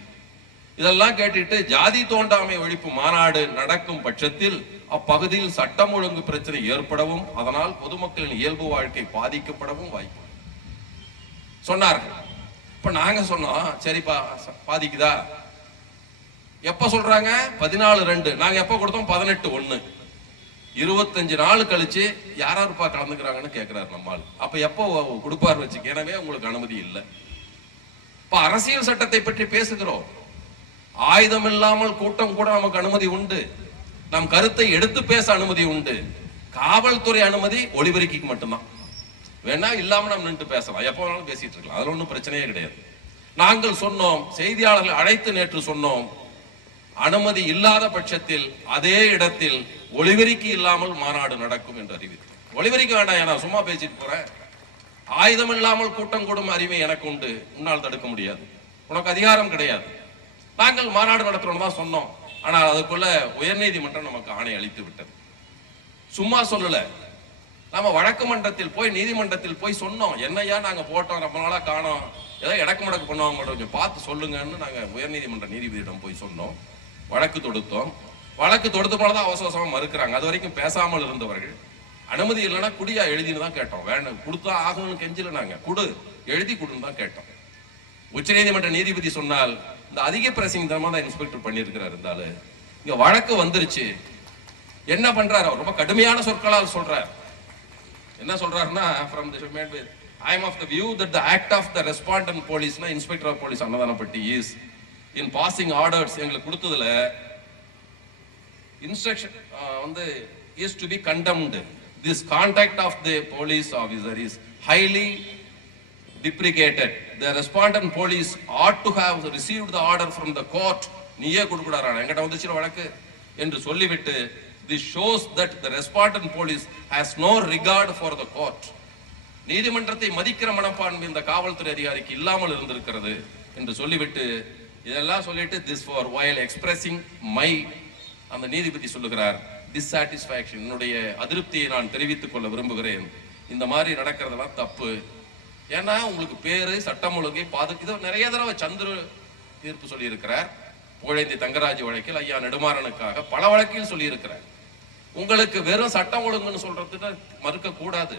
இதெல்லாம் கேட்டுட்டு ஜாதி தோண்டாமை ஒழிப்பு மாநாடு நடக்கும் பட்சத்தில் அப்பகுதியில் சட்டம் ஒழுங்கு பிரச்சனை ஏற்படவும் அதனால் பொதுமக்களின் இயல்பு வாழ்க்கை பாதிக்கப்படவும் வாய்ப்பு சொன்னார்கள். இப்ப நாங்க சொன்னோம், சரிப்பா பாதிக்குதா? எப்ப சொல்றாங்க? 14(2). நாங்க எப்ப கொடுத்தோம்? 18(1). 25 நாள் கழிச்சு யாராருப்பா கலந்துக்கிறாங்கன்னு கேட்கிறாரு நம்மால். அப்ப எப்போ கொடுப்பார் வச்சுக்க? எனவே உங்களுக்கு அனுமதி இல்லை. இப்ப அரசியல் சட்டத்தை பற்றி பேசுகிறோம். ஆயுதம் இல்லாமல் கூட்டம் கூட நமக்கு அனுமதி உண்டு. நம் கருத்தை எடுத்து பேச அனுமதி உண்டு. காவல்துறை அனுமதி ஒலிபெருக்கிக்கு மட்டும்தான். வேணா இல்லாம நம்ம நின்று பேசலாம், எப்ப வேணாலும் பேசிட்டு இருக்கலாம், அதுல ஒன்றும் பிரச்சனையே கிடையாது. நாங்கள் சொன்னோம், செய்தியாளர்கள் அழைத்து நேற்று சொன்னோம், அனுமதி இல்லாத பட்சத்தில் அதே இடத்தில் ஒலிபெருக்கி இல்லாமல் மாநாடு நடக்கும் என்று அறிவித்து. ஒலிபெருக்க வேண்டாம், நான் சும்மா பேசிட்டு போறேன். ஆயுதம் இல்லாமல் கூட்டம் கூடும் அறிவை எனக்கு உண்டு, உன்னால் தடுக்க முடியாது, உனக்கு அதிகாரம் கிடையாது. நாங்கள் மாநாடு நடத்துறோம் தான் சொன்னோம். ஆனால் அதுக்குள்ள உயர்நீதிமன்றம் நமக்கு ஆணை அளித்து விட்டது. சும்மா சொல்லல, நம்ம வழக்கு மன்றத்தில் போய் நீதிமன்றத்தில் போய் சொன்னோம், என்னையா நாங்க போட்டோம், ரொம்ப நாளா காணோம், ஏதோ இடக்கு மடக்கு பண்ணுவாங்க, கொஞ்சம் பார்த்து சொல்லுங்கன்னு நாங்க உயர்நீதிமன்ற நீதிபதியிடம் போய் சொன்னோம். வழக்கு தொடுத்தோம். வழக்கு தொடுத்த போலதான் அவசரமா மறுக்கிறாங்க. அது வரைக்கும் பேசாமல் இருந்தவர்கள் அனுமதி இல்லைன்னா குடியா எழுதினு தான் கேட்டோம். வேண்டாம், கொடுத்தா ஆகணும்னு கெஞ்சில, நாங்க குடு, எழுதி கொடுன்னு தான் கேட்டோம். உச்ச நீதிமன்ற நீதிபதி சொன்னால் இந்த அதிக பிரசிங் தரமா தான் இன்ஸ்பெக்டர் பண்ணியிருக்கிறார். இருந்தாலும் இங்க வழக்கு வந்துருச்சு, என்ன பண்றாரு? ரொம்ப கடுமையான சொற்களால் சொல்றார். என்ன சொல்றாருன்னா, from the I am of the view that the act of the respondent police na inspector of police Annathanapatti is in passing orders எங்களுக்கு கொடுத்ததுல instruction வந்து is to be condemned. This conduct of the police officer is highly deprecated. The respondent police ought to have received the order from the court. நீயே கொடுக்கறாரா, என்கிட்ட வந்துச்சு வழக்கு என்று சொல்லிவிட்டு, this shows that the respondent police has no regard for the court. நீதிமன்றத்தை மதிக்கிற மனப்பான்மை இந்த காவல்துறை அதிகாரிக்கு இல்லாமல் இருந்திருக்கிறது என்று சொல்லிவிட்டு, இதெல்லாம் சொல்லிட்டு, this for while expressing my, அந்த நீதிபதி சொல்லுகிறார், dissatisfaction, என்னுடைய அதிருப்தியை நான் தெரிவித்துக் கொள்ள விரும்புகிறேன். இந்த மாதிரி நடக்கிறதெல்லாம் தப்பு. ஏன்னா உங்களுக்கு பேரு சட்டம் ஒழுங்கை பாதுகாத்து நிறைய தடவை சந்திர தீர்ப்பு சொல்லி இருக்கிறார். புகழேந்தி தங்கராஜ் வழக்கில், ஐயா நெடுமாறனுக்காக பல வழக்கில் சொல்லி இருக்கிறார். உங்களுக்கு வெறும் சட்டம் ஒழுங்குன்னு சொல்றதுக்கு மறுக்க கூடாது,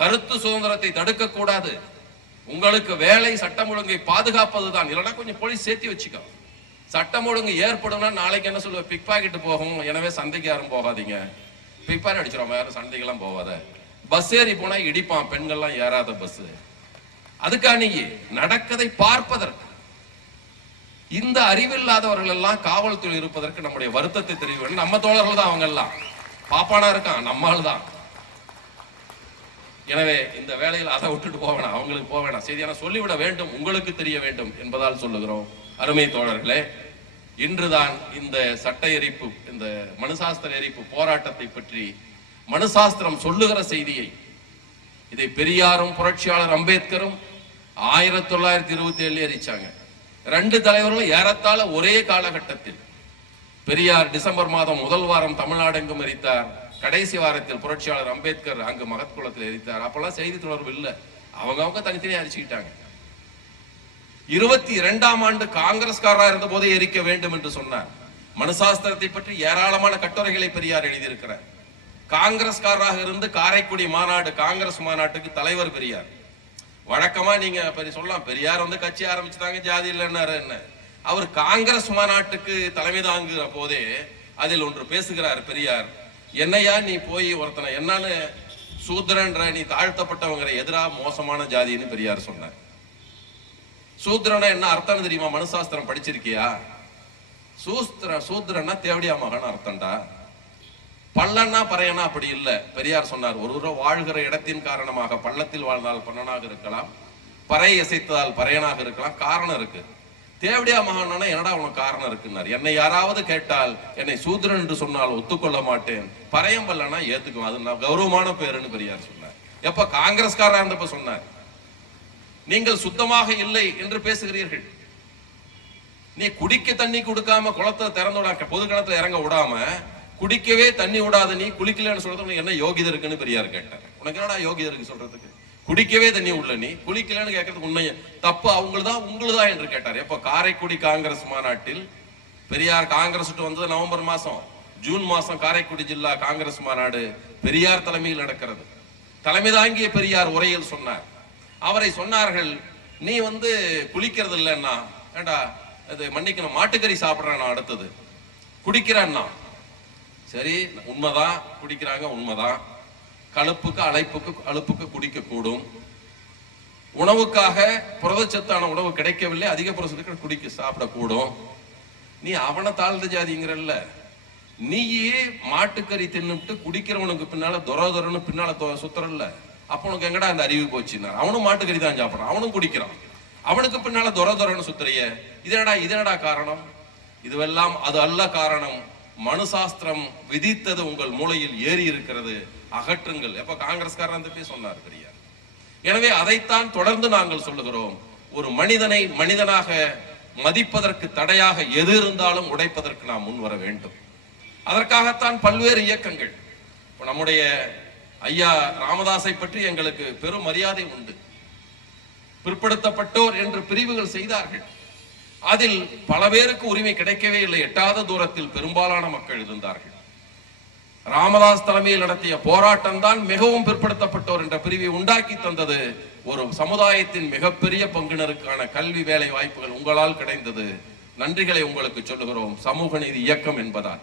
கருத்து சுதந்திரத்தை தடுக்க கூடாது. உங்களுக்கு வேலை சட்டம் ஒழுங்கை பாதுகாப்பதுதான். இல்லைன்னா கொஞ்சம் போலீஸ் சேர்த்து வச்சுக்கோ. சட்டம் ஒழுங்கு ஏற்படும்னா நாளைக்கு என்ன சொல்லுவ, பிக் பாக்கெட் போகும், எனவே சந்தைக்கு யாரும் போகாதீங்க, பிக் பாக்கெட் அடிச்சிடும், யாரும் சந்தைக்கெல்லாம் போகாத. பஸ் ஏறி போனா இடிப்பான், பெண்கள்லாம் ஏறாத பஸ். அதுக்கா நீங்க நடக்கதை பார்ப்பதற்கு இந்த அறிவில்லாதவர்கள் எல்லாம் காவல்துறை இருப்பதற்கு நம்முடைய வருத்தத்தை தெரிவிக்க. நம்ம தோழர்கள் தான், அவங்க எல்லாம் பாப்பானா இருக்கான், நம்மால் தான். எனவே இந்த வேலையில் அதை விட்டுட்டு போக வேணாம், அவங்களுக்கு போக வேணாம், செய்தியான சொல்லிவிட வேண்டும், உங்களுக்கு தெரிய வேண்டும் என்பதால் சொல்லுகிறோம். அருமை தோழர்களே, இன்றுதான் இந்த சட்ட எரிப்பு, இந்த மனுசாஸ்திர எரிப்பு போராட்டத்தை பற்றி மனுசாஸ்திரம் சொல்லுகிற செய்தியை, இதை பெரியாரும் புரட்சியாளர் அம்பேத்கரும் 1927 எரிச்சாங்க. 2 தலைவர்களும் ஏறத்தாழ ஒரே காலகட்டத்தில். பெரியார் டிசம்பர் மாதம் முதல் வாரம் தமிழ்நாடு எங்கும் எரித்தார், கடைசி வாரத்தில் புரட்சியாளர் அம்பேத்கர் அங்கு மகத் குளத்தில் எரித்தார். அப்பெல்லாம் செய்தி தொடர்பு இல்லை, அவங்க தனித்தனியா அரிச்சுக்கிட்டாங்க. 22ஆம் ஆண்டு காங்கிரஸ்காரராக இருந்த போதே எரிக்க வேண்டும் என்று சொன்னார். மனுசாஸ்திரத்தை பற்றி ஏராளமான கட்டுரைகளை பெரியார் எழுதியிருக்கிறார். காங்கிரஸ்காரராக இருந்து காரைக்குடி மாநாடு காங்கிரஸ் மாநாட்டுக்கு தலைவர் பெரியார். வழக்கமா நீங்க சொல்லலாம், பெரியார் வந்து கட்சி ஆரம்பிச்சுட்டாங்க, ஜாதி இல்லைன்னாரு. என்ன, அவர் காங்கிரஸ் மாநாட்டுக்கு தலைமை தாங்குகிற போதே அதில் ஒன்று பேசுகிறார் பெரியார். என்னையா நீ போய் ஒருத்தனை என்னன்னு சூத்திரன்ற நீ தாழ்த்தப்பட்டவங்க எதிராக மோசமான ஜாதின்னு பெரியார் சொன்னார். சூத்திரனா என்ன அர்த்தம் தெரியுமா? மனுசாஸ்திரம் படிச்சிருக்கியா? சூத்திரன்னா தேவடியா மகன் அர்த்தம்டா. பள்ளன்னா பறையனா அப்படி இல்ல. பெரியார் சொன்னார், ஒரு வாழ்கிற இடத்தின் காரணமாக பள்ளத்தில் வாழ்ந்தால் பன்னனாக இருக்கலாம், பறை இசைத்ததால் பறையனாக இருக்கலாம். காரணம் இருக்கு. தேவடியா மகன்னா என்னடா உனக்கு காரணம் இருக்குன்னார். என்னை யாராவது கேட்டால் என்னை சூத்திரன் என்று சொன்னால் ஒத்துக்கொள்ள மாட்டேன், பறையம் பல்லனா ஏத்துக்குவேன், அது நான் கௌரவமான பேருன்னு பெரியார் சொன்னார். எப்ப காங்கிரஸ்காரா இருந்தப்ப சொன்னார். நீங்கள் சுத்தமாக இல்லை என்று பேசுகிறீர்கள். நீ குடிக்க தண்ணி கொடுக்காம குளத்தை திறந்து விடாம பொது கிணத்துல இறங்க விடாம குடிக்கவே தண்ணி விடாத நீ குளிக்கலன்னு சொல்றது என்ன யோகிதை இருக்குன்னு பெரியார் கேட்டார். உனக்கு என்னடா யோகிதை இருக்கு சொல்றதுக்கு? குடிக்கவே தண்ணி உள்ள நீ குளிக்கலன்னு கேட்கறதுக்கு உண்மைய தப்பு உங்களுதான் என்று கேட்டார். எப்ப காரைக்குடி காங்கிரஸ் மாநாட்டில் பெரியார் காங்கிரஸ் வந்தது நவம்பர் மாசம். ஜூன் மாசம் காரைக்குடி ஜில்லா காங்கிரஸ் மாநாடு பெரியார் தலைமையில் நடக்கிறது. தலைமை தாங்கிய பெரியார் உரையில் சொன்னார். அவரை சொன்னார்கள், நீ வந்து குளிக்கிறது இல்லைன்னா ஏண்டா அது மன்னிக்கணும், மாட்டுக்கறி சாப்பிட்றான், அடுத்தது குடிக்கிறான்னா. சரி, உண்மைதான், குடிக்கிறாங்க, உண்மைதான். கழுப்புக்கு அலுப்புக்கு குடிக்க கூடும். உணவுக்காக புரதச்சத்தான உணவு கிடைக்கவில்லை, அதிக புரதத்துக்கு குடிக்க சாப்பிடக்கூடும். நீ அவனை தாழ்ந்த ஜாதிங்கிறல்ல, நீயே மாட்டுக்கறி தின்னுட்டு குடிக்கிறவனுக்கு பின்னால துரதுரன்னு பின்னால சுத்துறல்ல, அப்ப உனக்கு எங்கடா அந்த அறிவு போச்சுன்னா? அவனும் மாட்டுக்கறி தான் சாப்பிடறான், அவனும் குடிக்கிறான், அவனுக்கு பின்னால துரதுரன்னு சுத்துறைய. இதனடா காரணம்? இதுவெல்லாம் அது அல்ல காரணம். மனுசாஸ்திரம் விதித்தது உங்கள் மூளையில் ஏறி இருக்கிறது, அகற்றுங்கள். எப்ப காங்கிரஸ்காரன் அந்த போய் சொன்னார் பெரியார். எனவே அதைத்தான் தொடர்ந்து நாங்கள் சொல்லுகிறோம். ஒரு மனிதனை மனிதனாக மதிப்பதற்கு தடையாக எது இருந்தாலும் உடைப்பதற்கு நாம் முன் வர வேண்டும். அதற்காகத்தான் பல்வேறு இயக்கங்கள். நம்முடைய ஐயா ராமதாஸை பற்றி எங்களுக்கு பெரும் மரியாதை உண்டு. பிற்படுத்தப்பட்டோர் என்று பிரிவுகள் செய்தார்கள். அதில் பல பேருக்கு உரிமை கிடைக்கவே இல்லை. எட்டாத தூரத்தில் பெரும்பாலான மக்கள் இருந்தார்கள். ராமதாஸ் தலைமையில் நடத்திய போராட்டம் தான் மிகவும் பிற்படுத்தப்பட்டோர் என்ற பிரிவை உண்டாக்கி தந்தது. ஒரு சமுதாயத்தின் மிகப்பெரிய பங்கினருக்கான கல்வி வேலை வாய்ப்புகள் உங்களால் கிடைத்தது. நன்றிகளை உங்களுக்கு சொல்லுகிறோம், சமூக நீதி இயக்கம் என்பதால்.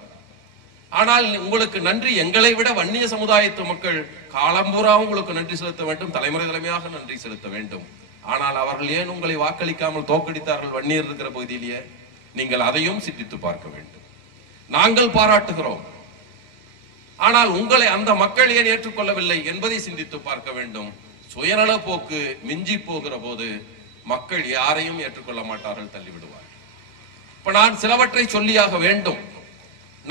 ஆனால் உங்களுக்கு நன்றி எங்களை விட வன்னிய சமுதாயத்து மக்கள் காலம்பூரா உங்களுக்கு நன்றி செலுத்த வேண்டும், தலைமுறையாக நன்றி செலுத்த வேண்டும். ஆனால் அவர்கள் ஏன் உங்களை வாக்களிக்காமல் தோற்கடித்தார்கள் வன்னியர் இருக்கிற பகுதியிலேயே? நீங்கள் அதையும் சிந்தித்து பார்க்க வேண்டும். நாங்கள் பாராட்டுகிறோம், ஆனால் உங்களை அந்த மக்கள் ஏன் ஏற்றுக்கொள்ளவில்லை என்பதை சிந்தித்து பார்க்க வேண்டும். சுயநல போக்கு மிஞ்சி போகிற போது மக்கள் யாரையும் ஏற்றுக்கொள்ள மாட்டார்கள், தள்ளிவிடுவார். இப்ப நான் சிலவற்றை சொல்லியாக வேண்டும்.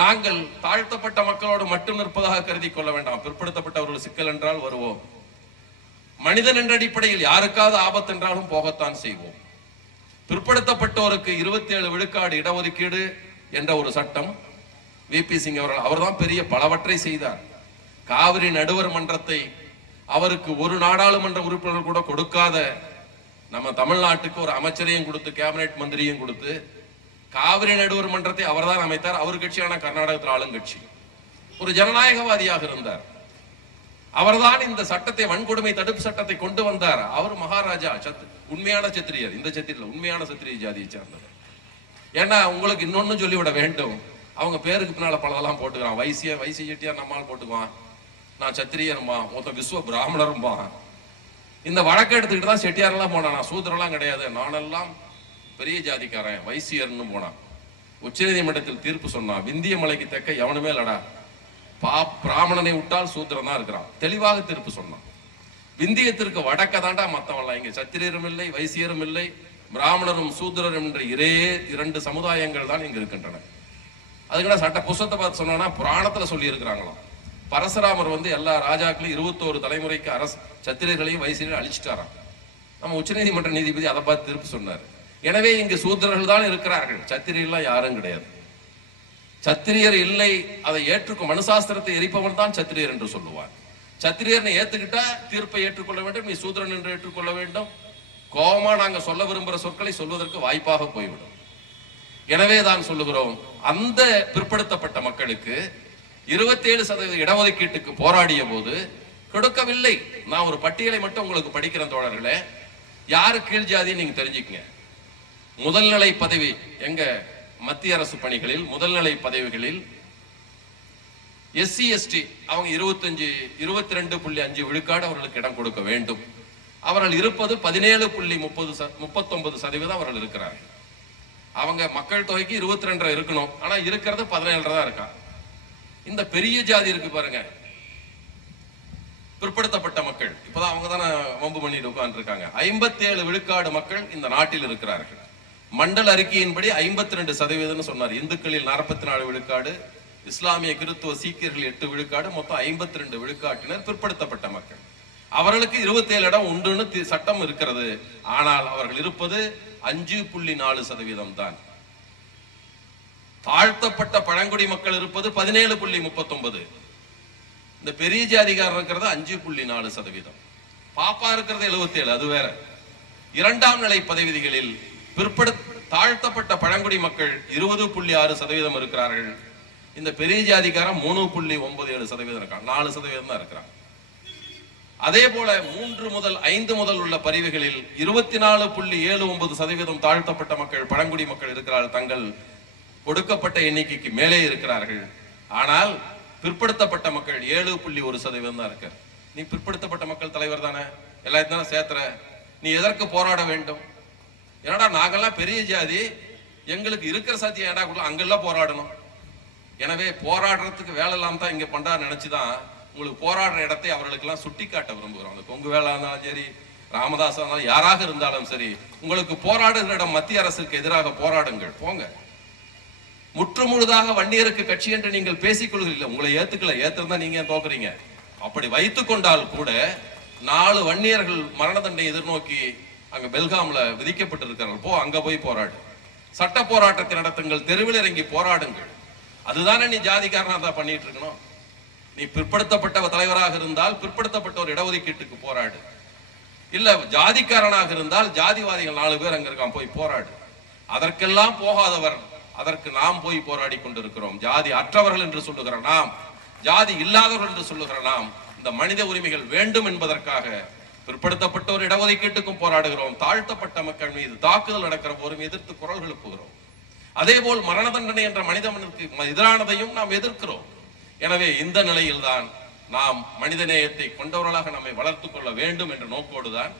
நாங்கள் தாழ்த்தப்பட்ட மக்களோடு மட்டும் நிற்பதாக கருதி கொள்ள வேண்டாம். பிற்படுத்தப்பட்டவர்கள் சிக்கல் என்றால் வருவோம். மனிதன் என்ற அடிப்படையில் யாருக்காவது ஆபத்து என்றாலும் போகத்தான் செய்வோம். பிற்படுத்தப்பட்டோருக்கு 27 விழுக்காடு இடஒதுக்கீடு என்ற ஒரு சட்டம் விபி சிங் அவர்தான் பெரிய பலவற்றை செய்தார். காவிரி நடுவர் மன்றத்தை அவருக்கு ஒரு நாடாளுமன்ற உறுப்பினர் கூட கொடுக்காத நம்ம தமிழ்நாட்டுக்கு ஒரு அமைச்சரையும் கொடுத்து கேபினெட் மந்திரியும் கொடுத்து காவிரி நடுவர் மன்றத்தை அவர்தான் அமைத்தார். அவர் கட்சியான கர்நாடகத்தில் ஆளுங்கட்சி. ஒரு ஜனநாயகவாதியாக இருந்தார். அவர்தான் இந்த சட்டத்தை, வன்கொடுமை தடுப்பு சட்டத்தை கொண்டு வந்தார். அவர் மகாராஜா, உண்மையான சத்திரியர், இந்த சத்திரியில் உண்மையான சத்திரிய ஜாதியை சேர்ந்தவர். ஏன்னா உங்களுக்கு இன்னொன்னு சொல்லிவிட வேண்டும், அவங்க பேருக்கு பின்னால பலதெல்லாம் போட்டுக்கிறான். வைசிய செட்டியார் நம்மால் போட்டுக்குவான், நான் சத்திரியருமா, மொத்தம் விஸ்வ பிராமணரும்பா. இந்த வழக்கை எடுத்துக்கிட்டு தான் செட்டியாரெல்லாம் போனான். நான் சூத்திரெல்லாம் கிடையாது, நானெல்லாம் பெரிய ஜாதிக்காரன் வைசியர்னு போனான். உச்ச நீதிமன்றத்தில் தீர்ப்பு சொன்னான், விந்திய மலைக்கு தெக்க எவனுமே இல்லடா, பிராமணனை விட்டால் சூத்திரம் தான் இருக்கிறான். தெளிவாக தீர்ப்பு சொன்னான். விந்தியத்திற்கு வடக்க தாண்டா மத்தவன்லாம், இங்க சத்திரியரும் இல்லை, வைசியரும் இல்லை, பிராமணரும் சூத்திரரும் என்ற இரண்டு சமுதாயங்கள் தான் இங்க இருக்கின்றன. அதுக்கு சட்ட புஸ்தத்தை பார்த்து சொன்னா புராணத்துல சொல்லி இருக்கிறாங்களாம். பரசுராமர் எல்லா ராஜாக்களையும் 21 தலைமுறைக்கு அரசு சத்திரியர்களையும் வைசியர்களையும் அழிச்சிட்டாராம். நம்ம உச்ச நீதிமன்ற நீதிபதி அதை பார்த்து தீர்ப்பு சொன்னார். எனவே இங்கு சூத்திரர்கள் தான் இருக்கிறார்கள், சத்திரியெல்லாம் யாரும் கிடையாது. சத்திரியர் இல்லை, அதை ஏற்றுக்கும் மனுசாஸ்திரத்தை எரிப்பவன் தான் சத்திரியர் என்று சொல்லுவார். சத்திரியர்னை ஏத்துக்கிட்டா தீர்ப்பை ஏற்றுக்கொள்ள வேண்டும், நீ சூத்திரன் என்று ஏற்றுக்கொள்ள வேண்டும். கோபமா நாங்க சொல்ல விரும்புகிற சொற்களை சொல்வதற்கு வாய்ப்பாக போய்விடும். எனவே தான் சொல்லுகிறோம், அந்த பிற்படுத்தப்பட்ட மக்களுக்கு 27% இடஒதுக்கீட்டுக்கு போராடிய போது கொடுக்கவில்லை. நான் ஒரு பட்டியலை மட்டும் உங்களுக்கு படிக்கிறேன் தோழர்களே. யாரு கீழ் ஜாதி நீங்க தெரிஞ்சுக்கங்க. முதல்நிலை பதவி எங்க மத்திய அரசு பணிகளில் முதல்நிலை பதவிகளில் SC ST அவங்க 22.5 விழுக்காடு அவர்களுக்கு இடம் கொடுக்க வேண்டும். அவர்கள் இருப்பது 17.39% அவர்கள் இருக்கிறார்கள். அவங்க மக்கள் தொகைக்கு 22 இருக்கணும், ஆனா இருக்கிறது 17 தான் இருக்கா. இந்த பெரிய ஜாதி இருக்கு பாருங்க, பிற்படுத்தப்பட்ட மக்கள், இப்பதான் அவங்க தானே வம்பு பண்ணிட்டு உட்கார்ந்து இருக்காங்க. 57 விழுக்காடு மக்கள் இந்த நாட்டில் இருக்கிறார்கள். மண்டல அறிக்கையின்படி 52% சொன்னார். இந்துக்களில் 44 விழுக்காடு, இஸ்லாமிய கிறிஸ்துவ சீக்கியர்கள் 8 விழுக்காடு, மொத்தம் 52 விழுக்காட்டினர் பிற்படுத்தப்பட்ட மக்கள். அவர்களுக்கு 27 இடம் உண்டுன்னு சட்டம் இருக்கிறது. ஆனால் அவர்கள் இருப்பது 5.4% தான். தாழ்த்தப்பட்ட பழங்குடி மக்கள் இருப்பது 17.39. இந்த பெரிய ஜாதிகாரர் இருக்கிறது 5.4%. பாப்பா இருக்கிறது 77, அது வேற. இரண்டாம் நிலை பதவிகளில் தாழ்த்தப்பட்ட பழங்குடி மக்கள் 20.6% இருக்கிறார்கள். இந்த பெரிய ஜாதிகாரன் 3.97% இருக்கான், 4% தான் இருக்கிறான். அதே போல 3 முதல் 5 முதல் உள்ள பதவிகளில் 24.79% தாழ்த்தப்பட்ட மக்கள் பழங்குடி மக்கள் இருக்கிறார்கள். தங்கள் கொடுக்கப்பட்ட எண்ணிக்கைக்கு மேலே இருக்கிறார்கள். ஆனால் பிற்படுத்தப்பட்ட மக்கள் 7.1% தான் இருக்கார். நீ பிற்படுத்தப்பட்ட மக்கள் தலைவர் தானே, எல்லாத்தையும் தானே சேர்த்துற, நீ எதற்கு போராட வேண்டும்? ஏன்னா நாங்கெல்லாம் பெரிய ஜாதி, எங்களுக்கு இருக்கிற சத்தியம் ஏடா கூட அங்கெல்லாம் போராடணும். எனவே போராடுறதுக்கு வேலை இல்லாம தான் இங்க பண்றாரு நினைச்சுதான் உங்களுக்கு போராடுற இடத்தை அவர்களுக்கு எல்லாம் சுட்டி காட்ட விரும்புகிறோம். அந்த கொங்கு வேளா இருந்தாலும் சரி, ராமதாஸ் இருந்தாலும் யாராக இருந்தாலும் சரி, உங்களுக்கு போராடுகிற இடம் மத்திய அரசுக்கு எதிராக போராடுங்கள், போங்க. முற்றுமுழுதாக வன்னியருக்கு கட்சி என்று நீங்கள் பேசிக் கொள்கிறீர்கள். உங்களை ஏத்துக்கல, ஏத்துறதா நீங்க தோக்குறீங்க. அப்படி வைத்துக் கொண்டால் கூட 4 வன்னியர்கள் மரண தண்டனை எதிர்நோக்கி அங்க பெல்காம்ல விதிக்கப்பட்டிருக்கிறார்கள். அங்க போய் போராடு, சட்ட போராட்டத்தை நடத்துங்கள், தெருவில் இறங்கி போராடுங்கள். அதுதானே நீ ஜாதிக்காரனா தான் பண்ணிட்டு இருக்கணும். நீ பிற்படுத்தப்பட்ட தலைவராக இருந்தால் பிற்படுத்தப்பட்ட ஒரு இடஒதுக்கீட்டுக்கு போராடு. இல்ல ஜாதிக்காரனாக இருந்தால் ஜாதிவாதிகள் 4 பேர் அங்க இருக்கான், போய் போராடு. அதற்கெல்லாம் போகாதவர், அதற்கு நாம் போய் போராடி கொண்டிருக்கிறோம். ஜாதி அற்றவர்கள் என்று சொல்லுகிற நாம், ஜாதி இல்லாதவர்கள் என்று சொல்லுகிற நாம், இந்த மனித உரிமைகள் வேண்டும் என்பதற்காக பிற்படுத்தப்பட்ட ஒரு இடஒதுக்கீட்டுக்கும் போராடுகிறோம். தாழ்த்தப்பட்ட மக்கள் மீது தாக்குதல் நடக்கிற போதும் எதிர்த்து குரல் எழுப்புகிறோம். அதே போல் மரண தண்டனை என்ற மனிதனுக்கு எதிரானதையும் நாம் எதிர்க்கிறோம். எனவே இந்த நிலையில் தான் நாம் மனித நேயத்தை கொண்டவர்களாக நம்மை வளர்த்துக் கொள்ள வேண்டும் என்ற நோக்கோடுதான்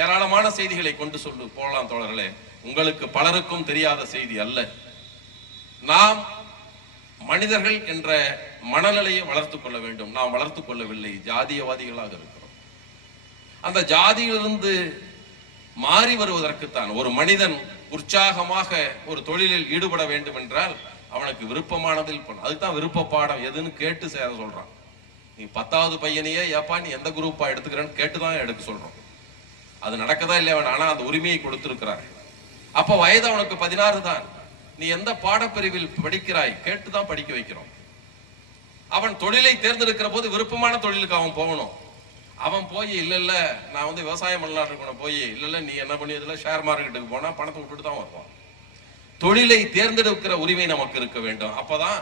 ஏராளமான செய்திகளை கொண்டு போகலாம் தோழர்களே. உங்களுக்கு பலருக்கும் தெரியாத செய்தி அல்ல. நாம் மனிதர்கள் என்ற மனநிலையை வளர்த்துக் கொள்ள வேண்டும். நாம் வளர்த்துக் கொள்ளவில்லை, ஜாதியவாதிகளாக இருக்கிறோம். அந்த ஜாதியிலிருந்து மாறி வருவதற்குத்தான் ஒரு மனிதன் உற்சாகமாக ஒரு தொழிலில் ஈடுபட வேண்டும் என்றால் அவனுக்கு விருப்பமானதில் அதுதான் விருப்ப பாடம் எதுன்னு கேட்டு சேர சொல்றான். நீ 10வது பையனையே ஏப்பா நீ எந்த குரூப்பா எடுத்துக்கிறேன்னு கேட்டுதான் எடுக்க சொல்றோம். அது நடக்கதா இல்லையா? ஆனா அந்த உரிமையை கொடுத்திருக்கிறார். அப்ப வயது அவனுக்கு 16 தான். நீ எந்த பாடப்பிரிவில் படிக்கிறாய் கேட்டுதான் படிக்க வைக்கிறோம். அவன் தொழிலை தேர்ந்தெடுக்கிற போது விருப்பமான தொழிலுக்கு அவன் போகணும். அவன் போய் இல்ல நான் விவசாயம் பண்ணலாம் இருக்கணும், போய் இல்ல நீ என்ன பண்ணியதுல ஷேர் மார்க்கெட்டுக்கு போனா பணத்தை விட்டுட்டு தான் வருவான். தொழிலை தேர்ந்தெடுக்கிற உரிமை நமக்கு இருக்க வேண்டும். அப்பதான்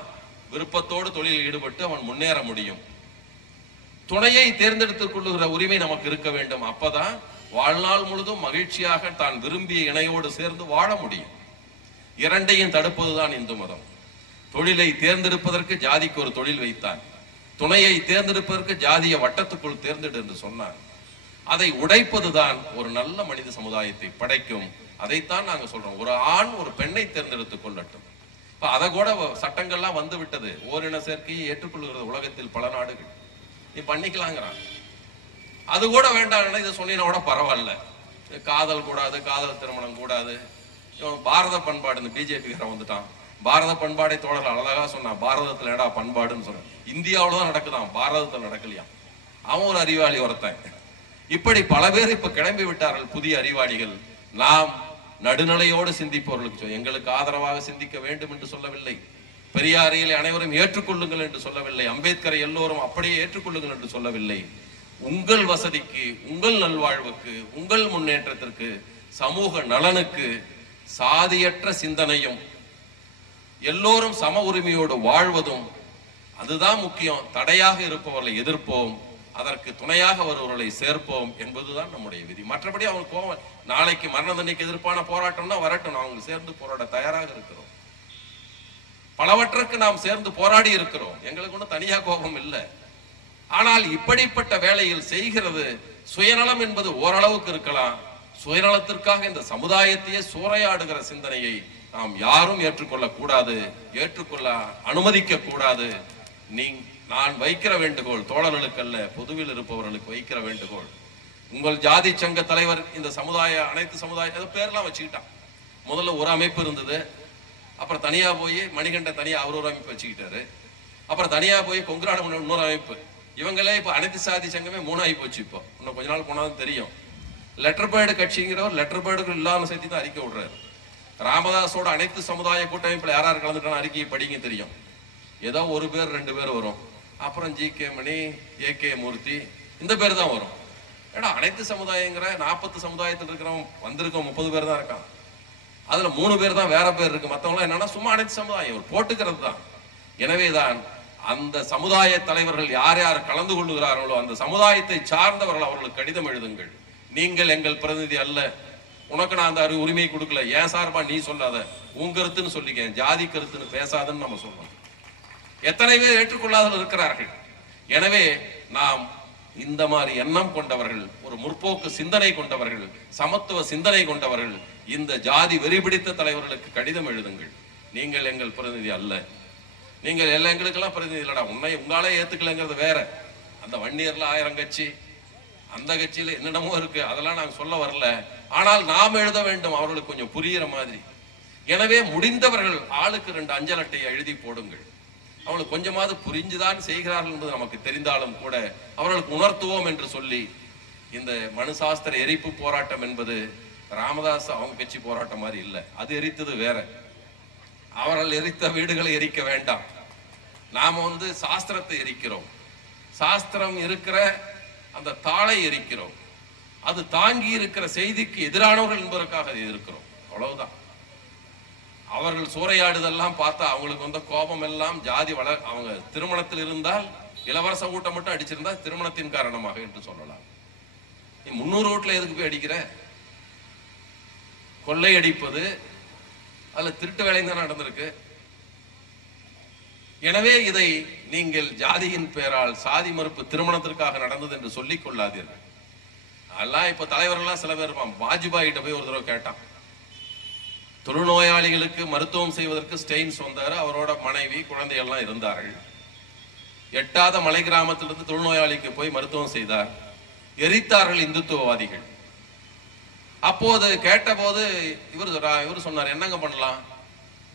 விருப்பத்தோடு தொழிலில் ஈடுபட்டு அவன் முன்னேற முடியும். துணையை தேர்ந்தெடுத்துக் கொள்ளுகிற உரிமை நமக்கு இருக்க வேண்டும். அப்பதான் வாழ்நாள் முழுதும் மகிழ்ச்சியாக தான் விரும்பிய இணையோடு சேர்ந்து வாழ முடியும். இரண்டையும் தடுப்பதுதான் இந்து மதம். தொழிலை தேர்ந்தெடுப்பதற்கு ஜாதிக்கு ஒரு தொழில் வைத்தான், துணையை தேர்ந்தெடுப்பதற்கு ஜாதிய வட்டத்துக்குள் தேர்ந்தெடு என்று சொன்னார். அதை உடைப்பதுதான் ஒரு நல்ல மனித சமுதாயத்தை படைக்கும். அதைத்தான் நாங்க சொல்றோம். ஒரு ஆண் ஒரு பெண்ணை தேர்ந்தெடுத்துக் கொள்ளட்டும். இப்ப அதை கூட சட்டங்கள்லாம் வந்து விட்டது. ஓரின சேர்க்கையை ஏற்றுக்கொள்கிறது உலகத்தில் பல நாடுகள். நீ பண்ணிக்கலாங்கிறான். அது கூட வேண்டாம், இதை சொன்னீங்கன்னா கூட பரவாயில்ல. காதல் கூடாது, காதல் திருமணம் கூடாது. பாரத பண்பாடு, இந்த பிஜேபிக்காரன் வந்துட்டான். பாரத பண்பாடை தோழர் அழகா சொன்னான். பாரதத்துல ஏடா பண்பாடுன்னு சொன்ன, இந்தியாவில தான் நடக்குதான், பாரதத்தில் நடக்கலையா? அவன் ஒரு அறிவாளி ஒருத்தன். இப்படி பல பேர் இப்ப கிளம்பி விட்டார்கள், புதிய அறிவாளிகள். நாம் நடுநிலையோடு சிந்திப்பவர்களுக்கு எங்களுக்கு ஆதரவாக சிந்திக்க வேண்டும் என்று சொல்லவில்லை. பெரியாரிகளை அனைவரும் ஏற்றுக்கொள்ளுங்கள் என்று சொல்லவில்லை. அம்பேத்கரை எல்லோரும் அப்படியே ஏற்றுக்கொள்ளுங்கள் என்று சொல்லவில்லை. உங்கள் வசதிக்கு, உங்கள் நல்வாழ்வுக்கு, உங்கள் முன்னேற்றத்திற்கு, சமூக நலனுக்கு சாதியற்ற சிந்தனையும் எல்லோரும் சம உரிமையோடு வாழ்வதும் அதுதான் முக்கியம். தடையாக இருப்பவர்களை எதிர்ப்போம், அதற்கு துணையாக வருவர்களை சேர்ப்போம் என்பதுதான் நம்முடைய விதி. மற்றபடி அவங்க கோவம், நாளைக்கு மரண தண்டனைக்கு எதிர்ப்பான போராட்டம்னா வரட்டும், அவங்க சேர்ந்து போராட தயாராக இருக்கிறோம். பலவற்றுக்கு நாம் சேர்ந்து போராடி இருக்கிறோம், எங்களுக்கு ஒன்றும் தனியா கோபம் இல்லை. ஆனால் இப்படிப்பட்ட வேளையில் செய்கிறது சுயநலம் என்பது ஓரளவுக்கு இருக்கலாம். சுயநலத்திற்காக இந்த சமுதாயத்தையே சூறையாடுகிற சிந்தனையை நாம் யாரும் ஏற்றுக்கொள்ள கூடாது, ஏற்றுக்கொள்ள அனுமதிக்க கூடாது. நான் வைக்கிற வேண்டுகோள் தோழர்களுக்கு அல்ல, பொதுவில் இருப்பவர்களுக்கு வைக்கிற வேண்டுகோள். உங்கள் ஜாதி சங்க தலைவர் இந்த சமுதாய அனைத்து சமுதாய பேர்லாம் வச்சுக்கிட்டான். முதல்ல ஒரு அமைப்பு இருந்தது, அப்புறம் தனியா போய் மணிகண்ட தனியா அவர் ஒரு அமைப்பு வச்சுக்கிட்டாரு, அப்புறம் தனியா போய் கொங்குராட இன்னொரு அமைப்பு. இவங்களே இப்ப அனைத்து சாதி சங்கமே 3 ஆகி போச்சு. இப்போ இன்னும் கொஞ்ச நாள் போனாலும் தெரியும். லெட்டர் பேர்டு கட்சிங்கிறவர் லெட்டர் பேர்டுகள் இல்லாம சேர்த்து தான் அறிக்கை விடுறாரு. ராமதாஸோட அனைத்து சமுதாய கூட்டமைப்புல யாராரு கலந்துட்டான அறிக்கையை படிங்க தெரியும். ஏதோ ஒரு பேர் 2 பேர் வரும், அப்புறம் ஜி.கே. மணி, ஏ.கே. மூர்த்தி, இந்த பேர் தான் வரும். ஏன்னா அனைத்து சமுதாயங்கிற 40 சமுதாயத்தில் இருக்கிறவன் வந்திருக்கோம் 30 பேர் தான் இருக்கான். அதுல 3 பேர் தான் வேற பேர் இருக்கு. மற்றவங்க என்னன்னா சும்மா அனைத்து சமுதாயம் போட்டுக்கிறது தான். எனவேதான் அந்த சமுதாய தலைவர்கள் யார் யார் கலந்து கொள்ளுகிறார்களோ அந்த சமுதாயத்தை சார்ந்தவர்கள் அவர்களுக்கு கடிதம் எழுதுங்கள். நீங்கள் எங்கள் பிரதிநிதி அல்ல, உனக்கு நான் அந்த உரிமையை கொடுக்கல, ஏன் சார்பா நீ சொல்லாத, உன் கருத்துன்னு சொல்லிக்க, ஜாதி கருத்துன்னு பேசாதன்னு நம்ம சொல்றோம். எத்தனை பேர் ஏற்றுக்கொள்ளாதவர்கள் இருக்கிறார்கள். எனவே நாம் இந்த மாதிரி எண்ணம் கொண்டவர்கள், ஒரு முற்போக்கு சிந்தனை கொண்டவர்கள், சமத்துவ சிந்தனை கொண்டவர்கள் இந்த ஜாதி வெறிபிடித்த தலைவர்களுக்கு கடிதம் எழுதுங்கள். நீங்கள் எங்கள் பிரதிநிதி அல்ல, நீங்கள் எல்லாம் எங்களுக்கெல்லாம் பிரதிநிதி இல்லடா, உங்களாலே ஏத்துக்கலங்கிறது வேற. அந்த வன்னியர்ல 1000 கட்சி, அந்த கட்சியில என்னென்னமோ இருக்கு, அதெல்லாம் நாங்க சொல்ல வரல. ஆனால் நாம் எழுத வேண்டும் அவர்களுக்கு கொஞ்சம் புரியுற மாதிரி. எனவே முடிந்தவர்கள் ஆளுக்கு 2 அஞ்சல் அட்டையை எழுதி போடுங்கள். அவங்களுக்கு கொஞ்சமாவது புரிஞ்சுதான் செய்கிறார்கள் என்பது நமக்கு தெரிந்தாலும் கூட அவர்களுக்கு உணர்த்துவோம் என்று சொல்லி, இந்த மனு சாஸ்திர எரிப்பு போராட்டம் என்பது ராமதாஸ் அவங்க கட்சி போராட்டம் மாதிரி இல்லை. அது எரித்தது வேற. அவர்கள் எரித்த வீடுகளை எரிக்க வேண்டாம். நாம சாஸ்திரத்தை எரிக்கிறோம், சாஸ்திரம் இருக்கிற அந்த தாளை எரிக்கிறோம். அது தாங்கி இருக்கிற செய்திக்கு எதிரானவர்கள் என்பதற்காக அதை எதிர்க்கிறோம், அவ்வளவுதான். அவர்கள் சூறையாடுதெல்லாம் பார்த்தா அவங்களுக்கு கோபம் எல்லாம் ஜாதி அவங்க திருமணத்தில் இருந்தால் இளவரச கூட்டம் மட்டும் அடிச்சிருந்தா திருமணத்தின் காரணமாக என்று சொல்லலாம். நீ 300 வீட்டுல எதுக்கு போய் அடிக்கிற? கொள்ளை அடிப்பது அதுல திருட்டு வேலையும் தான் நடந்திருக்கு. எனவே இதை நீங்கள் ஜாதியின் பெயரால் சாதி மறுப்பு திருமணத்திற்காக நடந்தது என்று சொல்லிக் கொள்ளாதீர்கள். அதெல்லாம் இப்ப தலைவர்கள்லாம் சில பேர் வாஜ்பாய் கிட்ட போய் ஒரு தடவை கேட்டான், தொழுநோயாளிகளுக்கு மருத்துவம் செய்வதற்கு ஸ்டெயின்ஸ் வந்தாரு, அவரோட மனைவி குழந்தைகள்லாம் இருந்தார்கள். எட்டாத மலை கிராமத்திலிருந்து தொழுநோயாளிக்கு போய் மருத்துவம் செய்தார். எரித்தார்கள் இந்துத்துவவாதிகள். அப்போது கேட்டபோது இவர் சொன்னார், என்னங்க பண்ணலாம்,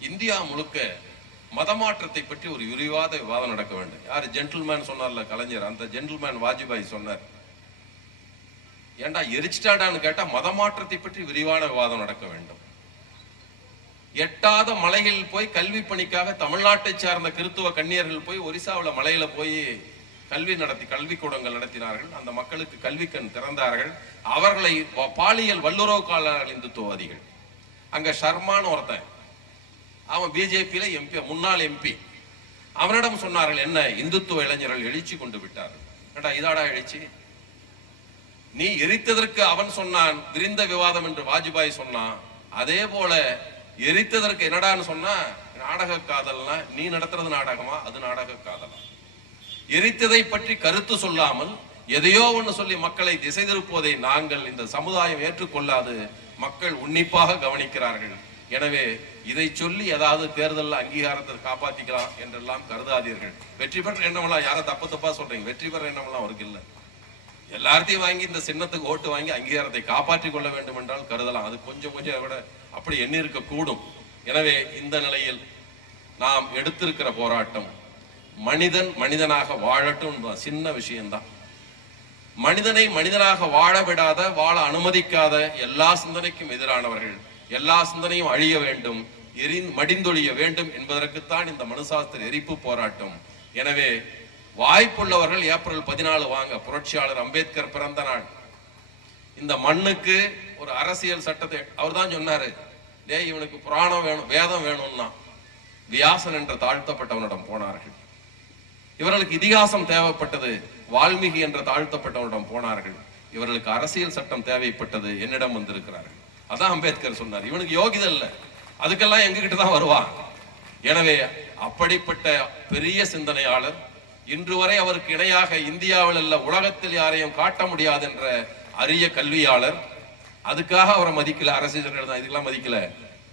இந்தியா முழுக்க மதமாற்றத்தை பற்றி ஒரு விரிவாத விவாதம் நடக்க வேண்டும். யாரு ஜென்டில்மேன் சொன்னார்ல கலைஞர், அந்த ஜென்டில்மேன் வாஜ்பாய் சொன்னார். ஏண்டா எரிச்சிட்டாடான்னு கேட்டா மதமாற்றத்தை பற்றி விரிவான விவாதம் நடக்க வேண்டும். எட்டாத மலையில் போய் கல்வி பணிக்காக தமிழ்நாட்டை சார்ந்த கிறித்துவ கன்னியர்கள் போய் ஒரிசாவில் மலையில போய் கல்விக்கூடங்கள் நடத்தினார்கள். அந்த மக்களுக்கு கல்வி கண் திறந்தார்கள். அவர்களை பாலியல் வல்லுறவுக்காரர்கள் இந்துத்துவவாதிகள். அங்க ஷர்மான்னு ஒருத்தன், அவன் பிஜேபியில எம்பி, முன்னாள் எம்பி. அவனிடம் சொன்னார்கள், என்ன இந்துத்துவ இளைஞர்கள் எழுச்சி கொண்டு விட்டார்கள். இதாடா எழுச்சி? நீ எரித்ததற்கு அவன் சொன்னான் விரிந்த விவாதம் என்று வாஜ்பாய் சொன்னான். அதே போல எரித்ததற்கு என்னடான்னு சொன்னா நாடக காதல்னா நீ நடத்துறது நாடகமா, அது நாடக காதலா? எரித்ததை பற்றி கருத்து சொல்லாமல் எதையோ ஒன்று சொல்லி மக்களை திசை திருப்புவதை நாங்கள் இந்த சமுதாயம் ஏற்றுக்கொள்ளாது. மக்கள் உன்னிப்பாக கவனிக்கிறார்கள். எனவே இதை சொல்லி ஏதாவது தேர்தலில் அங்கீகாரத்தை காப்பாத்திக்கலாம் என்றெல்லாம் கருதாதீர்கள். வெற்றி பெற்ற எண்ணமெல்லாம் யாரை தப்பா சொல்றீங்க? வெற்றி பெற எண்ணமெல்லாம் அவருக்கு இல்லை. எல்லாத்தையும் வாங்கி இந்த சின்னத்துக்கு ஓட்டு வாங்கி அங்கீகாரத்தை காப்பாற்றிக் கொள்ள வேண்டும் என்றால் கருதலாம். அது கொஞ்சம் விட அப்படி எண்ணி இருக்க கூடும். எனவே இந்த நிலையில் நாம் எடுத்திருக்கிற போராட்டம் மனிதன் மனிதனாக வாழட்டும், சின்ன விஷயம்தான். மனிதனை மனிதனாக வாழ விடாத, வாழ அனுமதிக்காத எல்லா சிந்தனைக்கும் எதிரானவர்கள், எல்லா சிந்தனையும் அழிய வேண்டும், மடிந்தொழிய வேண்டும் என்பதற்குத்தான் இந்த மனுசாஸ்திர எரிப்பு போராட்டம். எனவே வாய்ப்புள்ளவர்கள் ஏப்ரல் 14 வாங்க. புரட்சியாளர் அம்பேத்கர் பிறந்த நாள். இந்த மண்ணுக்கு ஒரு அரசியல் சட்டத்தை அவர் தான் சொன்னாரு. டேய், இவனுக்கு புராணம் வேணும், வேதம் வேணும்னா வியாசன் என்ற தாழ்த்தப்பட்டவனிடம் போனார்கள். இவர்களுக்கு இதிகாசம் தேவைப்பட்டது, வால்மீகி என்ற தாழ்த்தப்பட்டவனிடம் போனார்கள். இவர்களுக்கு அரசியல் சட்டம் தேவைப்பட்டது, என்னிடம் வந்திருக்கிறார்கள். அதான் அம்பேத்கர் சொன்னார். இவனுக்கு யோகிதை இல்லை, அதுக்கெல்லாம் எங்ககிட்ட தான் வருவான். எனவே அப்படிப்பட்ட பெரிய சிந்தனையாளர், இன்று வரை அவருக்கு இணையாக இந்தியாவில் அல்ல உலகத்தில் யாரையும் காட்ட முடியாது என்ற அரிய கல்வியாளர். அதுக்காக அவரை மதிக்கல, அரசியல் தான் இதுக்கெல்லாம் மதிக்கல.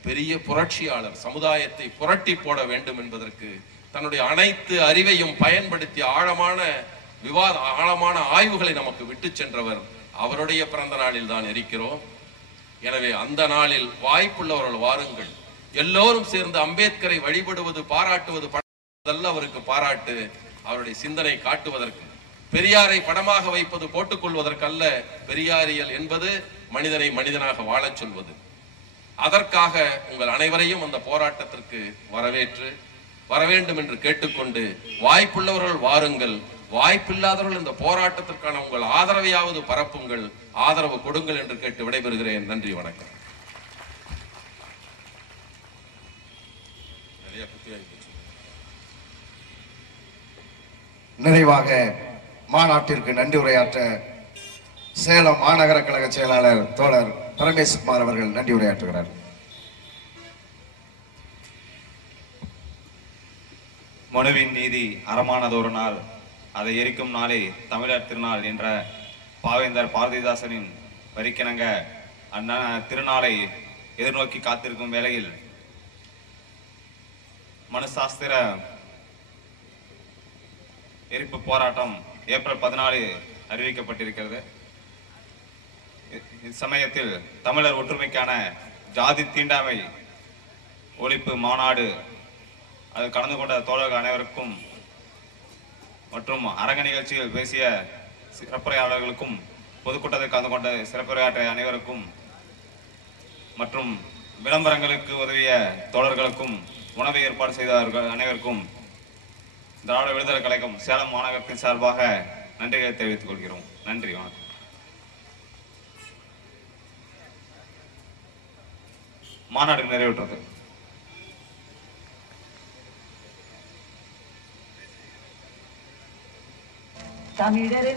பெரிய புரட்சியாளர், சமுதாயத்தை புரட்டி போட வேண்டும் என்பதற்கு தன்னுடைய அனைத்து அறிவையும் பயன்படுத்தி ஆழமான ஆய்வுகளை நமக்கு விட்டு சென்றவர். அவருடைய பிறந்த நாளில் தான் இருக்கிறோம். எனவே அந்த நாளில் வாய்ப்புள்ளவர்கள் வாருங்கள். எல்லோரும் சேர்ந்து அம்பேத்கரை வழிபடுவது, பாராட்டுவது அல்ல அவருக்கு பாராட்டு, அவருடைய சிந்தனை காட்டுவதற்கு. பெரியாரை படமாக வைப்பது போட்டுக் கொள்வதற்கல்ல. பெரியாரியல் என்பது மனிதனை மனிதனாக வாழச் சொல்வது. அதற்காக உங்கள் அனைவரையும் அந்த போராட்டத்திற்கு வர வேண்டும் என்று கேட்டுக்கொண்டு, வாய்ப்புள்ளவர்கள் வாருங்கள், வாய்ப்பில்லாதவர்கள் இந்த போராட்டத்திற்கான உங்கள் ஆதரவையாவது பரப்புங்கள், ஆதரவு கொடுங்கள் என்று கேட்டு விடைபெறுகிறேன். நன்றி, வணக்கம். நிறைவாக மாநாட்டிற்கு நன்றி உரையாற்ற சேலம் மாநகர கழக செயலாளர் தோழர் பரமேஸ்குமார் அவர்கள் நன்றி உரையாற்றுகிறார். மனுவின் நீதி அறமானதொரு நாள், அதை எரிக்கும் நாளே தமிழர் திருநாள் என்ற பாவேந்தர் பாரதிதாசனின் வரிக்கிணங்க திருநாளை எதிர்நோக்கி காத்திருக்கும் வேளையில் மனுசாஸ்திர எரிப்பு போராட்டம் ஏப்ரல் 14 அறிவிக்கப்பட்டிருக்கிறது. இச்சமயத்தில் தமிழர் ஒற்றுமைக்கான ஜாதி தீண்டாமை ஒழிப்பு மாநாடு அது கலந்து கொண்ட தோழர்கள் அனைவருக்கும் மற்றும் அரங்க நிகழ்ச்சியில் பேசிய சிறப்புரையாளர்களுக்கும், பொதுக்கூட்டத்தில் கலந்து கொண்ட சிறப்புரையாற்றிய அனைவருக்கும் மற்றும் விளம்பரங்களுக்கு உதவிய தோழர்களுக்கும், உணவை ஏற்பாடு செய்தவர்கள் அனைவருக்கும் திராவிட விடுதலை கழகம் சேலம் மாநகரத்தின் சார்பாக நன்றிகளை தெரிவித்துக் கொள்கிறோம். நன்றி, வணக்கம். மாநாடு நிறைவேற்றது. தமிழர்